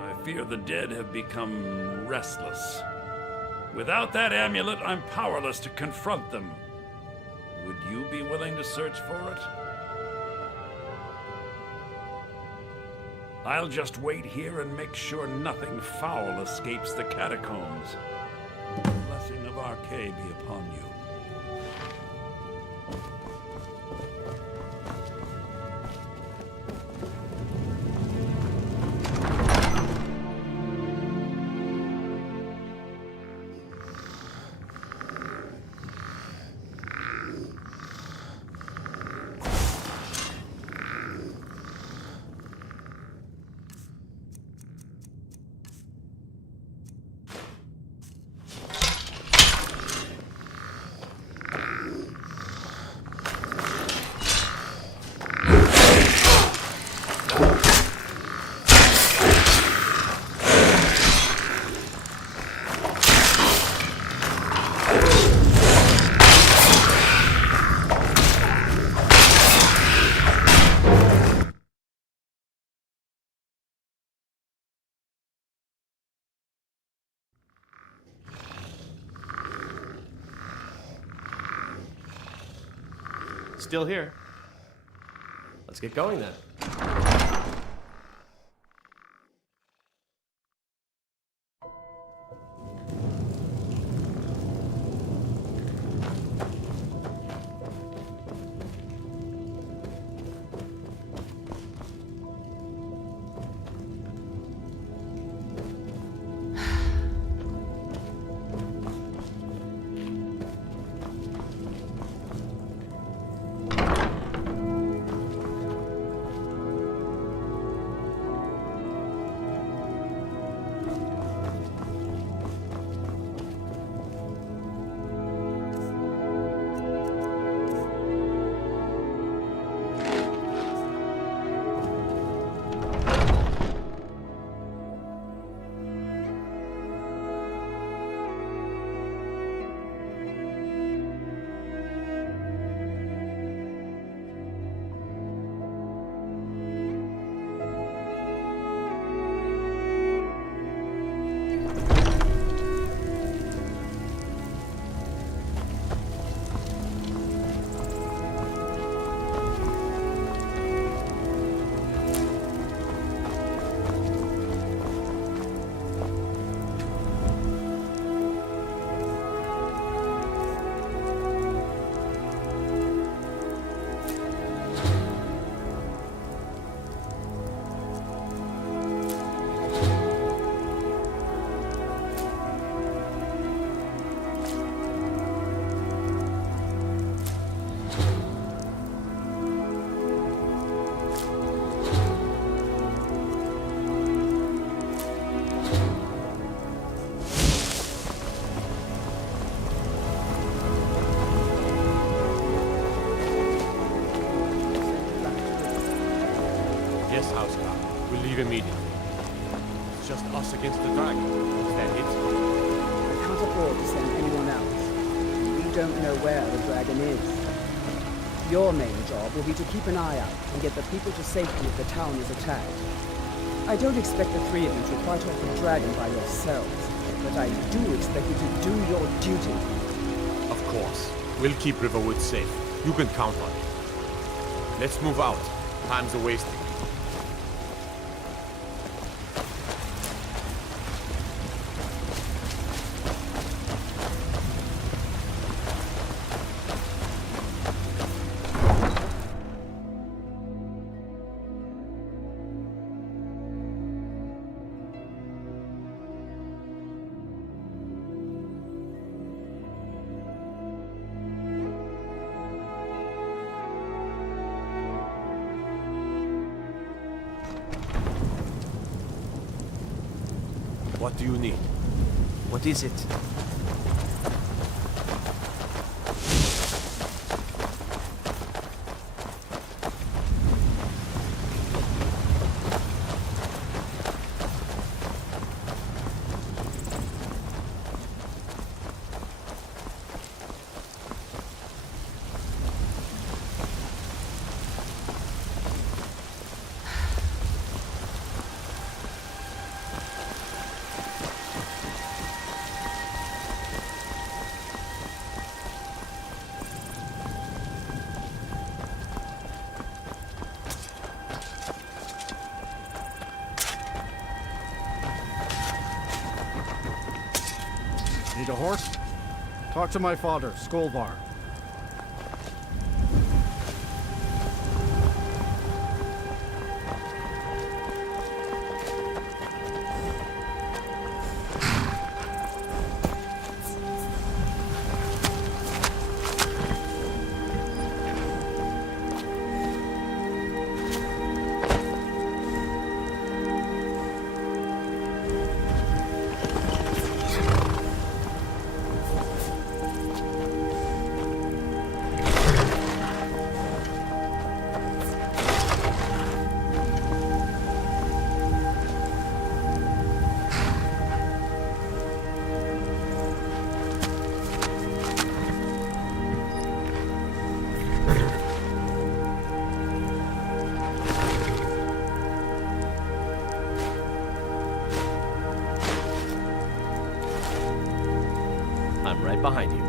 I fear the dead have become restless. Without that amulet, I'm powerless to confront them. Would you be willing to search for it? I'll just wait here and make sure nothing foul escapes the catacombs. The blessing of Arche be upon you. Still here. Let's get going then. Immediately. It's just us against the dragon. Is that it? I can't afford to send anyone else. We don't know where the dragon is. Your main job will be to keep an eye out and get the people to safety if the town is attacked. I don't expect the three of you to fight off the dragon by yourselves, but I do expect you to do your duty. Of course. We'll keep Riverwood safe. You can count on it. Let's move out. Time's a-wasting. What do you need? What is it? Need a horse? Talk to my father, Skolvar. I'm right behind you.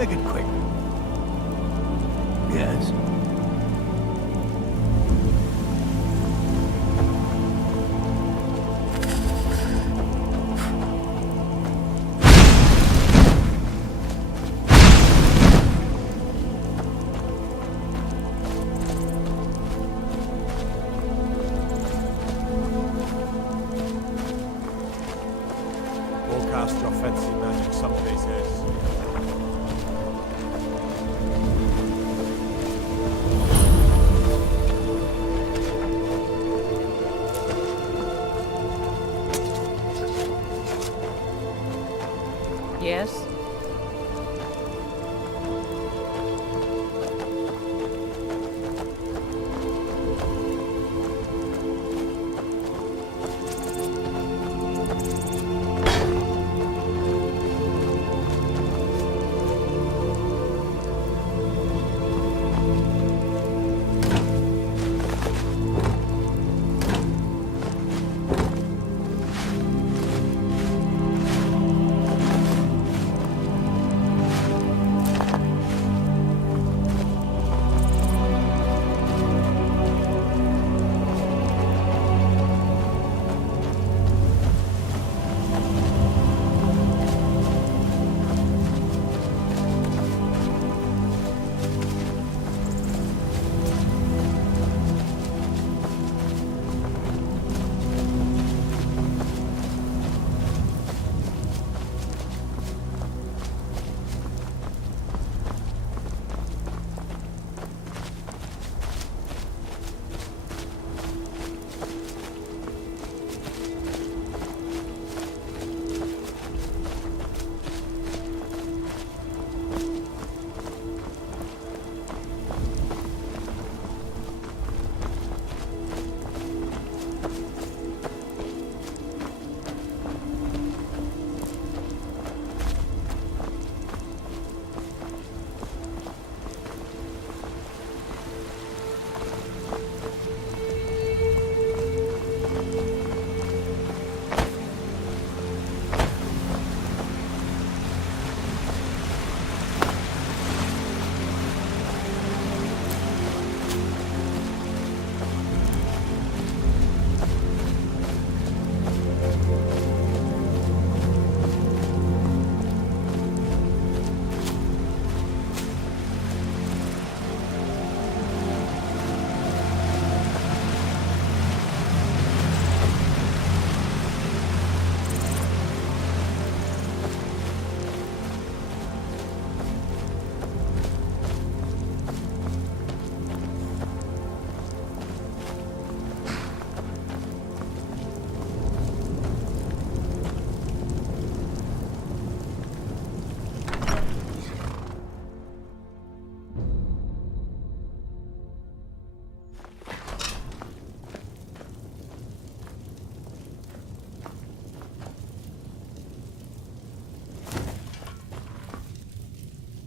Make it quick. Yes? Forecast your fancy magic someplace else. Yes?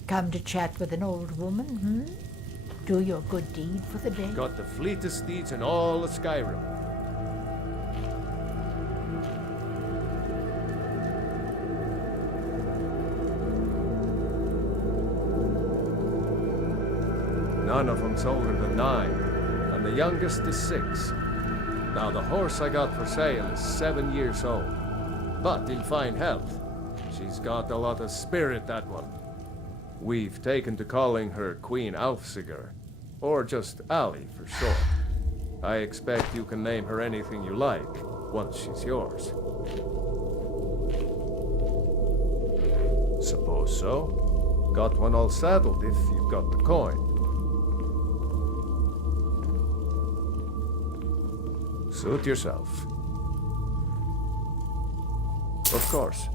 Come to chat with an old woman, hmm? Do your good deed for the day. Got the fleetest steeds in all of Skyrim. None of them's older than 9, and the youngest is 6. Now the horse I got for sale is 7 years old, but in fine health. She's got a lot of spirit, that one. We've taken to calling her Queen Alfsigar, or just Ali for short. I expect you can name her anything you like, once she's yours. Suppose so. Got one all saddled if you've got the coin. Suit yourself. Of course.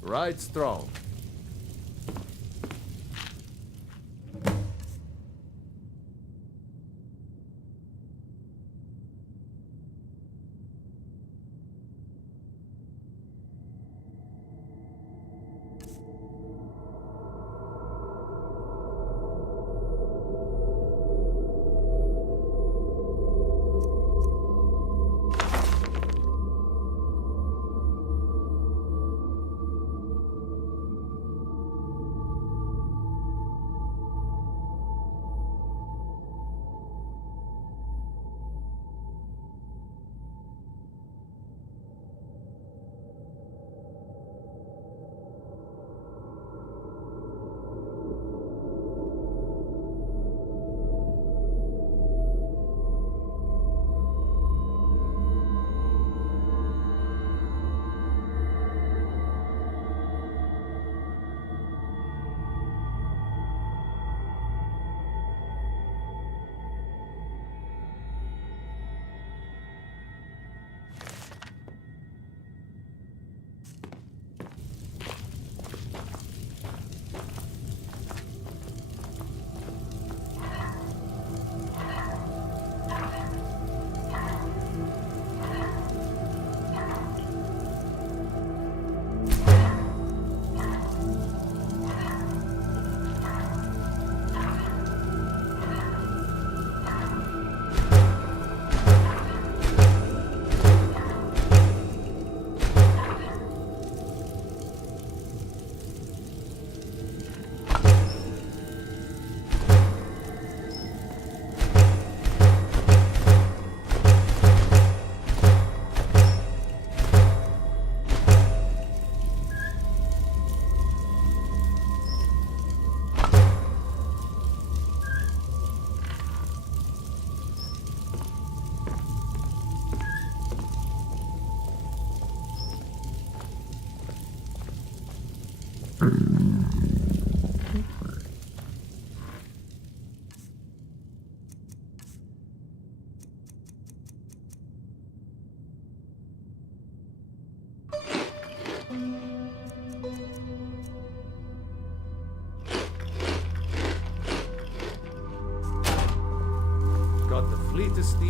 Ride strong.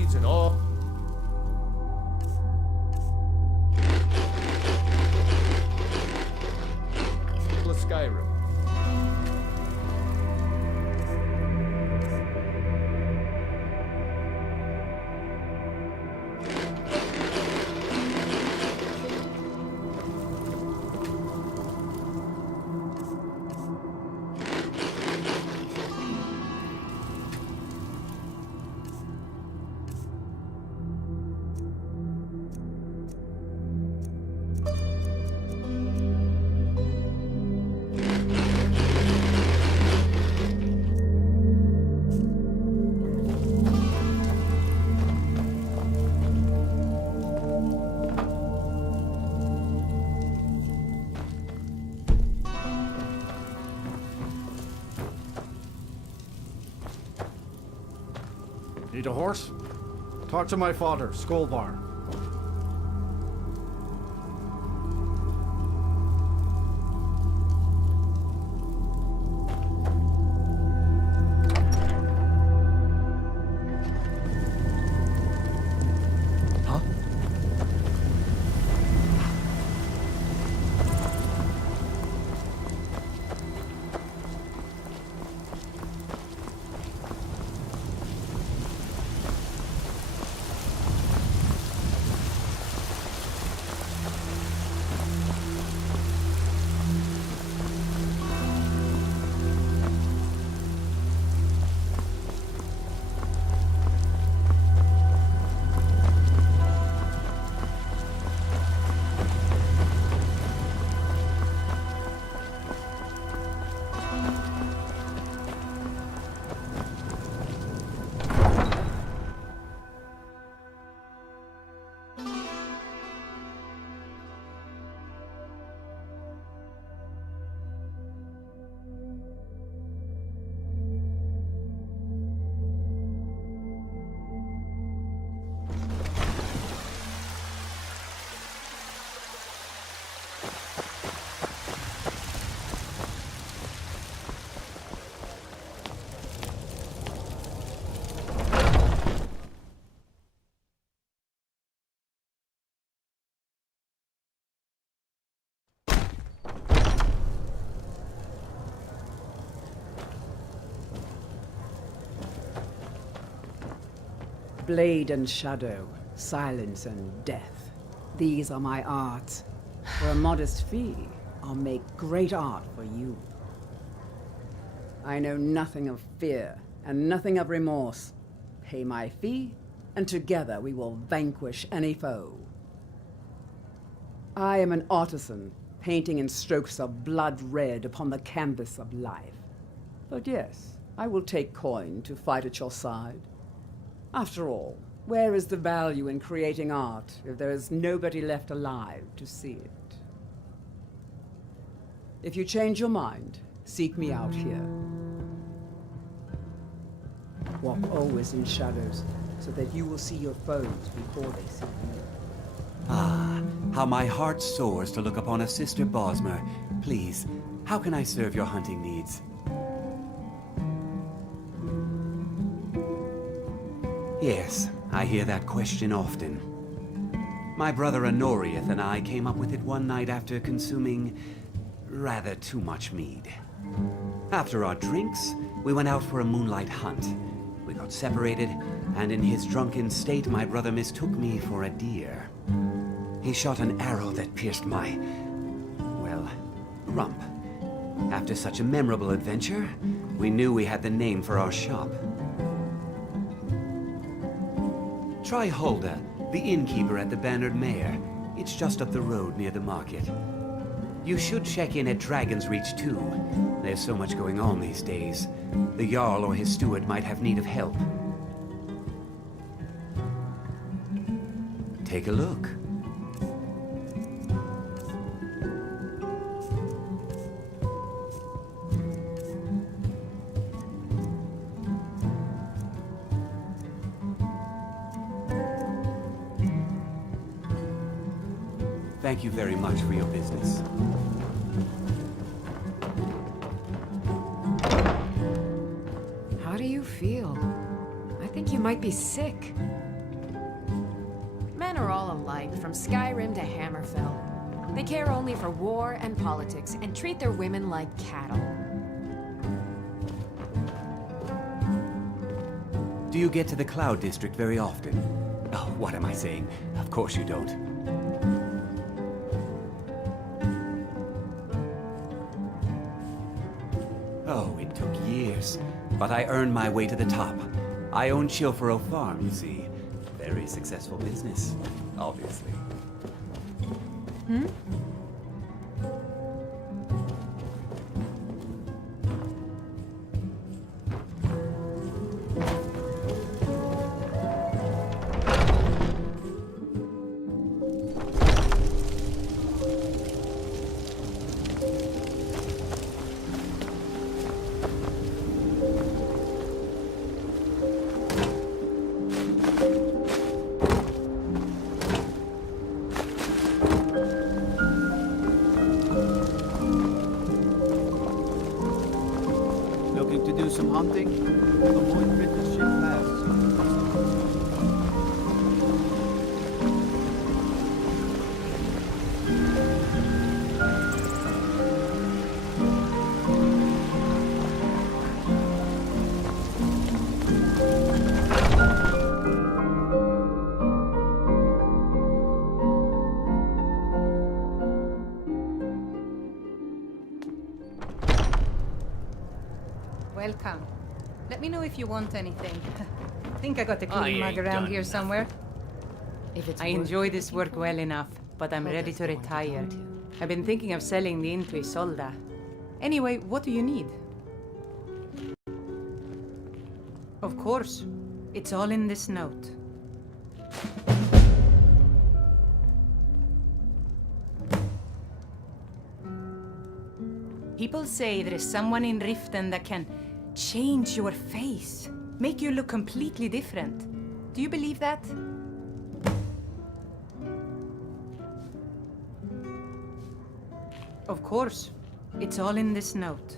needs in all. Skyrim. Need a horse? Talk to my father, Skolvar. Blade and shadow, silence and death. These are my arts. For a modest fee, I'll make great art for you. I know nothing of fear and nothing of remorse. Pay my fee, and together we will vanquish any foe. I am an artisan, painting in strokes of blood red upon the canvas of life. But yes, I will take coin to fight at your side. After all, where is the value in creating art if there is nobody left alive to see it? If you change your mind, seek me out here. Walk always in shadows, so that you will see your foes before they see you. Ah, how my heart soars to look upon a Sister Bosmer. Please, how can I serve your hunting needs? Yes, I hear that question often. My brother Honorius and I came up with it one night after consuming rather too much mead. After our drinks, we went out for a moonlight hunt. We got separated, and in his drunken state, my brother mistook me for a deer. He shot an arrow that pierced my, well, rump. After such a memorable adventure, we knew we had the name for our shop. Try Hulda, the innkeeper at the Bannered Mare. It's just up the road near the market. You should check in at Dragon's Reach too. There's so much going on these days. The Jarl or his steward might have need of help. Take a look. Thank you very much for your business. How do you feel? I think you might be sick. alike, from Skyrim to Hammerfell. They care only for war and politics, and treat their women like cattle. Do you get to the Cloud District very often? Oh, what am I saying? Of course you don't. Oh, it took years, but I earned my way to the top. I own Chilfaro Farm, you see. Very successful business, obviously. Hmm? Looking to do some hunting? Avoid British ship fast. Welcome. Let me know if you want anything. I think I got a I clean mug ain't around done here nothing. somewhere. If it's I enjoy this work well enough, but I'm ready to retire. I've been thinking of selling the inn to Isolda. Anyway, what do you need? Of course. It's all in this note. People say there is someone in Riften that can change your face, make you look completely different. Do you believe that? Of course. It's all in this note.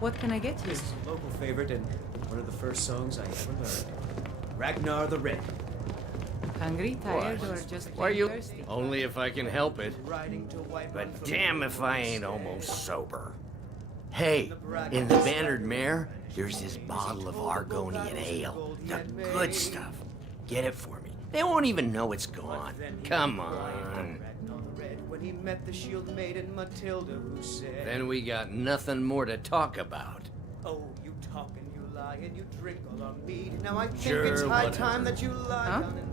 What can I get you? This is a local favorite and one of the first songs I ever learned. Ragnar the Red. Hungry, tired, What? or just Why are plain you? thirsty? Only if I can help it. But damn if I ain't almost sober. Hey, in the Bannered Mare, there's this bottle of Argonian ale. The good stuff. Get it for me. They won't even know it's gone. Come on. When he met the shield maiden Matilda, who said, Then we got nothing more to talk about. "Oh, you talk and you lie and you drink all our mead. Now I think Sure, it's high whatever. time that you lie Huh? down and..."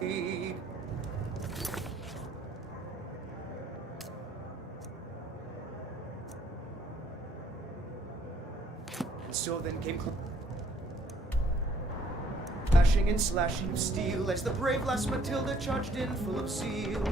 And so then came clashing and slashing of steel as the brave lass Matilda charged in full of zeal.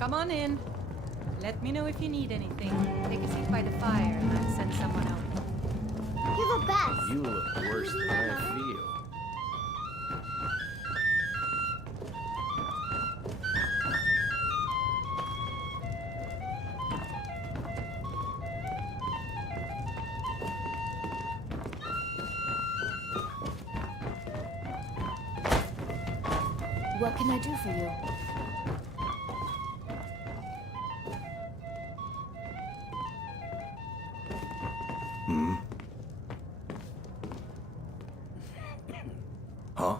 Come on in. Let me know if you need anything. Take a seat by the fire and I'll send someone over. You're the best. You look worse than I feel. What can I do for you? Huh?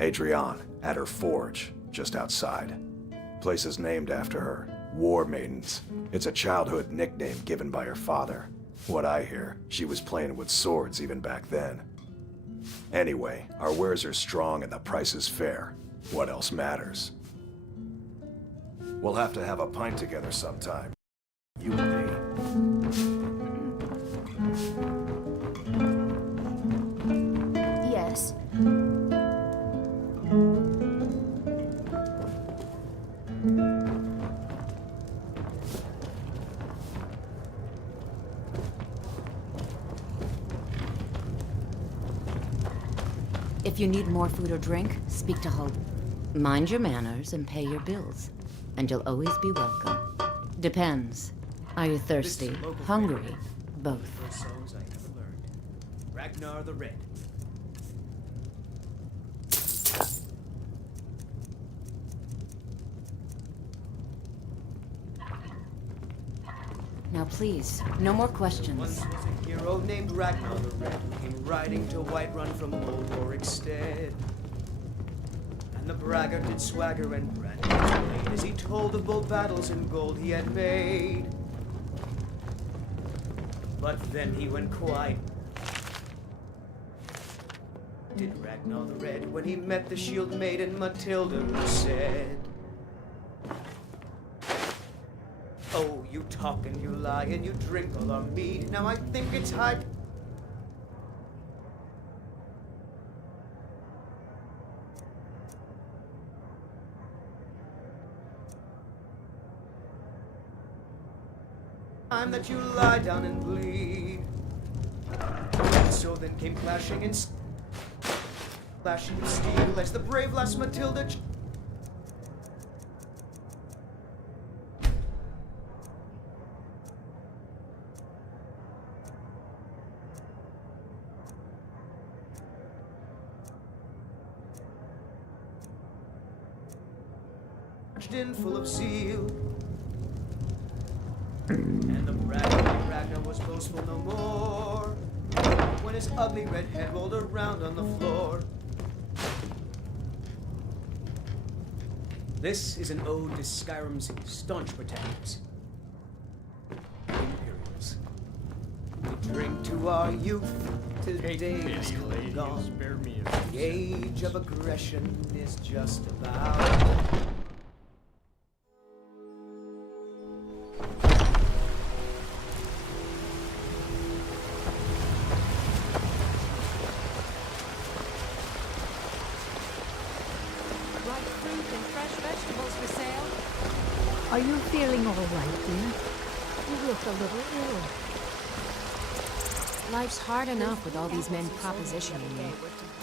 Adrienne, at her forge, just outside. Place is named after her. War Maidens. It's a childhood nickname given by her father. What I hear, she was playing with swords even back then. Anyway, our wares are strong and the price is fair. What else matters? We'll have to have a pint together sometime. You and me. Yes. If you need more food or drink, speak to Hull. Mind your manners and pay your bills, and you'll always be welcome. Depends. Are you thirsty? Hungry? Both. First songs I ever learned. Ragnar the Red. Now please, no more questions. Once was a hero named Ragnar the Red who came riding to Whiterun from old Warwickstead. And the braggart did swagger and brand his blade as he told of bold battles and gold he had made. But then he went quiet. Did Ragnar the Red when he met the shield maiden Matilda, who said, "Oh, you talk and you lie and you drink all our mead. Now I think it's high Time that you lie down and bleed. And so then came clashing and flashing of steel as the brave lass Matilda charged in full of zeal. And the braggart Ragnar was boastful no more when his ugly red head rolled around on the floor. This is an ode to Skyrim's staunch protectors, the Imperials. We drink to our youth, to days come and gone. The age of aggression is just about. Are you feeling all right, dear? You look a little ill. Life's hard enough with all these men propositioning me.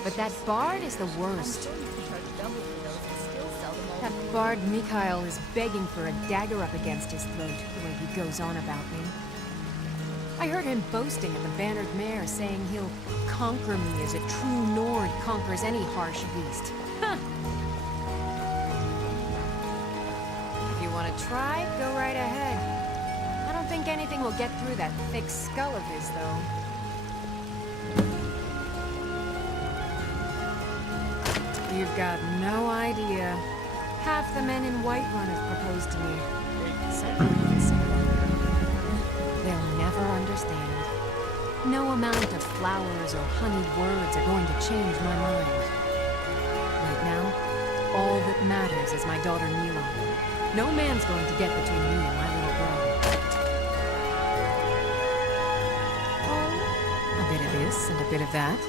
But that bard is the worst. That bard Mikhail is begging for a dagger up against his throat, the way he goes on about me. I heard him boasting at the Bannered Mare, saying he'll conquer me as a true Nord conquers any harsh beast. Huh. If you want to try, go right ahead. I don't think anything will get through that thick skull of his, though. You've got no idea. Half the men in Whiterun have proposed to me. Certainly Sarah. They'll never understand. No amount of flowers or honeyed words are going to change my mind. Right now, all that matters is my daughter Mila. No man's going to get between me and my little girl. Oh, a bit of this and a bit of that.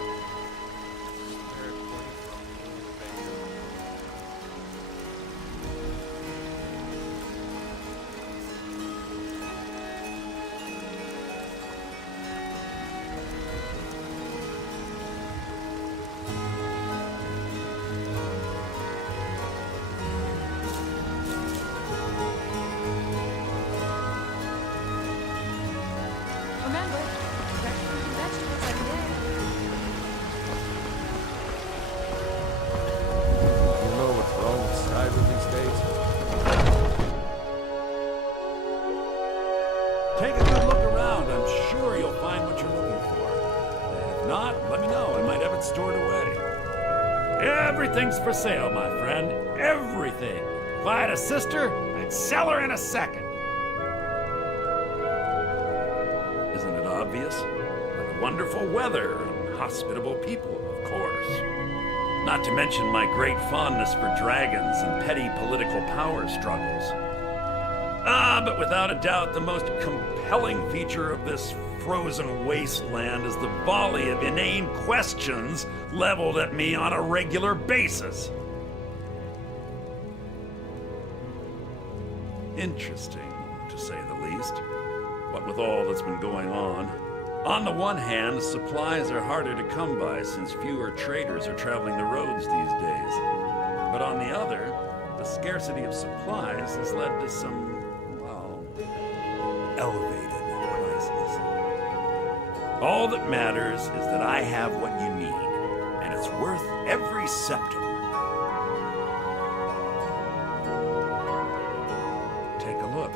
Take a good look around. I'm sure you'll find what you're looking for. If not, let me know. I might have it stored away. Everything's for sale, my friend. Everything. If I had a sister, I'd sell her in a second. Isn't it obvious? By the wonderful weather and hospitable people, of course. Not to mention my great fondness for dragons and petty political power struggles. But without a doubt, the most compelling feature of this frozen wasteland is the volley of inane questions leveled at me on a regular basis. Interesting, to say the least. What with all that's been going on the one hand, supplies are harder to come by since fewer traders are traveling the roads these days. But on the other, the scarcity of supplies has led to some elevated prices. All that matters is that I have what you need, and it's worth every septim. Take a look.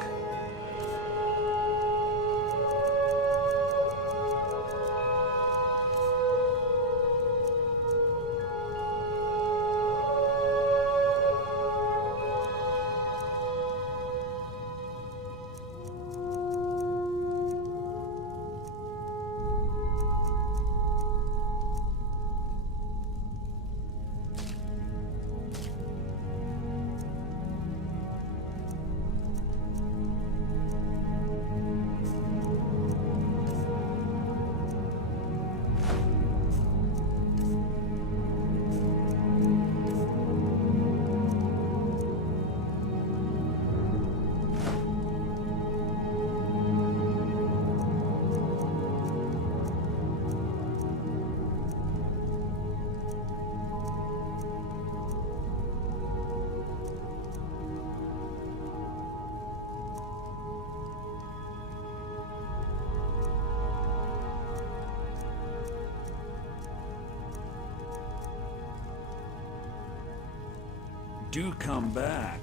Do come back.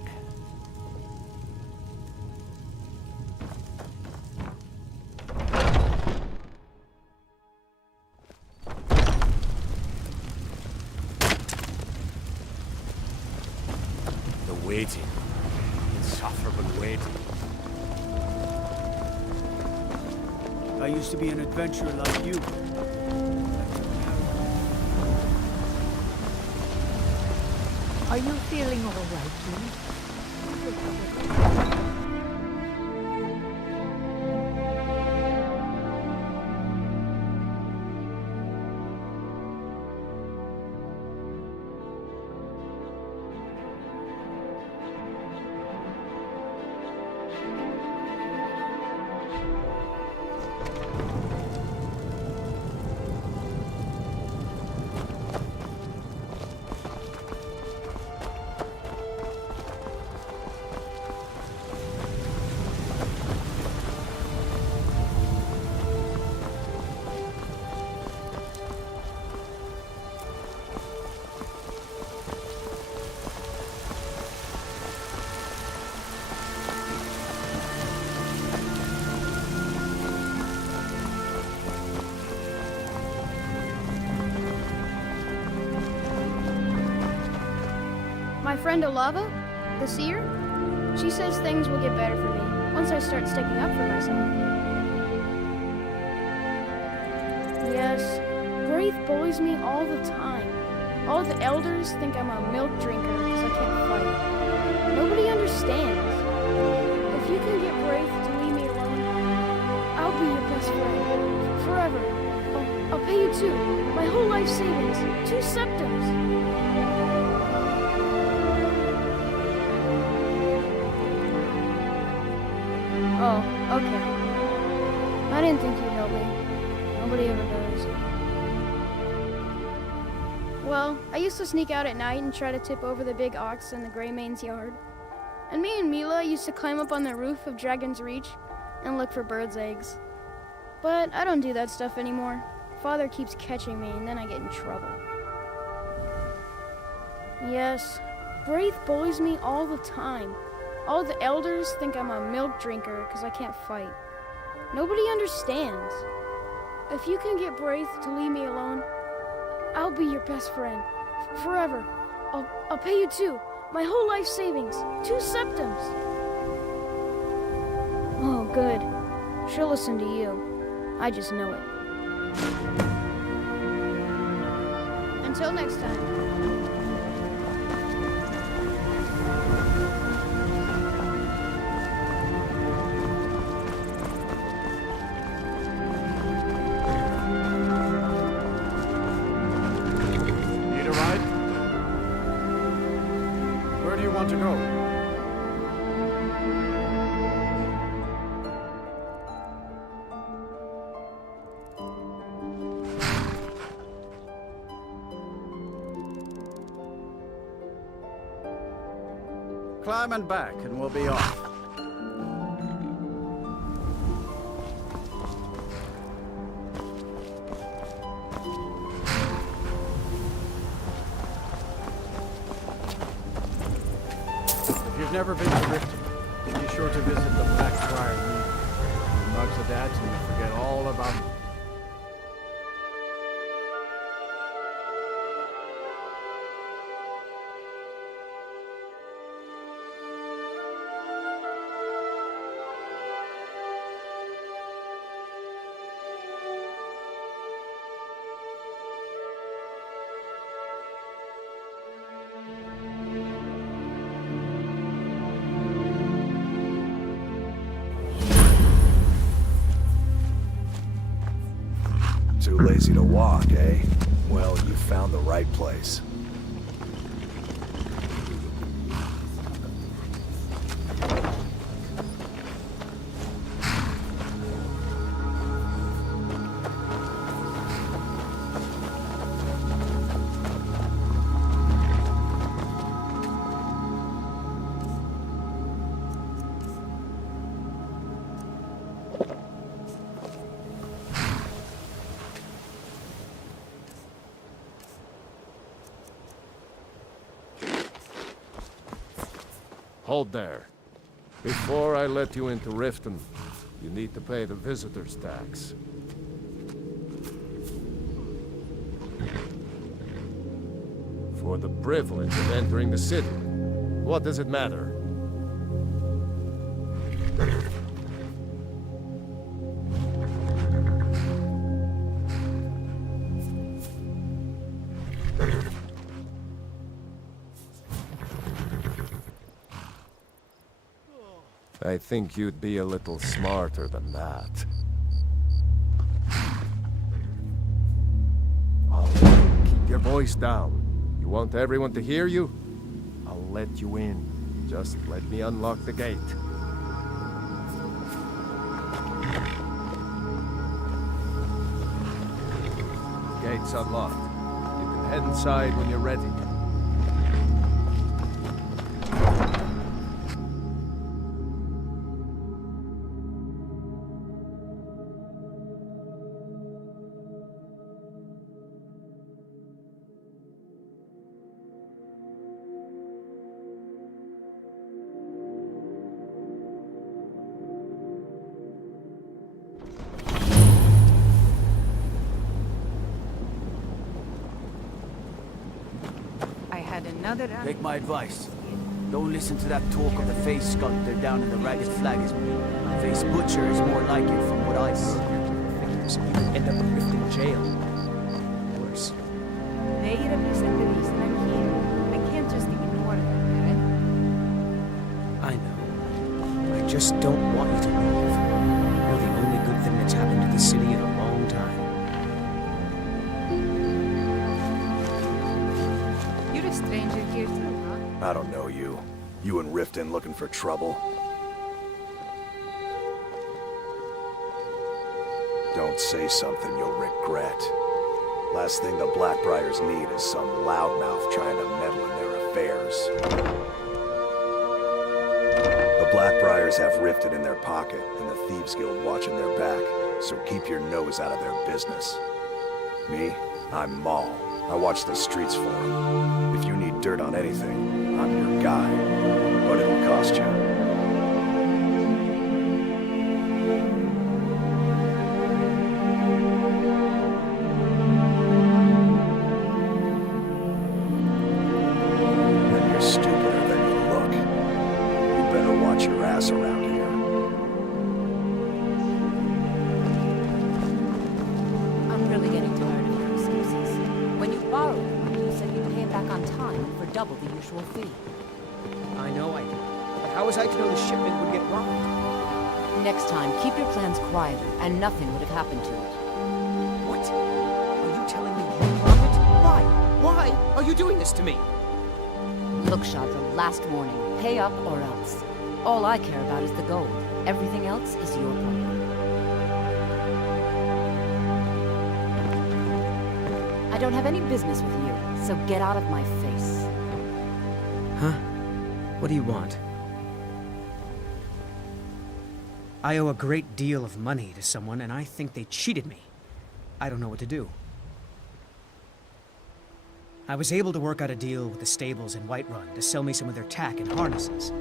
The waiting. Insufferable waiting. I used to be an adventurer like you. Are you feeling all right, Lee? My friend Olava, the seer, she says things will get better for me once I start sticking up for myself. Yes, Wraith bullies me all the time. All the elders think I'm a milk drinker because I can't fight. Nobody understands. If you can get Wraith to leave me alone, I'll be your best friend. Forever. I'll pay you too. My whole life savings. 2 septums. Oh, okay. I didn't think you'd help me. Nobody ever does. Well, I used to sneak out at night and try to tip over the big ox in the Grey Mane's yard. And me and Mila used to climb up on the roof of Dragon's Reach and look for birds' eggs. But I don't do that stuff anymore. Father keeps catching me and then I get in trouble. Yes, Wraith bullies me all the time. All the elders think I'm a milk drinker because I can't fight. Nobody understands. If you can get Wraith to leave me alone, I'll be your best friend. Forever. I'll pay you too. My whole life savings. 2 septums. Oh, good. She'll listen to you. I just know it. Until next time. To go. Climb and back, and we'll be off. If you've never been to Riften, be sure to visit the Blackfriar Room. The mugs of dads and you forget all about it. Too lazy to walk, eh? Well, you found the right place. Hold there. Before I let you into Riften, you need to pay the visitor's tax. For the privilege of entering the city. What does it matter? I think you'd be a little smarter than that. Keep your voice down. You want everyone to hear you? I'll let you in. Just let me unlock the gate. The gate's unlocked. You can head inside when you're ready. Take my advice. Don't listen to that talk of the face sculptor down in the Ragged Flaggers. Face butcher is more like it from what I see. You could end up in Riften jail. Worse. They represent the reason I'm here. I can't just ignore them, I know. I just don't want you to leave. You're the only good thing that's happened to the city in a long time. You're a stranger here too, huh? I don't know you. You in Riften looking for trouble? Don't say something you'll regret. Last thing the Blackbriars need is some loudmouth trying to meddle in their affairs. The Blackbriars have Riften in their pocket, and the Thieves Guild watching their back, so keep your nose out of their business. Me? I'm Maul. I watch the streets for them. If you need dirt on anything, I'm your guy. But it'll cost you. And you're stupider than you look. You better watch your ass around here. I'm really getting tired of your excuses. When you borrowed money, you said you'd pay it back on time for double the usual fee. I know I did. But how was I to know the shipment would get robbed? Next time, keep your plans quieter, and nothing would have happened to it. What? Are you telling me you robbed it? Why? Why are you doing this to me? Look, Shadra, last warning. Pay up or else. All I care about is the gold. Everything else is your problem. I don't have any business with you, so get out of my face. Huh? What do you want? I owe a great deal of money to someone, and I think they cheated me. I don't know what to do. I was able to work out a deal with the stables in Whiterun to sell me some of their tack and harnesses.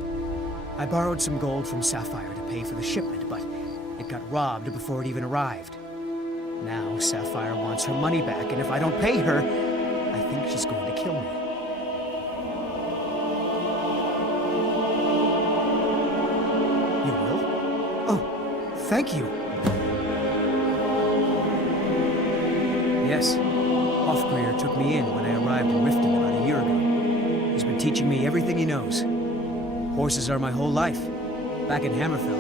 I borrowed some gold from Sapphire to pay for the shipment, but it got robbed before it even arrived. Now Sapphire wants her money back, and if I don't pay her, I think she's going to kill me. You will? Oh, thank you. Yes, Hofgreer took me in when I arrived in Riften about a year ago. He's been teaching me everything he knows. Horses are my whole life. Back in Hammerfell,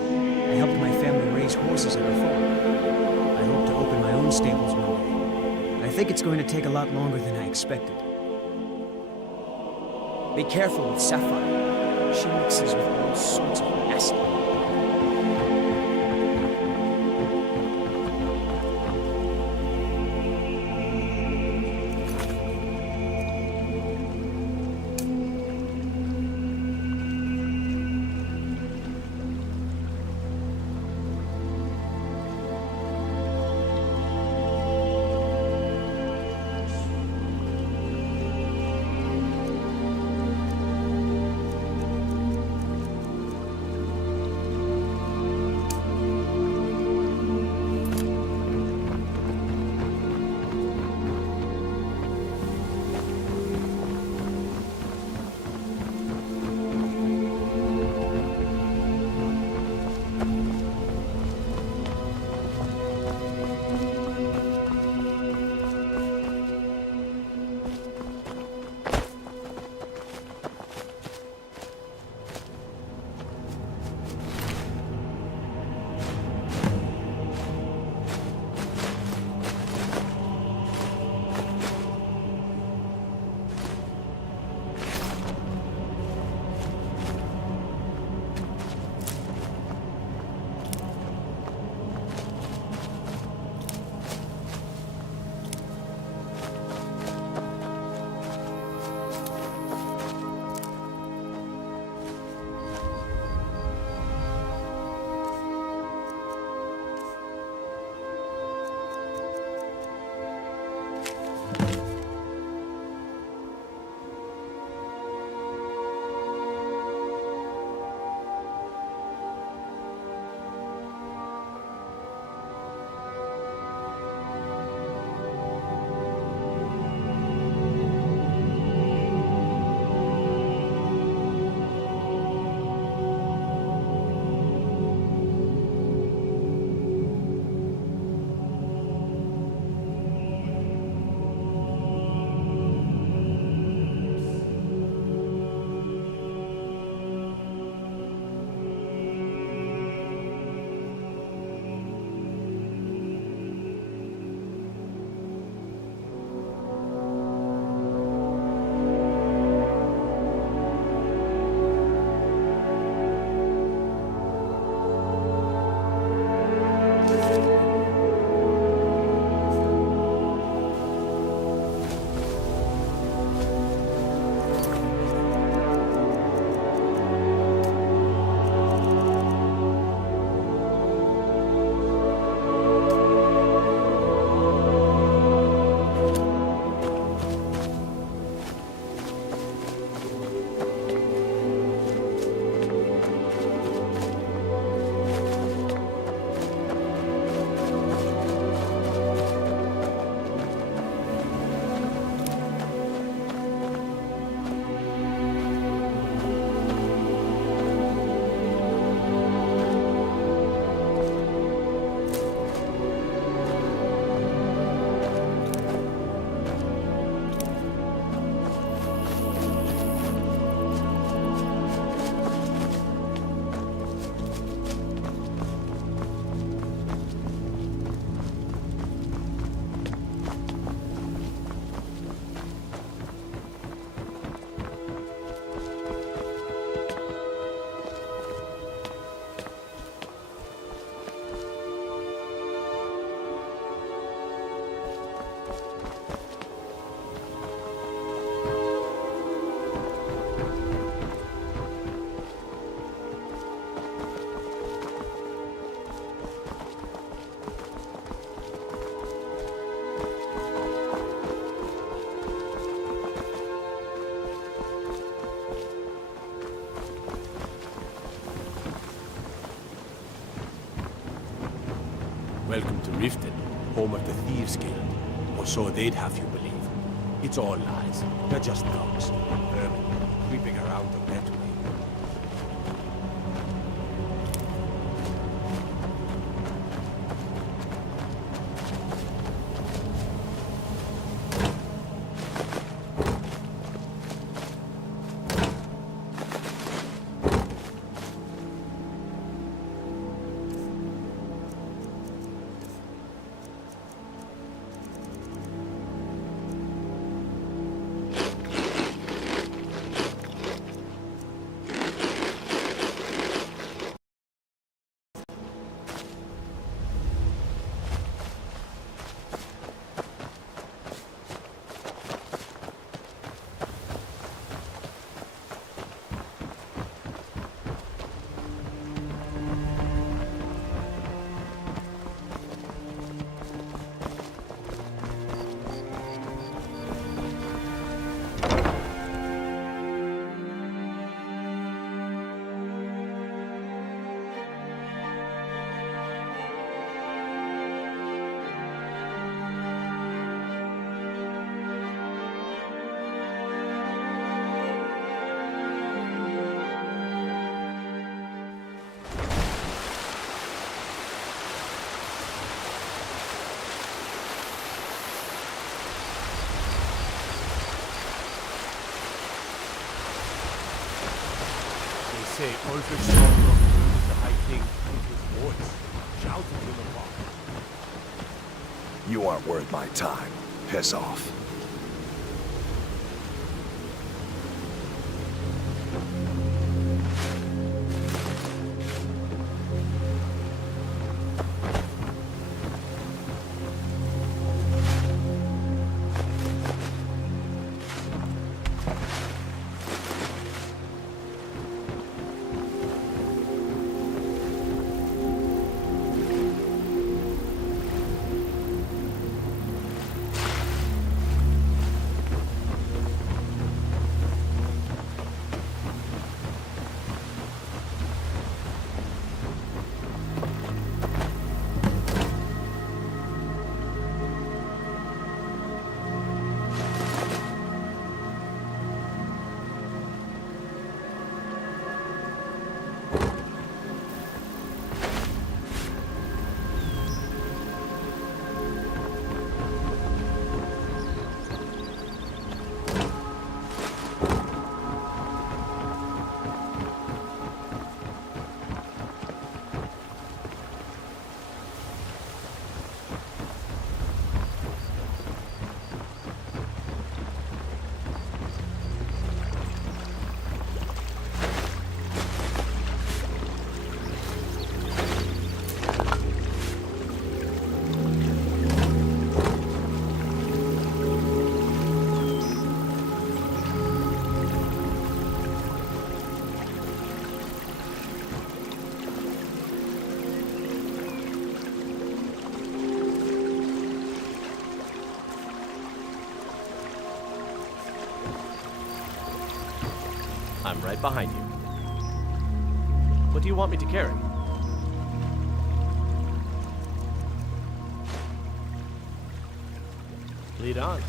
I helped my family raise horses at our farm. I hope to open my own stables one day. But I think it's going to take a lot longer than I expected. Be careful with Sapphire. She mixes with all sorts of acid. Welcome to Riften, home of the Thieves Guild. Or so they'd have you believe. It's all lies. They're just dogs. Vermin, creeping around the wet way. Say Ulfric Stormcloak murdered the High King with his voice, shouting him apart. You aren't worth my time. Piss off. I'm right behind you. What do you want me to carry? Lead on.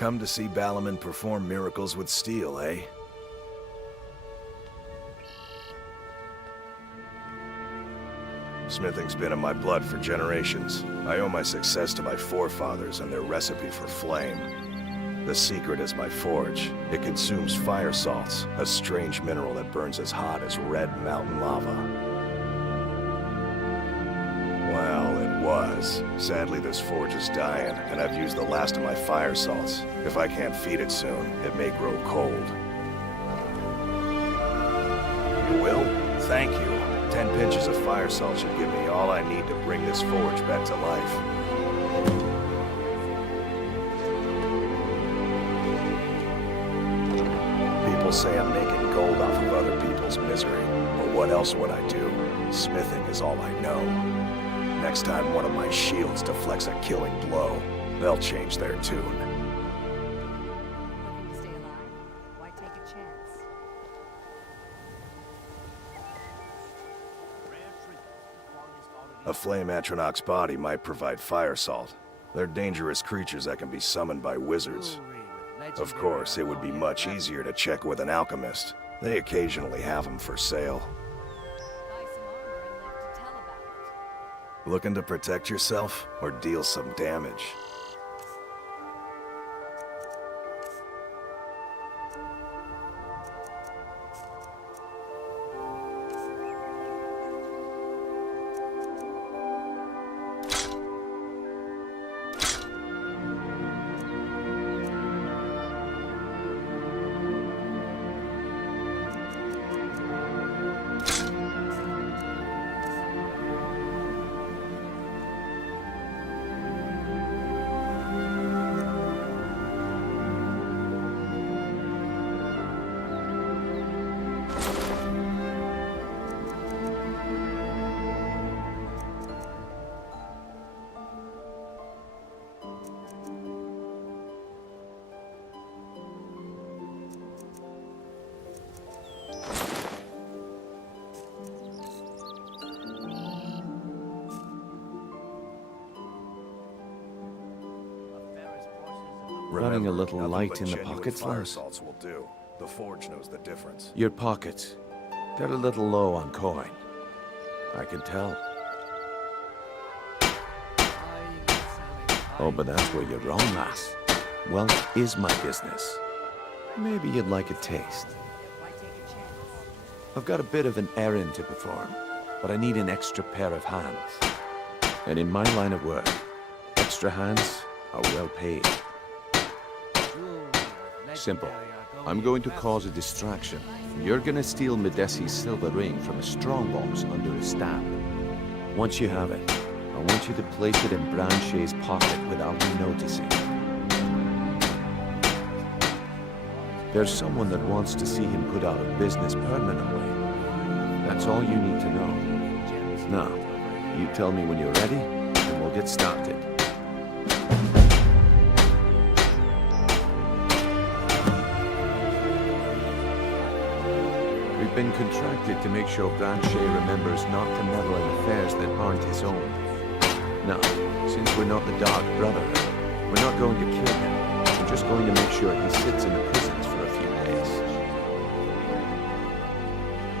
Come to see Balaman perform miracles with steel, eh? Smithing's been in my blood for generations. I owe my success to my forefathers and their recipe for flame. The secret is my forge. It consumes fire salts, a strange mineral that burns as hot as red mountain lava. Well, it was. Sadly, this forge is dying, and I've used the last of my fire salts. If I can't feed it soon, it may grow cold. You will? Thank you. 10 pinches of fire salt should give me all I need to bring this forge back to life. People say I'm making gold off of other people's misery. But what else would I do? Smithing is all I know. Next time one of my shields deflects a killing blow, they'll change their tune. A flame Atronach's body might provide fire salt. They're dangerous creatures that can be summoned by wizards. Of course, it would be much easier to check with an alchemist. They occasionally have them for sale. Looking to protect yourself or deal some damage? Running a little light in the pockets, fire lad? salts will do. The forge knows the difference. Your pockets. They're a little low on coin. I can tell. Oh, but that's where you're wrong, lass. Wealth is my business. Maybe you'd like a taste. I've got a bit of an errand to perform, but I need an extra pair of hands. And in my line of work, extra hands are well paid. Simple. I'm going to cause a distraction. You're gonna steal Medesi's silver ring from a strongbox under a stab. Once you have it, I want you to place it in Branche's pocket without me noticing. There's someone that wants to see him put out of business permanently. That's all you need to know. Now, you tell me when you're ready, and we'll get started. We've been contracted to make sure Branche remembers not to meddle in affairs that aren't his own. Now, since we're not the Dark Brotherhood, we're not going to kill him. We're just going to make sure he sits in the prisons for a few days.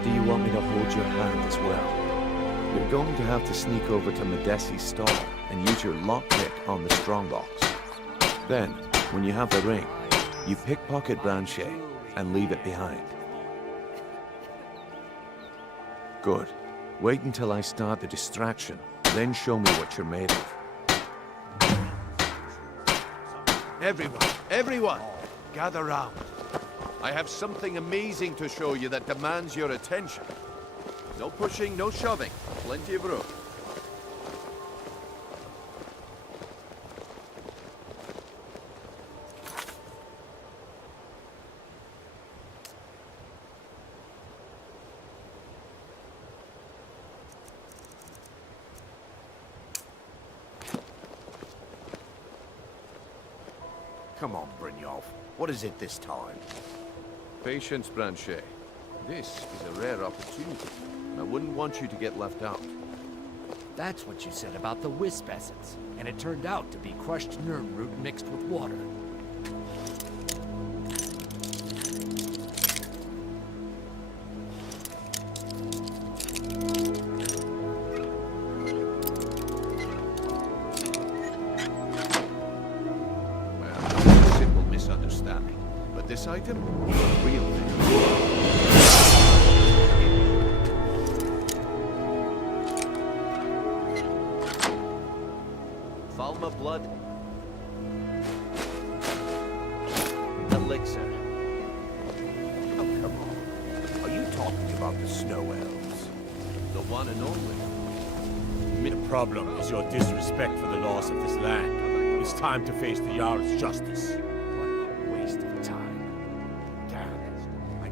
Do you want me to hold your hand as well? You're going to have to sneak over to Medesi's stall and use your lockpick on the strongbox. Then, when you have the ring, you pickpocket Branche and leave it behind. Good. Wait until I start the distraction, then show me what you're made of. Everyone, gather round. I have something amazing to show you that demands your attention. No pushing, no shoving. Plenty of room. Come on, Brynjolf. What is it this time? Patience, Branche. This is a rare opportunity. I wouldn't want you to get left out. That's what you said about the wisp essence, and it turned out to be crushed nirn root mixed with water. Simple misunderstanding. But this item is a real thing. Falma blood. Elixir. Oh, come on. Are you talking about the snow elves? The one and only. The problem is your disrespect for the laws of this land. It's time to face the Jarl's justice. What a waste of time. Damn. I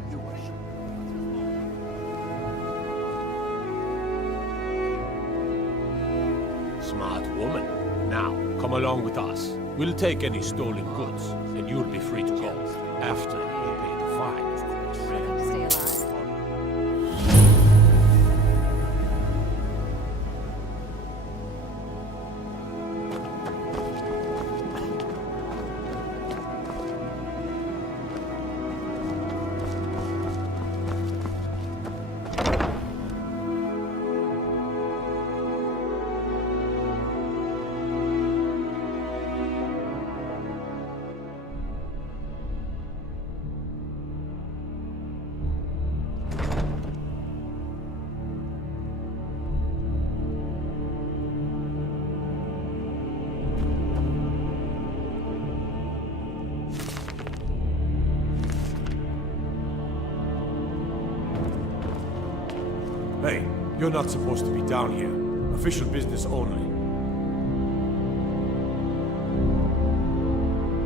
Smart woman. Now, come along with us. We'll take any stolen goods, and you'll be free to go. After you pay the fine, of course. Stay alive. Hey, you're not supposed to be down here. Official business only.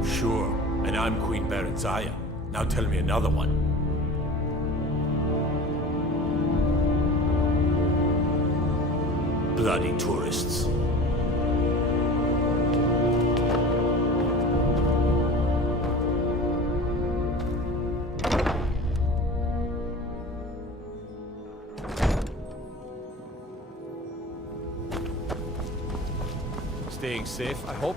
Sure, and I'm Queen Berenzaya. Now tell me another one. Bloody tourists. Staying safe, I hope.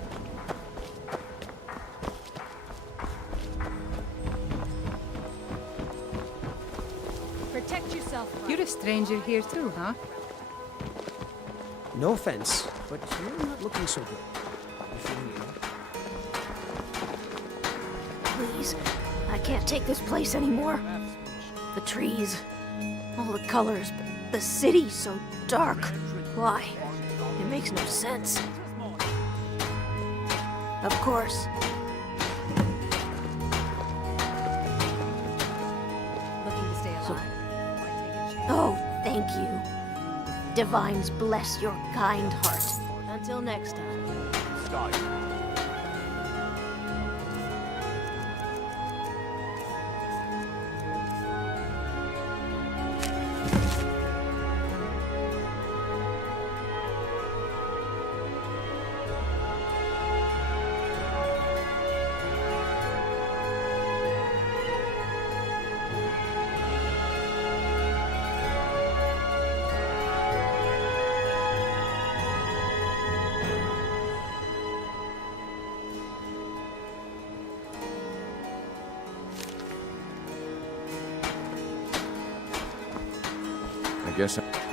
Protect yourself. You're a stranger here too, huh? No offense, but you're not looking so good. If you knew. Please, I can't take this place anymore. The trees, all the colors, but the city's so dark. Why? It makes no sense. Of course. Looking to stay alive? Oh, thank you. Divines bless your kind heart. Until next time. Skyrim.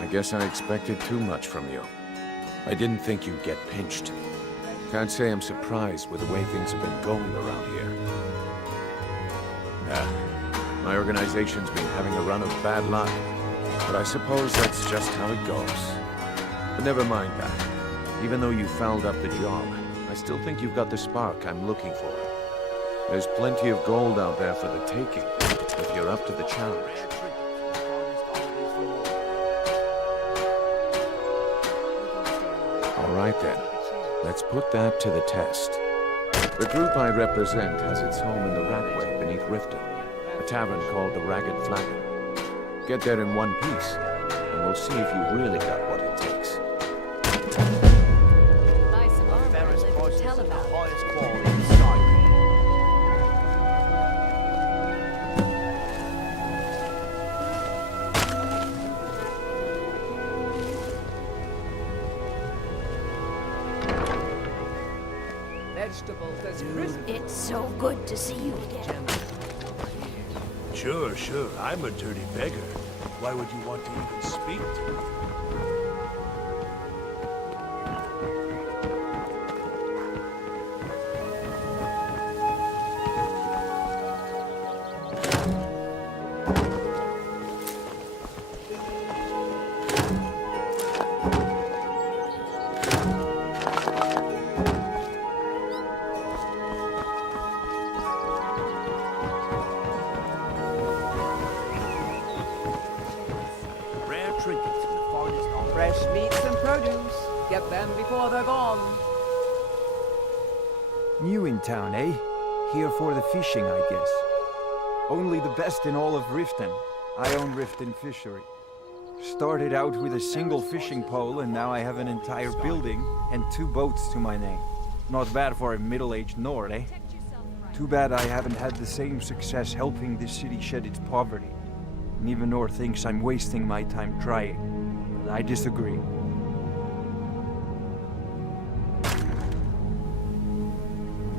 I guess I expected too much from you. I didn't think you'd get pinched. Can't say I'm surprised with the way things have been going around here. My organization's been having a run of bad luck, but I suppose that's just how it goes. But never mind that. Even though you fouled up the job, I still think you've got the spark I'm looking for. There's plenty of gold out there for the taking, if you're up to the challenge. All right then, let's put that to the test. The group I represent has its home in the Ratway beneath Riften, a tavern called the Ragged Flagon. Get there in one piece, and we'll see if you've really got what it takes. Buy some armor and live to tell about it. Highest quality in Skyrim. Vegetables as crisp. It's so good to see you again. Sure, I'm a dirty beggar. Why would you want to even speak to me? Trinkets and the finest on Fresh meats and produce. Get them before they're gone. New in town, eh? Here for the fishing, I guess. Only the best in all of Riften. I own Riften Fishery. Started out with a single fishing pole, and now I have an entire building and 2 boats to my name. Not bad for a middle-aged Nord, eh? Too bad I haven't had the same success helping this city shed its poverty. Nivenor thinks I'm wasting my time trying, but I disagree.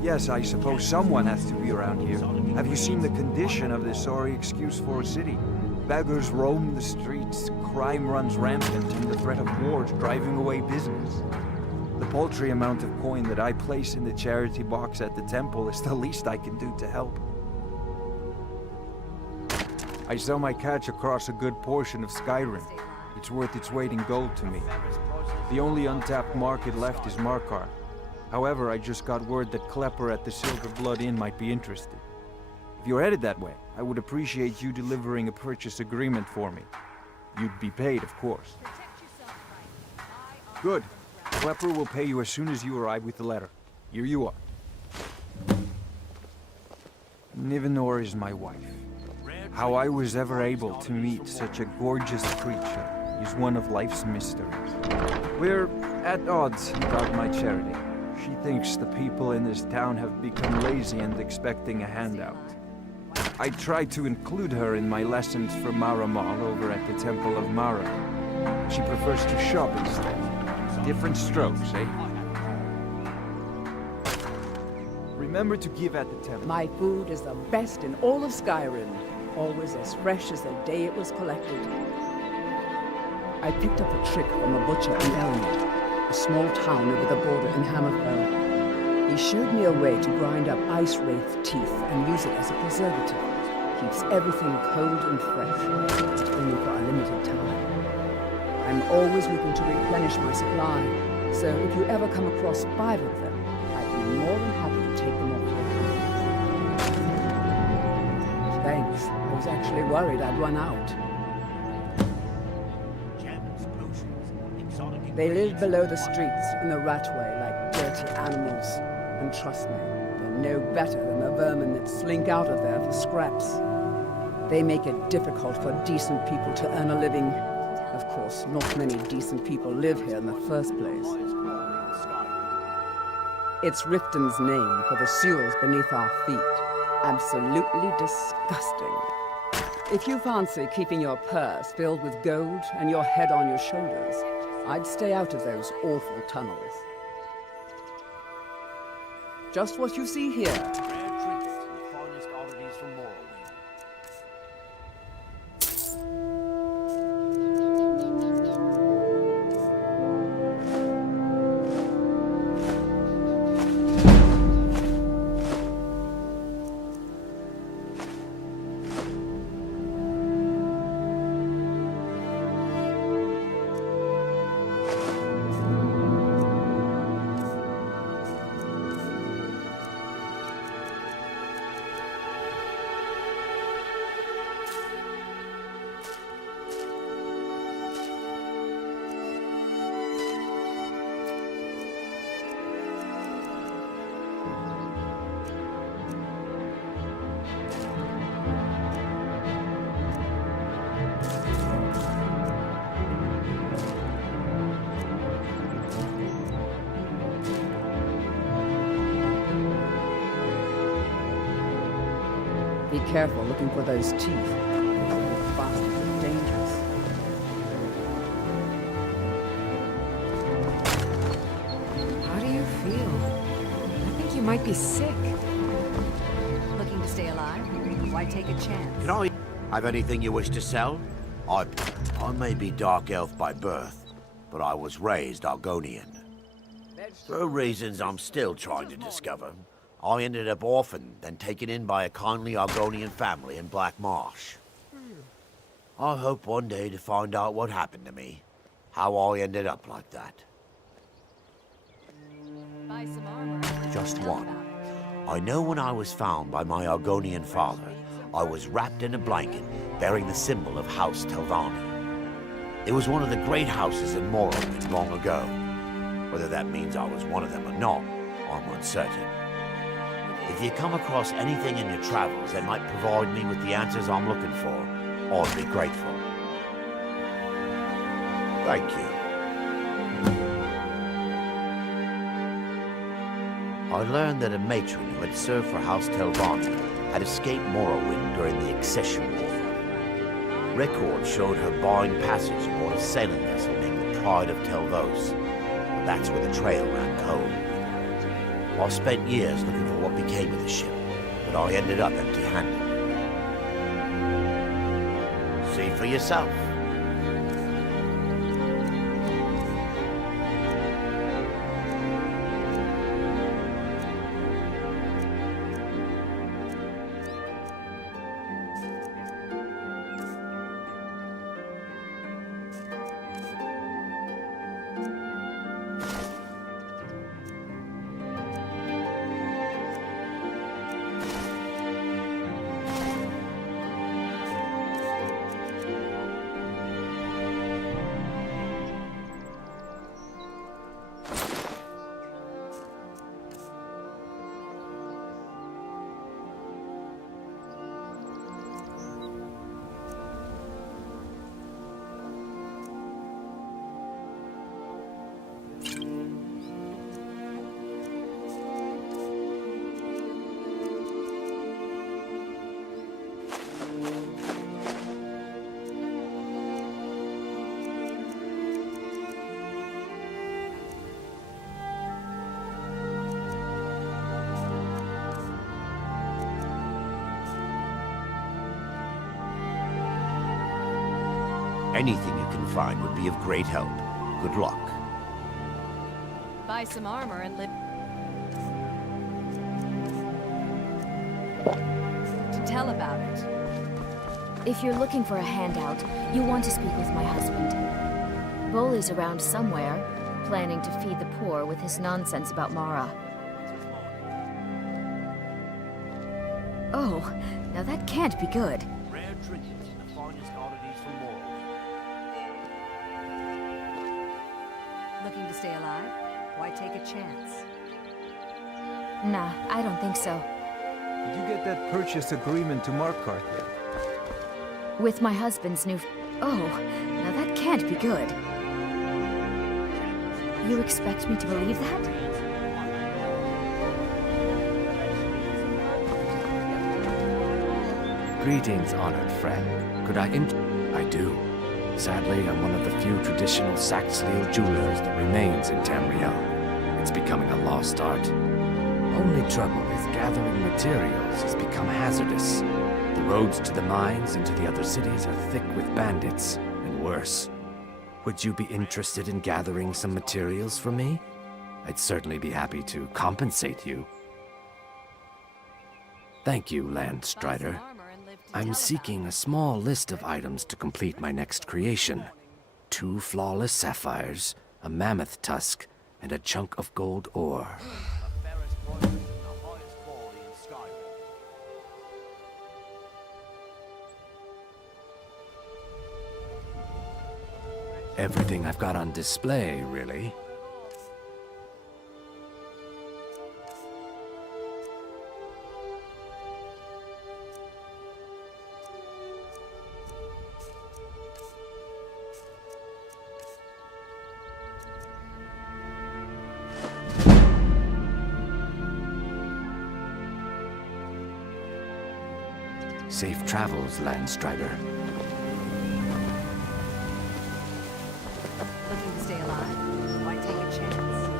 Yes, I suppose someone has to be around here. Have you seen the condition of this sorry excuse for a city? Beggars roam the streets, crime runs rampant, and the threat of war is driving away business. The paltry amount of coin that I place in the charity box at the temple is the least I can do to help. I sell my catch across a good portion of Skyrim. It's worth its weight in gold to me. The only untapped market left is Markarth. However, I just got word that Klepper at the Silver Blood Inn might be interested. If you're headed that way, I would appreciate you delivering a purchase agreement for me. You'd be paid, of course. Good. Klepper will pay you as soon as you arrive with the letter. Here you are. Nivenor is my wife. How I was ever able to meet such a gorgeous creature is one of life's mysteries. We're at odds about my charity. She thinks the people in this town have become lazy and expecting a handout. I tried to include her in my lessons for Maramal over at the Temple of Mara. She prefers to shop instead. Different strokes, eh? Remember to give at the temple. My food is the best in all of Skyrim. Always as fresh as the day it was collected. I picked up a trick from a butcher in Elmwood, a small town over the border in Hammerfell. He showed me a way to grind up ice wraith teeth and use it as a preservative. Keeps everything cold and fresh, but only for a limited time. I'm always looking to replenish my supply, so if you ever come across 5 of them, I'd be more than happy to take them off your hands. Thanks. I was actually worried I'd run out. They live below the streets in the ratway like dirty animals. And trust me, they're no better than the vermin that slink out of there for scraps. They make it difficult for decent people to earn a living. Of course, not many decent people live here in the first place. It's Riften's name for the sewers beneath our feet. Absolutely disgusting. If you fancy keeping your purse filled with gold and your head on your shoulders, I'd stay out of those awful tunnels. Just what you see here. Rare treats and the finest oddities from Morrowind. Be careful looking for those teeth. Those bastards are dangerous. How do you feel? I think you might be sick. Looking to stay alive? Why take a chance? Can I have anything you wish to sell? I may be Dark Elf by birth, but I was raised Argonian. For reasons I'm still trying to discover, I ended up orphaned, then taken in by a kindly Argonian family in Black Marsh. I hope one day to find out what happened to me, how I ended up like that. Buy some armor. Just one. I know when I was found by my Argonian father, I was wrapped in a blanket bearing the symbol of House Telvanni. It was one of the great houses in Morrowind long ago. Whether that means I was one of them or not, I'm uncertain. If you come across anything in your travels that might provide me with the answers I'm looking for, I'd be grateful. Thank you. I learned that a matron who had served for House Telvanni had escaped Morrowind during the Accession War. Records showed her buying passage aboard a sailing vessel named the Pride of Telvos. That's where the trail ran cold. I spent years looking for what became of the ship, but I ended up empty-handed. See for yourself. Anything you can find would be of great help. Good luck. Buy some armor and live. To tell about it. If you're looking for a handout, you want to speak with my husband. Bolly's around somewhere, planning to feed the poor with his nonsense about Mara. Oh, now that can't be good. Rare trinkets, the finest oddities from Morrowind. Looking to stay alive? Why take a chance? Nah, I don't think so. Did you get that purchase agreement to Markarth yet? With my husband's new... Oh, now that can't be good. You expect me to believe that? Greetings, honored friend. Could I I do. Sadly, I'm one of the few traditional Saxhleel jewelers that remains in Tamriel. It's becoming a lost art. Only trouble is gathering materials has become hazardous. The roads to the mines and to the other cities are thick with bandits, and worse. Would you be interested in gathering some materials for me? I'd certainly be happy to compensate you. Thank you, Landstrider. I'm seeking a small list of items to complete my next creation. 2 flawless sapphires, a mammoth tusk, and a chunk of gold ore. Everything I've got on display, really. Safe travels, Landstrider. Looking to stay alive? Why take a chance?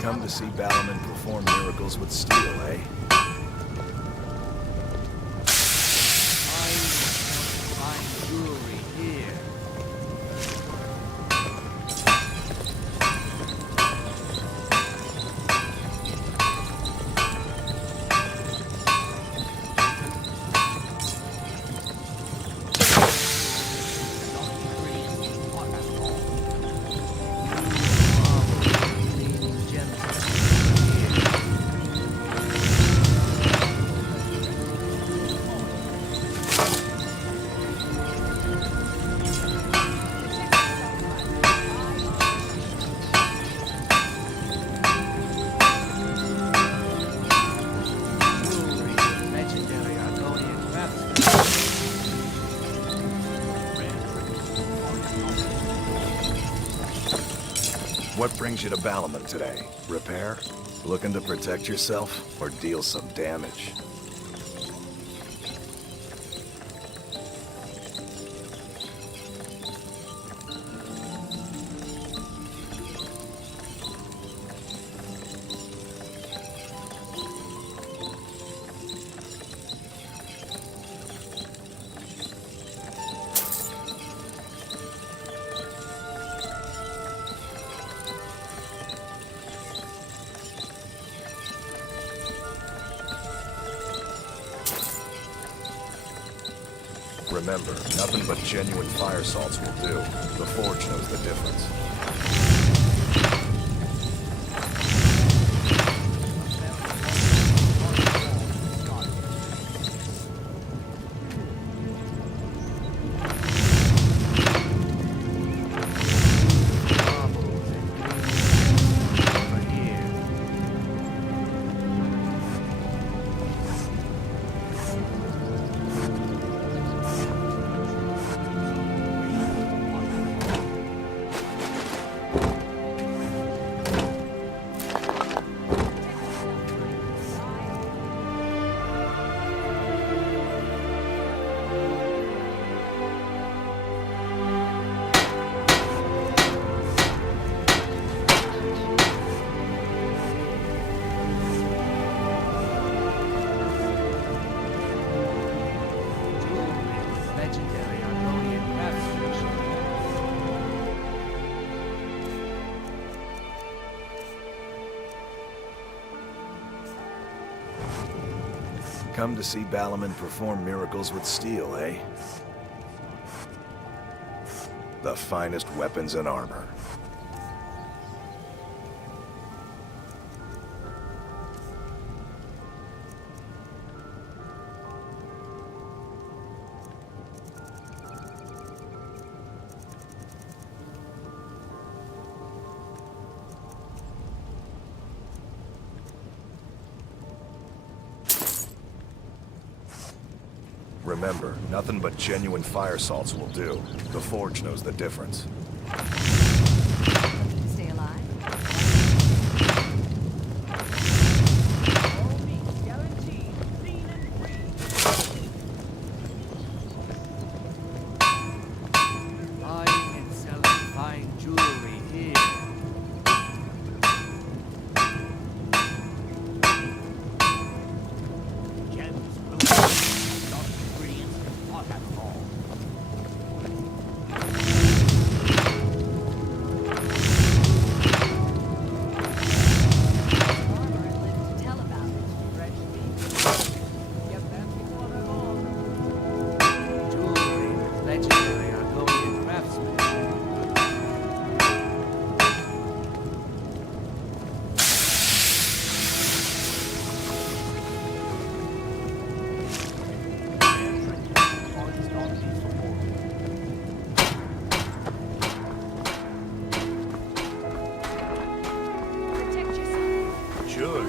Come to see Balorman perform miracles with steel, eh? brings you to Balaman today? Repair? Looking to protect yourself, or deal some damage? Remember, nothing but genuine fire salts will do. The Forge knows the difference. Come to see Balaman perform miracles with steel, eh? The finest weapons and armor. Remember, nothing but genuine fire salts will do. The Forge knows the difference. Stay alive. Buying and selling fine jewelry here.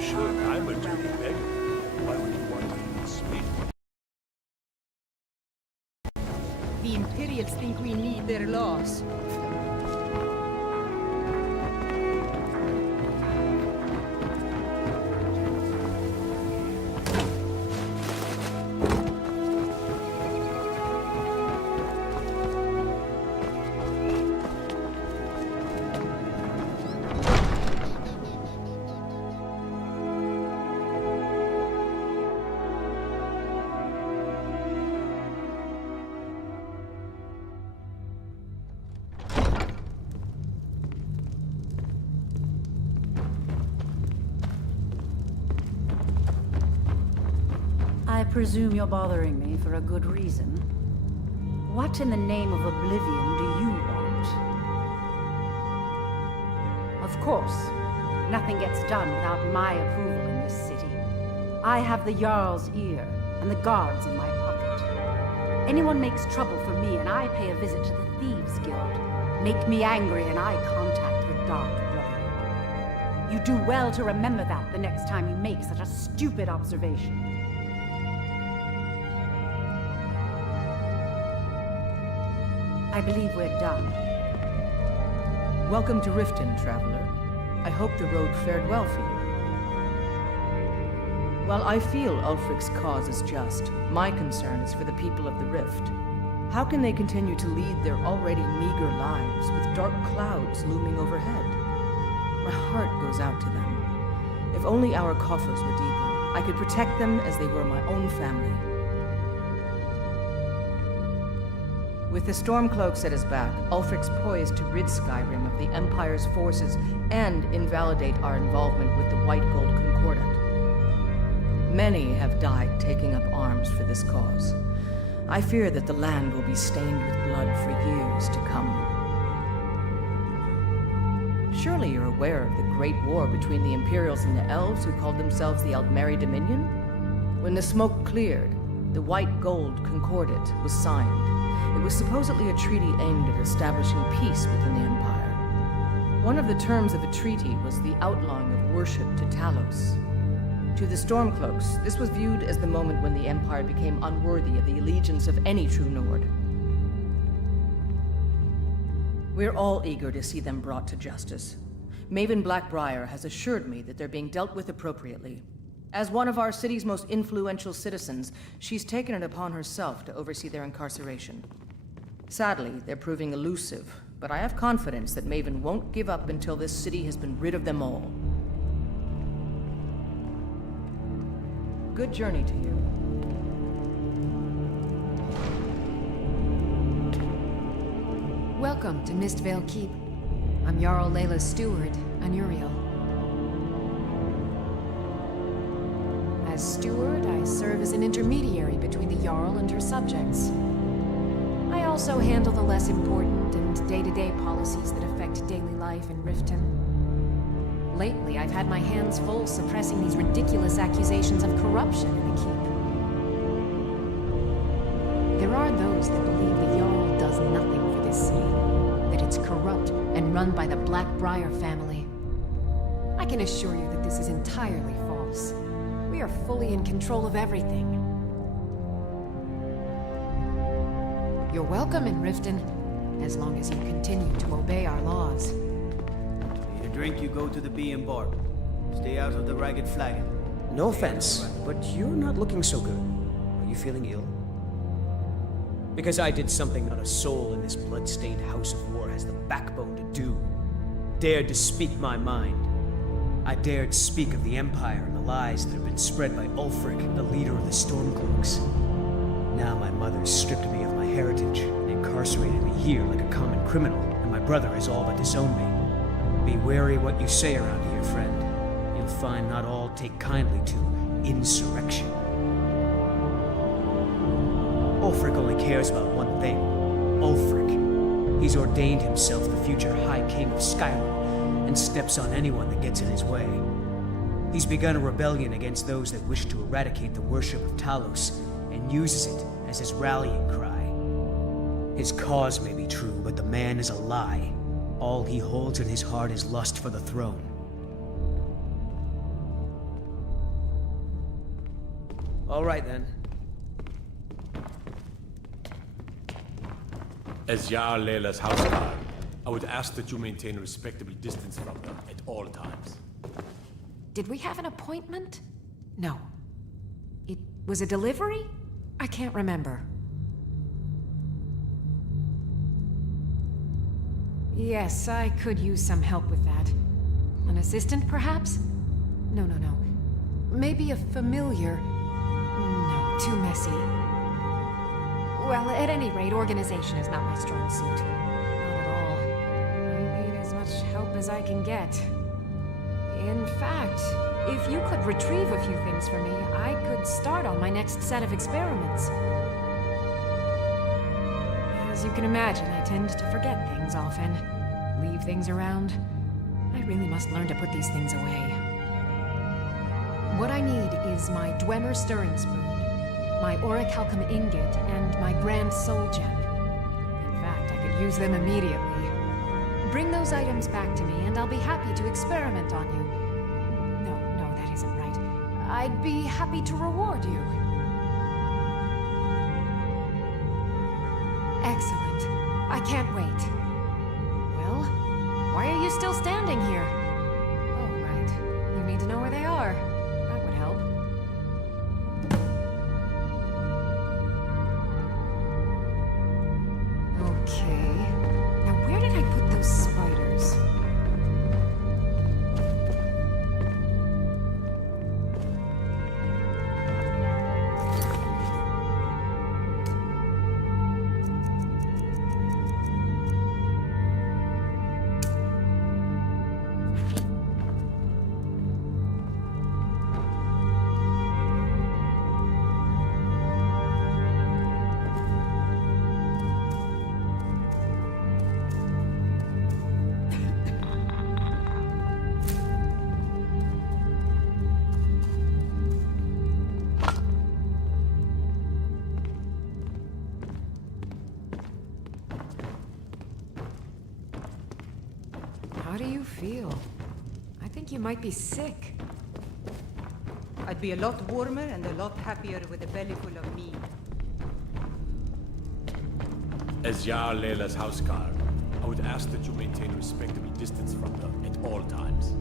Sure, I'm a dirty beggar. Why would you want to use me? The Imperials think we need their laws. I presume you're bothering me for a good reason. What in the name of oblivion do you want? Of course, nothing gets done without my approval in this city. I have the Jarl's ear and the guards in my pocket. Anyone makes trouble for me and I pay a visit to the Thieves Guild. Make me angry and I contact the Dark Brotherhood. You do well to remember that the next time you make such a stupid observation. I believe we're done. Welcome to Riften, traveler. I hope the road fared well for you. While I feel Ulfric's cause is just, my concern is for the people of the Rift. How can they continue to lead their already meager lives with dark clouds looming overhead? My heart goes out to them. If only our coffers were deeper, I could protect them as they were my own family. With the Stormcloaks at his back, Ulfric's poised to rid Skyrim of the Empire's forces and invalidate our involvement with the White Gold Concordat. Many have died taking up arms for this cause. I fear that the land will be stained with blood for years to come. Surely you're aware of the Great War between the Imperials and the Elves who called themselves the Aldmeri Dominion? When the smoke cleared, the White Gold Concordat was signed. It was supposedly a treaty aimed at establishing peace within the Empire. One of the terms of the treaty was the outlawing of worship to Talos. To the Stormcloaks, this was viewed as the moment when the Empire became unworthy of the allegiance of any true Nord. We're all eager to see them brought to justice. Maven Blackbriar has assured me that they're being dealt with appropriately. As one of our city's most influential citizens, she's taken it upon herself to oversee their incarceration. Sadly, they're proving elusive, but I have confidence that Maven won't give up until this city has been rid of them all. Good journey to you. Welcome to Mistvale Keep. I'm Jarl Layla's steward, Anuriel. As steward, I serve as an intermediary between the Jarl and her subjects. I also handle the less important and day-to-day policies that affect daily life in Riften. Lately, I've had my hands full suppressing these ridiculous accusations of corruption in the Keep. There are those that believe the Jarl does nothing for this city, that it's corrupt and run by the Blackbriar family. I can assure you that this is entirely false. We are fully in control of everything. You're welcome in Riften, as long as you continue to obey our laws. Need a drink, you go to the Bee and Bar. Stay out of the Ragged Flagon. No offense, but you're not looking so good. Are you feeling ill? Because I did something not a soul in this blood-stained house of war has the backbone to do. Dared to speak my mind. I dared speak of the Empire and the lies that have been spread by Ulfric, the leader of the Stormcloaks. Now my mother stripped me of my heritage and incarcerated me here like a common criminal, and my brother has all but disowned me. Be wary what you say around here, friend. You'll find not all take kindly to insurrection. Ulfric only cares about one thing. Ulfric. He's ordained himself the future High King of Skyrim, and steps on anyone that gets in his way. He's begun a rebellion against those that wish to eradicate the worship of Talos, and uses it as his rallying cry. His cause may be true, but the man is a lie. All he holds in his heart is lust for the throne. All right, then. As Jarl Layla's houseguard, I would ask that you maintain a respectable distance from them at all times. Did we have an appointment? No. It was a delivery? I can't remember. Yes, I could use some help with that. An assistant, perhaps? No. Maybe a familiar. No, too messy. Well, at any rate, organization is not my strong suit. Not at all. I need as much help as I can get. In fact, if you could retrieve a few things for me, I could start on my next set of experiments. As you can imagine, I tend to forget things often. Leave things around. I really must learn to put these things away. What I need is my Dwemer stirring spoon, my orichalcum ingot, and my grand soul gem. In fact, I could use them immediately. Bring those items back to me, and I'll be happy to experiment on you. No, that isn't right. I'd be happy to reward you. Excellent. I can't wait. Well, why are you still standing here? know where they are. That would help. Okay. Now where did I put those spiders? How do you feel? I think you might be sick. I'd be a lot warmer and a lot happier with a belly full of meat. As Jarl Leila's houseguard, I would ask that you maintain a respectable distance from her at all times.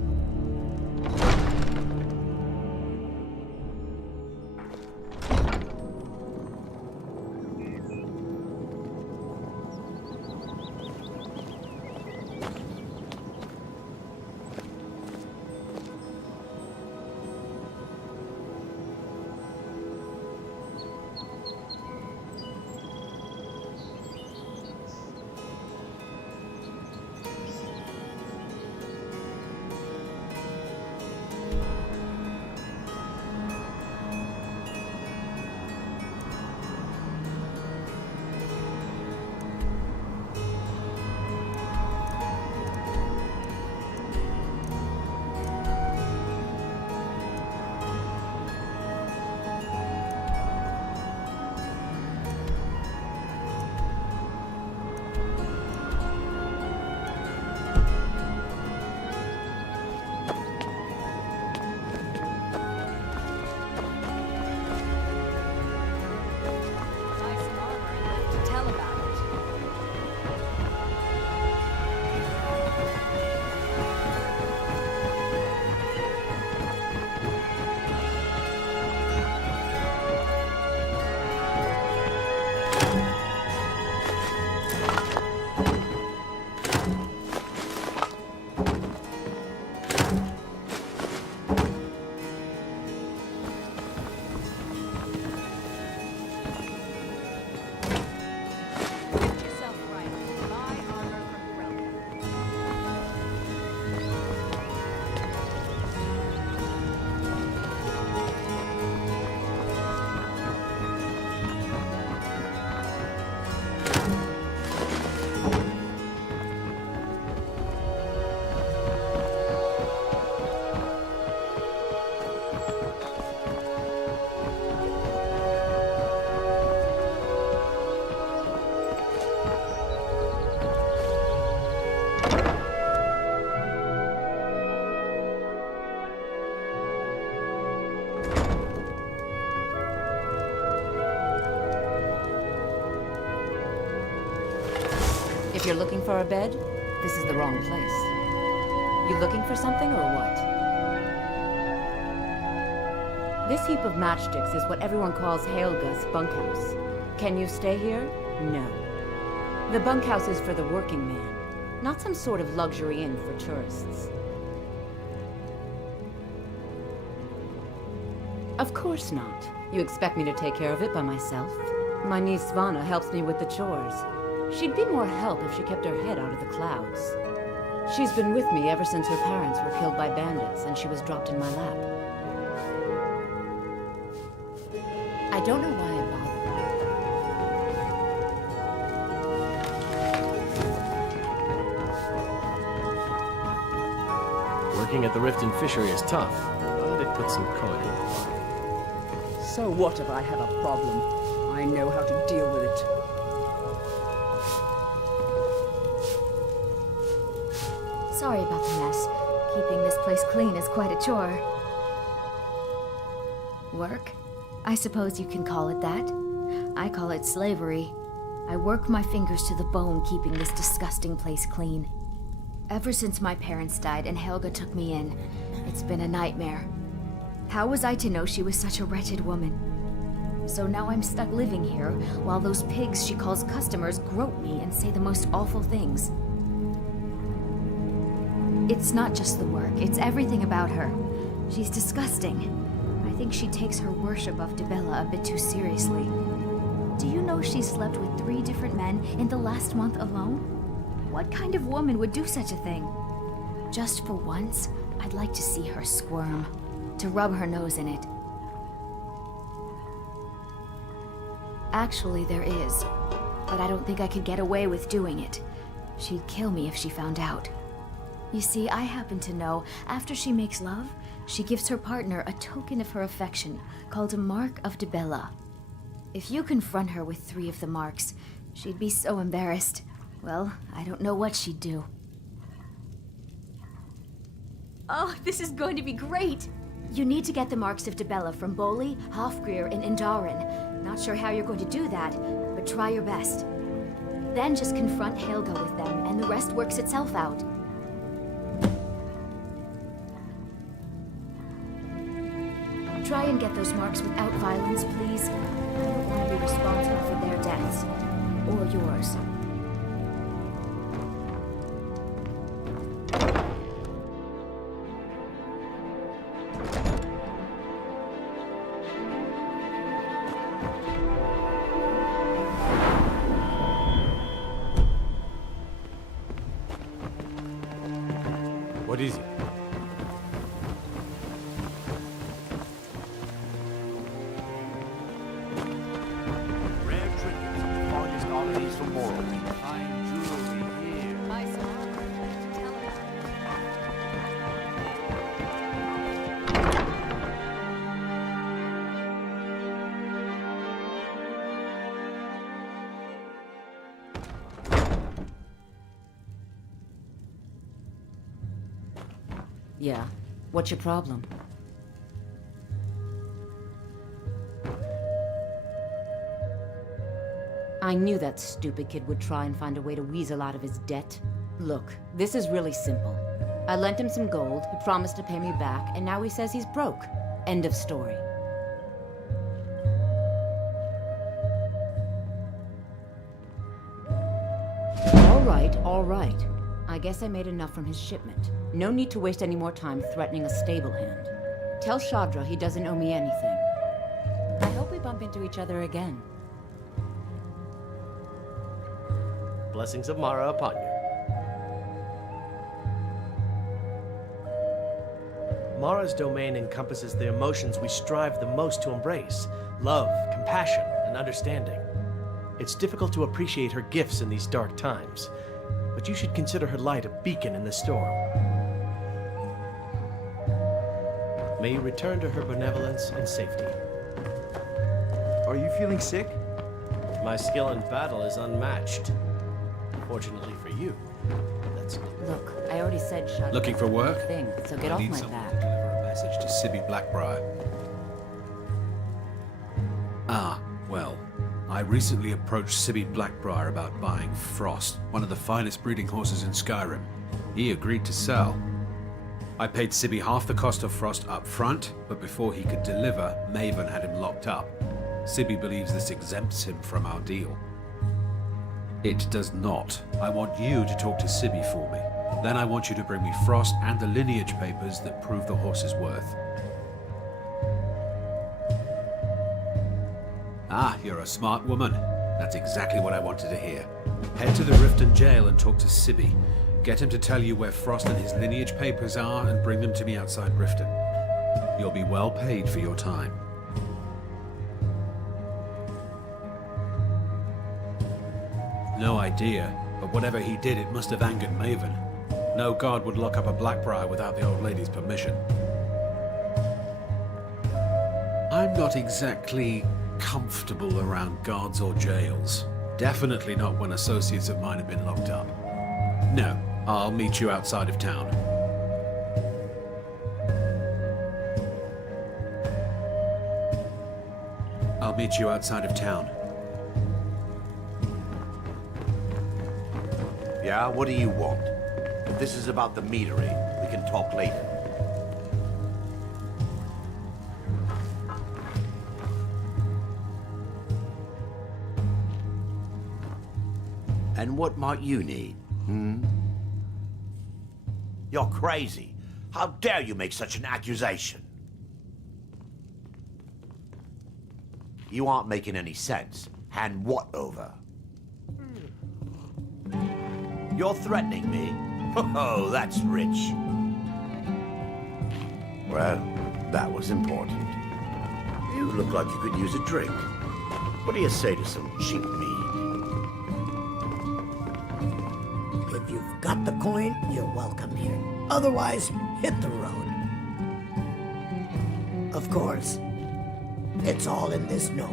If you're looking for a bed, this is the wrong place. You looking for something or what? This heap of matchsticks is what everyone calls Helga's bunkhouse. Can you stay here? No. The bunkhouse is for the working man, not some sort of luxury inn for tourists. Of course not. You expect me to take care of it by myself? My niece Svana helps me with the chores. She'd be more help if she kept her head out of the clouds. She's been with me ever since her parents were killed by bandits and she was dropped in my lap. I don't know why I bother. Working at the Riften fishery is tough, but it puts some coin in the pocket. So what if I have a problem? I know how to deal with it. Sorry about the mess. Keeping this place clean is quite a chore. Work? I suppose you can call it that. I call it slavery. I work my fingers to the bone keeping this disgusting place clean. Ever since my parents died and Helga took me in, it's It's been a nightmare. How was I to know she was such a wretched woman? So now I'm stuck living here, while those pigs she calls customers grope me and say the most awful things. It's not just the work, it's everything about her. She's disgusting. I think she takes her worship of Dibella a bit too seriously. Do you know she slept with 3 different men in the last month alone? What kind of woman would do such a thing? Just for once, I'd like to see her squirm, to rub her nose in it. Actually, there is, but I don't think I could get away with doing it. She'd kill me if she found out. You see, I happen to know, after she makes love, she gives her partner a token of her affection, called a Mark of Dibella. If you confront her with 3 of the marks, she'd be so embarrassed. Well, I don't know what she'd do. Oh, this is going to be great! You need to get the marks of Dibella from Boli, Hofgrir, and Indaren. Not sure how you're going to do that, but try your best. Then just confront Helga with them, and the rest works itself out. Try and get those marks without violence, please. I don't want to be responsible for their deaths. Or yours. What is it? Rare trinkets, finest oddities from Morrowind. Fine jewelry here. Buy some armor. Tell her. Yeah. What's your problem? I knew that stupid kid would try and find a way to weasel out of his debt. Look, this is really simple. I lent him some gold, he promised to pay me back, and now he says he's broke. End of story. All right. I guess I made enough from his shipment. No need to waste any more time threatening a stable hand. Tell Shadra he doesn't owe me anything. I hope we bump into each other again. Blessings of Mara upon you. Mara's domain encompasses the emotions we strive the most to embrace: love, compassion, and understanding. It's difficult to appreciate her gifts in these dark times, but you should consider her light a beacon in the storm. May you return to her benevolence and safety. Are you feeling sick? My skill in battle is unmatched. Fortunately for you, that's good. Look, I already said Shadra. Looking for work? Thing, so get off Need my someone back. to deliver a message to Sibby Blackbriar. Ah, well, I recently approached Sibby Blackbriar about buying Frost, one of the finest breeding horses in Skyrim. He agreed to sell. I paid Sibby half the cost of Frost up front, but before he could deliver, Maven had him locked up. Sibby believes this exempts him from our deal. It does not. I want you to talk to Sibby for me. Then I want you to bring me Frost and the lineage papers that prove the horse's worth. Ah, you're a smart woman. That's exactly what I wanted to hear. Head to the Riften jail and talk to Sibby. Get him to tell you where Frost and his lineage papers are and bring them to me outside Riften. You'll be well paid for your time. No idea, but whatever he did, it must have angered Maven. No guard would lock up a Blackbriar without the old lady's permission. I'm not exactly comfortable around guards or jails. Definitely not when associates of mine have been locked up. No, I'll meet you outside of town. I'll meet you outside of town. Yeah, what do you want? If this is about the meadery, we can talk later. And what might you need? Hmm? You're crazy. How dare you make such an accusation? You aren't making any sense. Hand what over? You're threatening me? Oh, that's rich. Well, that was important. You look like you could use a drink. What do you say to some cheap mead? If you've got the coin, you're welcome here. Otherwise, hit the road. Of course, it's all in this note.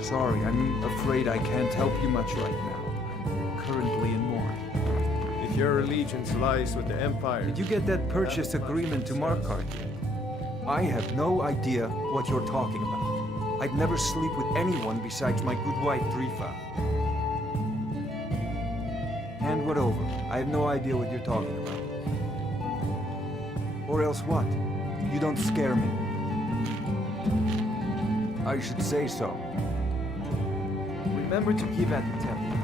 Sorry, I'm afraid I can't help you much right now. I'm currently in mourning. If your allegiance lies with the Empire... Did you get that purchase agreement to Markarth yet? I have no idea what you're talking about. I'd never sleep with anyone besides my good wife, Drifa. Hand what over? I have no idea what you're talking about. Or else what? You don't scare me. I should say so. Remember to keep at the temple.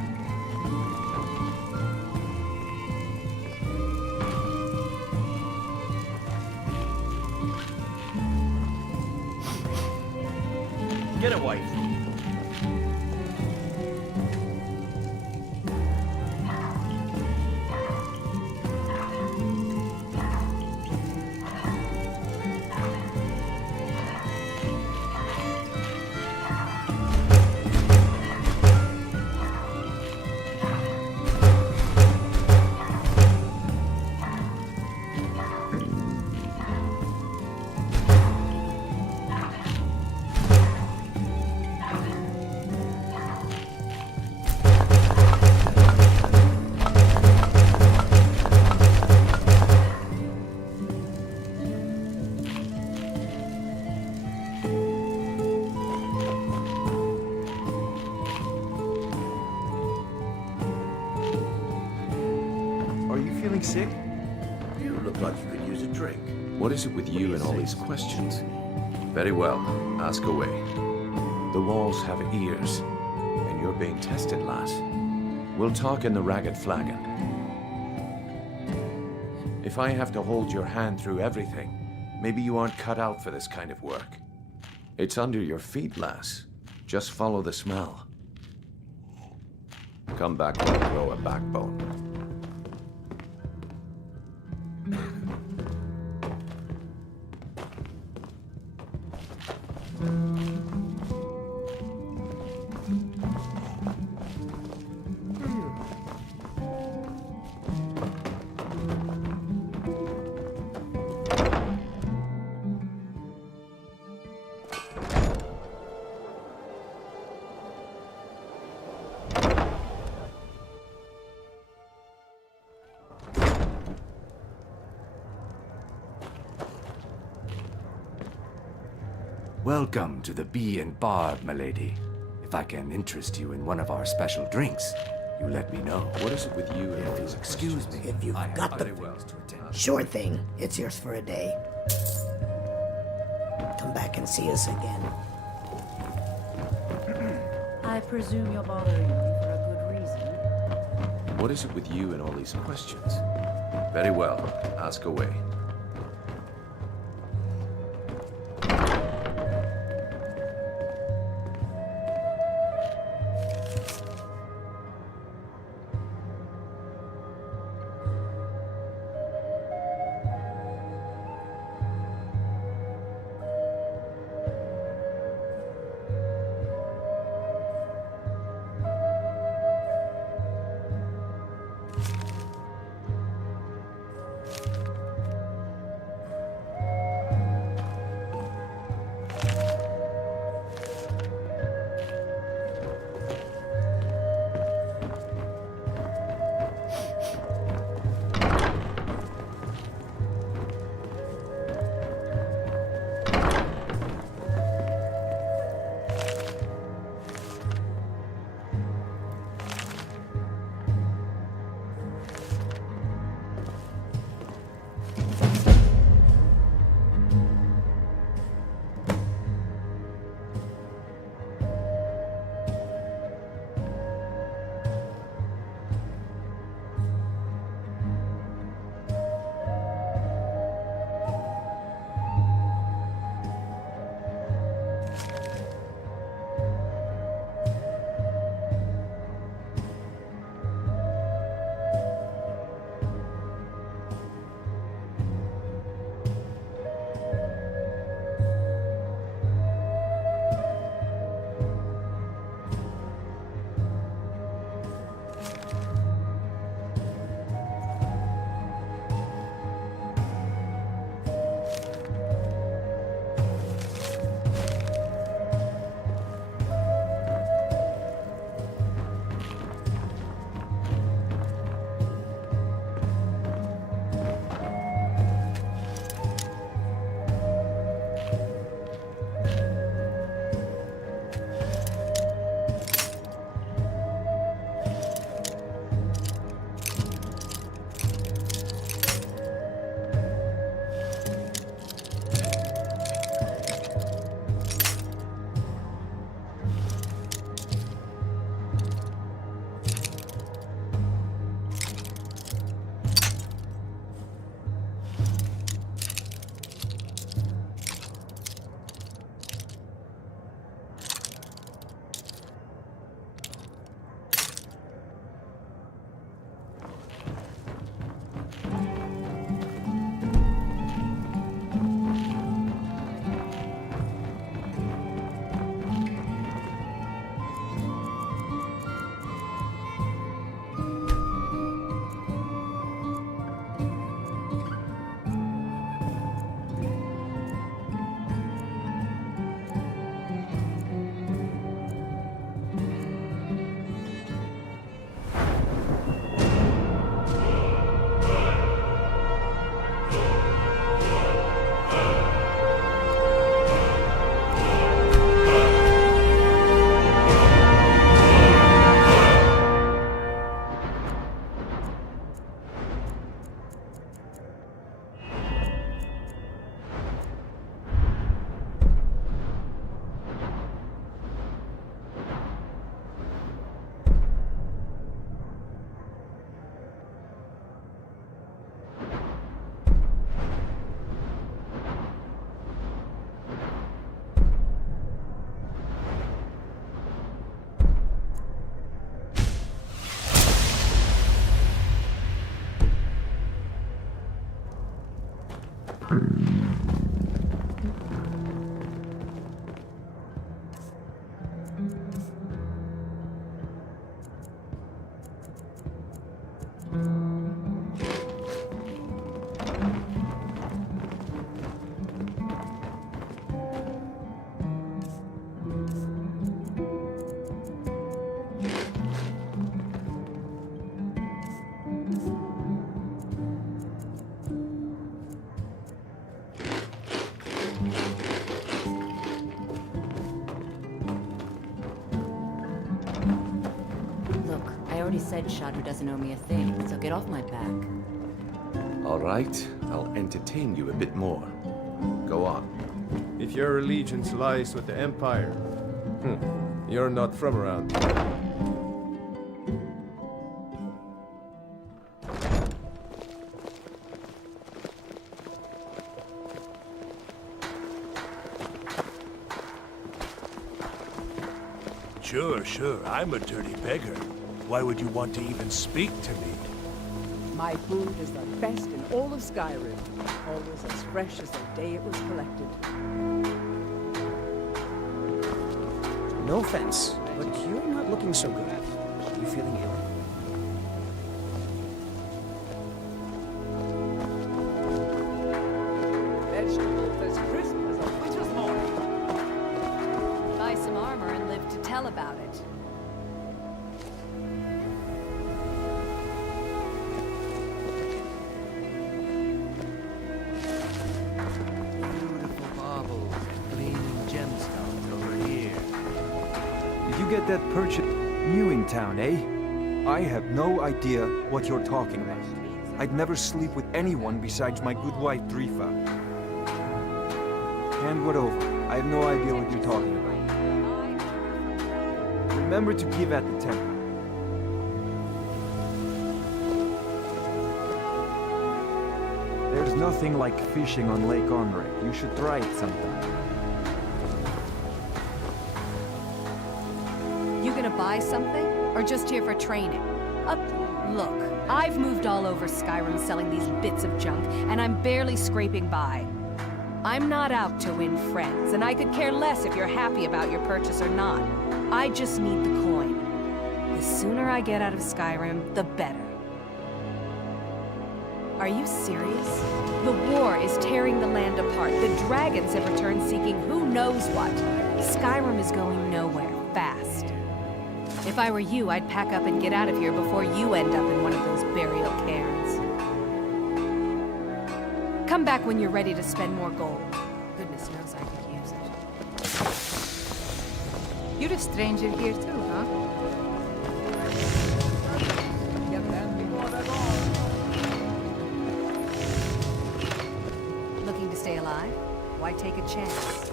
Get away. Sick? You look like you could use a drink. What is it with you and all these questions? Very well, ask away. The walls have ears, and you're being tested, lass. We'll talk in the Ragged Flagon. If I have to hold your hand through everything, maybe you aren't cut out for this kind of work. It's under your feet, lass. Just follow the smell. Come back when you grow a backbone. Welcome to the Bee and Barb, milady. If I can interest you in one of our special drinks, you let me know. What is it with you and all these Excuse me. If you've got the... Sure thing. It's yours for a day. Come back and see us again. I presume you're bothering me for a good reason. What is it with you and all these questions? Very well, ask away. said Shadru doesn't owe me a thing, so get off my back. All right, I'll entertain you a bit more. Go on. If your allegiance lies with the Empire, you're not from around here. Sure, I'm a dirty beggar. Why would you want to even speak to me? My food is the best in all of Skyrim. Always as fresh as the day it was collected. No offense, but you're not looking so good. Are you feeling ill? Vegetables as crisp as a winter's morning. Buy some armor and live to tell about it. Beautiful marbles and gleaming gemstones over here. Did you get that purchase new in town, eh? I have no idea what you're talking about. I'd never sleep with anyone besides my good wife, Drifa. Hand what over. I have no idea what you're talking about. Remember to give at the temple. There's nothing like fishing on Lake Onrek. You should try it sometime. You gonna buy something? Or just here for training? Look, I've moved all over Skyrim selling these bits of junk, and I'm barely scraping by. I'm not out to win friends, and I could care less if you're happy about your purchase or not. I just need the coin. The sooner I get out of Skyrim, the better. Are you serious? The war is tearing the land apart. The dragons have returned seeking who knows what. Skyrim is going nowhere fast. If I were you, I'd pack up and get out of here before you end up in one of those burial cairns. Come back when you're ready to spend more gold. Goodness knows I could use it. You're a stranger here too, huh? Looking to stay alive? Why take a chance?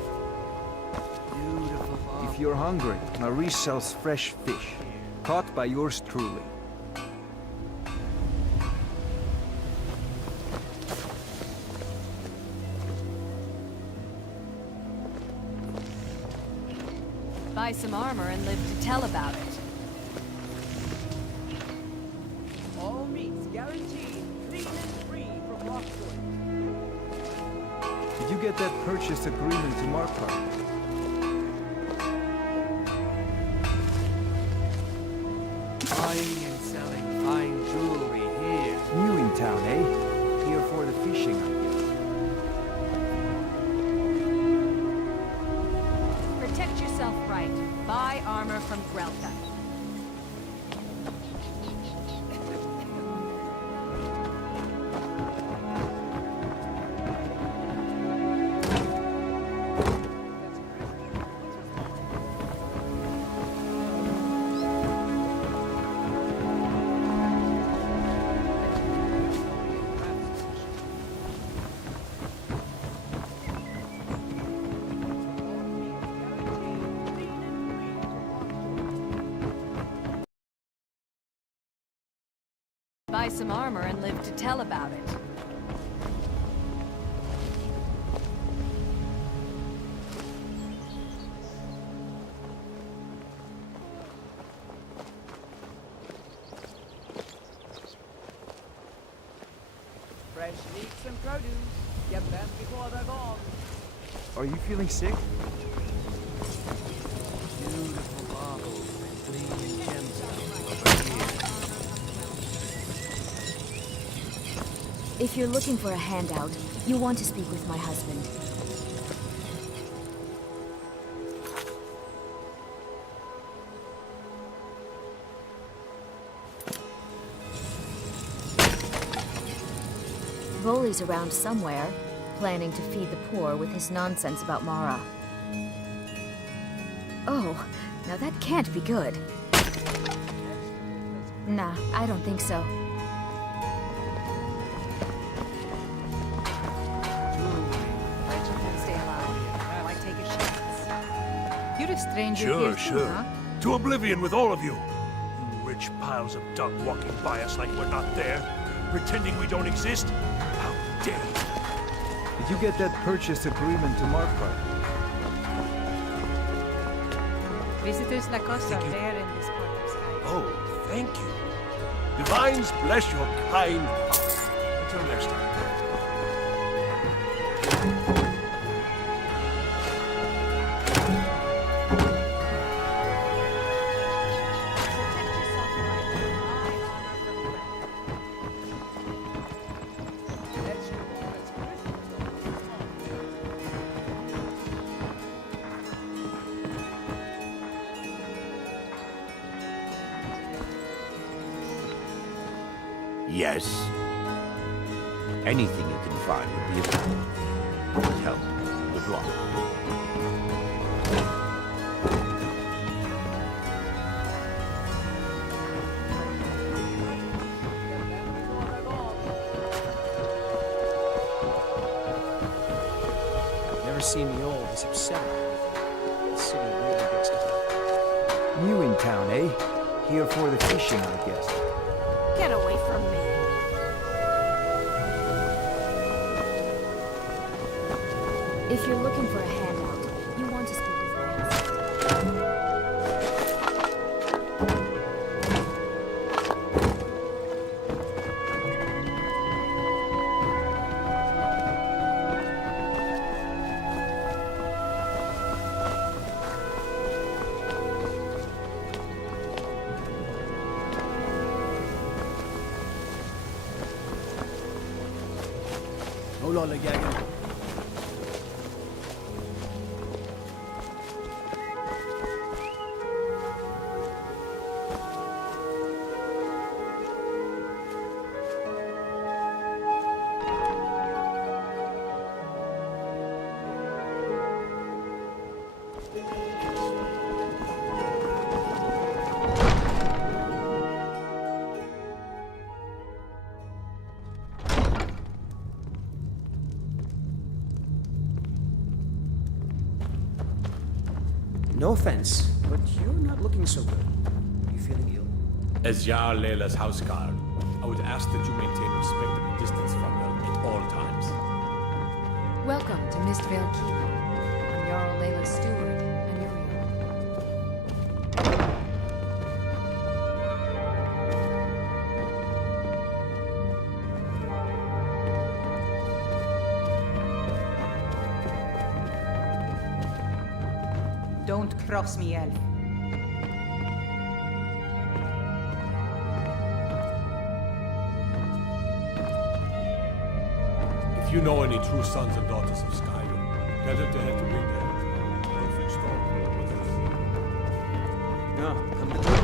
If you're hungry, Maurice sells fresh fish, caught by yours truly. Buy some armor and live to tell about it. All meats guaranteed, clean and free from rockwood. Did you get that purchase agreement to Markar? Buying and selling fine jewelry here. New in town, eh? Here for the fishing, I guess. Protect yourself right. Buy armor from Grelka. Buy some armor and live to tell about it. Fresh meats and produce. Get them before they're gone. Are you feeling sick? Beautiful marbles and gleaming gemstones over here. If you're looking for a handout, you'll want to speak with my husband. Voley's around somewhere, planning to feed the poor with his nonsense about Mara. Oh, now that can't be good. Nah, I don't think so. Stay alive. Why take a chance? You're a stranger Sure, here too, sure. huh? To oblivion with all of you. You rich piles of dung walking by us like we're not there, pretending we don't exist. How dare you? Did you get that purchase agreement to Marquardt? Visitors like us are rare in this part of Skyrim. Oh, thank you. Divines bless your kind heart. Until next time. Yes. Anything you can find would be of help. Would help the block. Never seen the old this upset. The city really gets to me. New in town, eh? Here for the fishing, I guess. Get away from me. If you're looking for a handout, you want to speak with my Hold on, Legagan. No offense, but you're not looking so good. Are you feeling ill? As Jarl Layla's houseguard, I would ask that you maintain respectable distance from her at all times. Welcome to Mistvale Keep. I'm Jarl Layla's steward, Anurio. Don't cross me, elf. If you know any true sons and daughters of Skyrim, tell them to head to Windhelm. Perfect storm. No, come to me.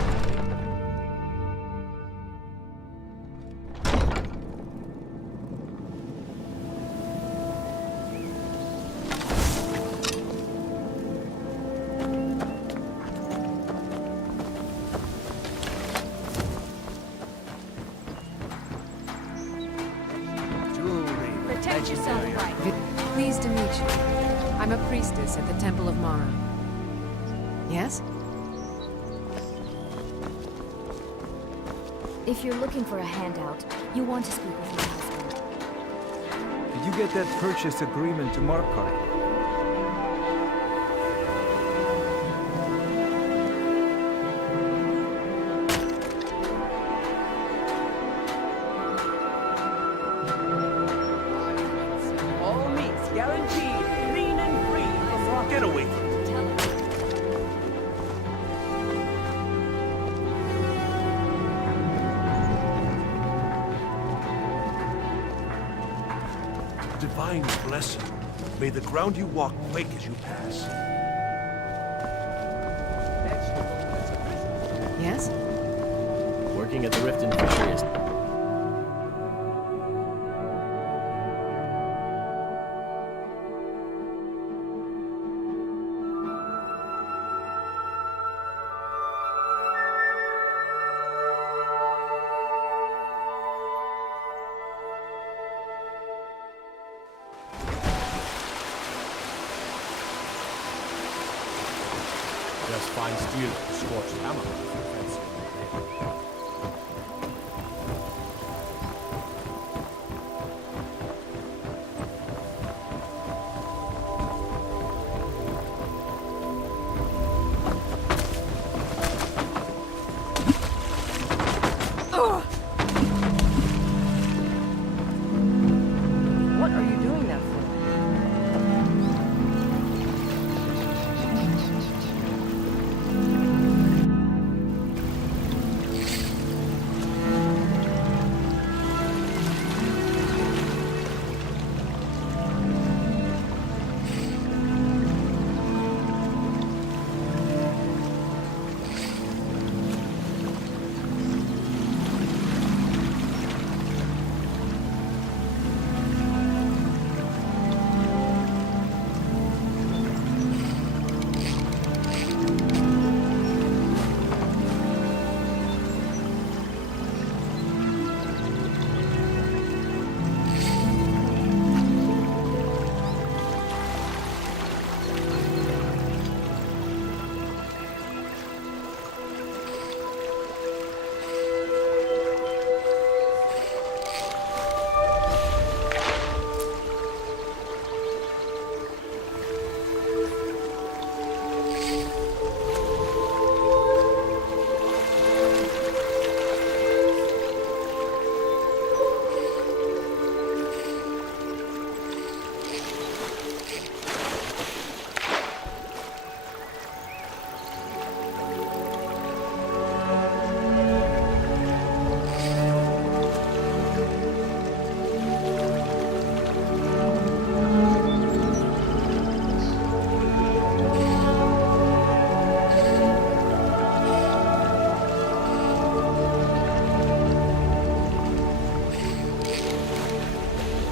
Protect yourself right. Pleased to meet you. I'm a priestess at the Temple of Mara. Yes? If you're looking for a handout, you want to speak with my husband. Did you get that purchase agreement to Marquardt? All meats guaranteed, clean and free from rock. Get away from me. Divine blessing. May the ground you walk quake as you pass. Yes? Working at the Riften Fishery is... fine steel, scorched hammer, if you fancy it.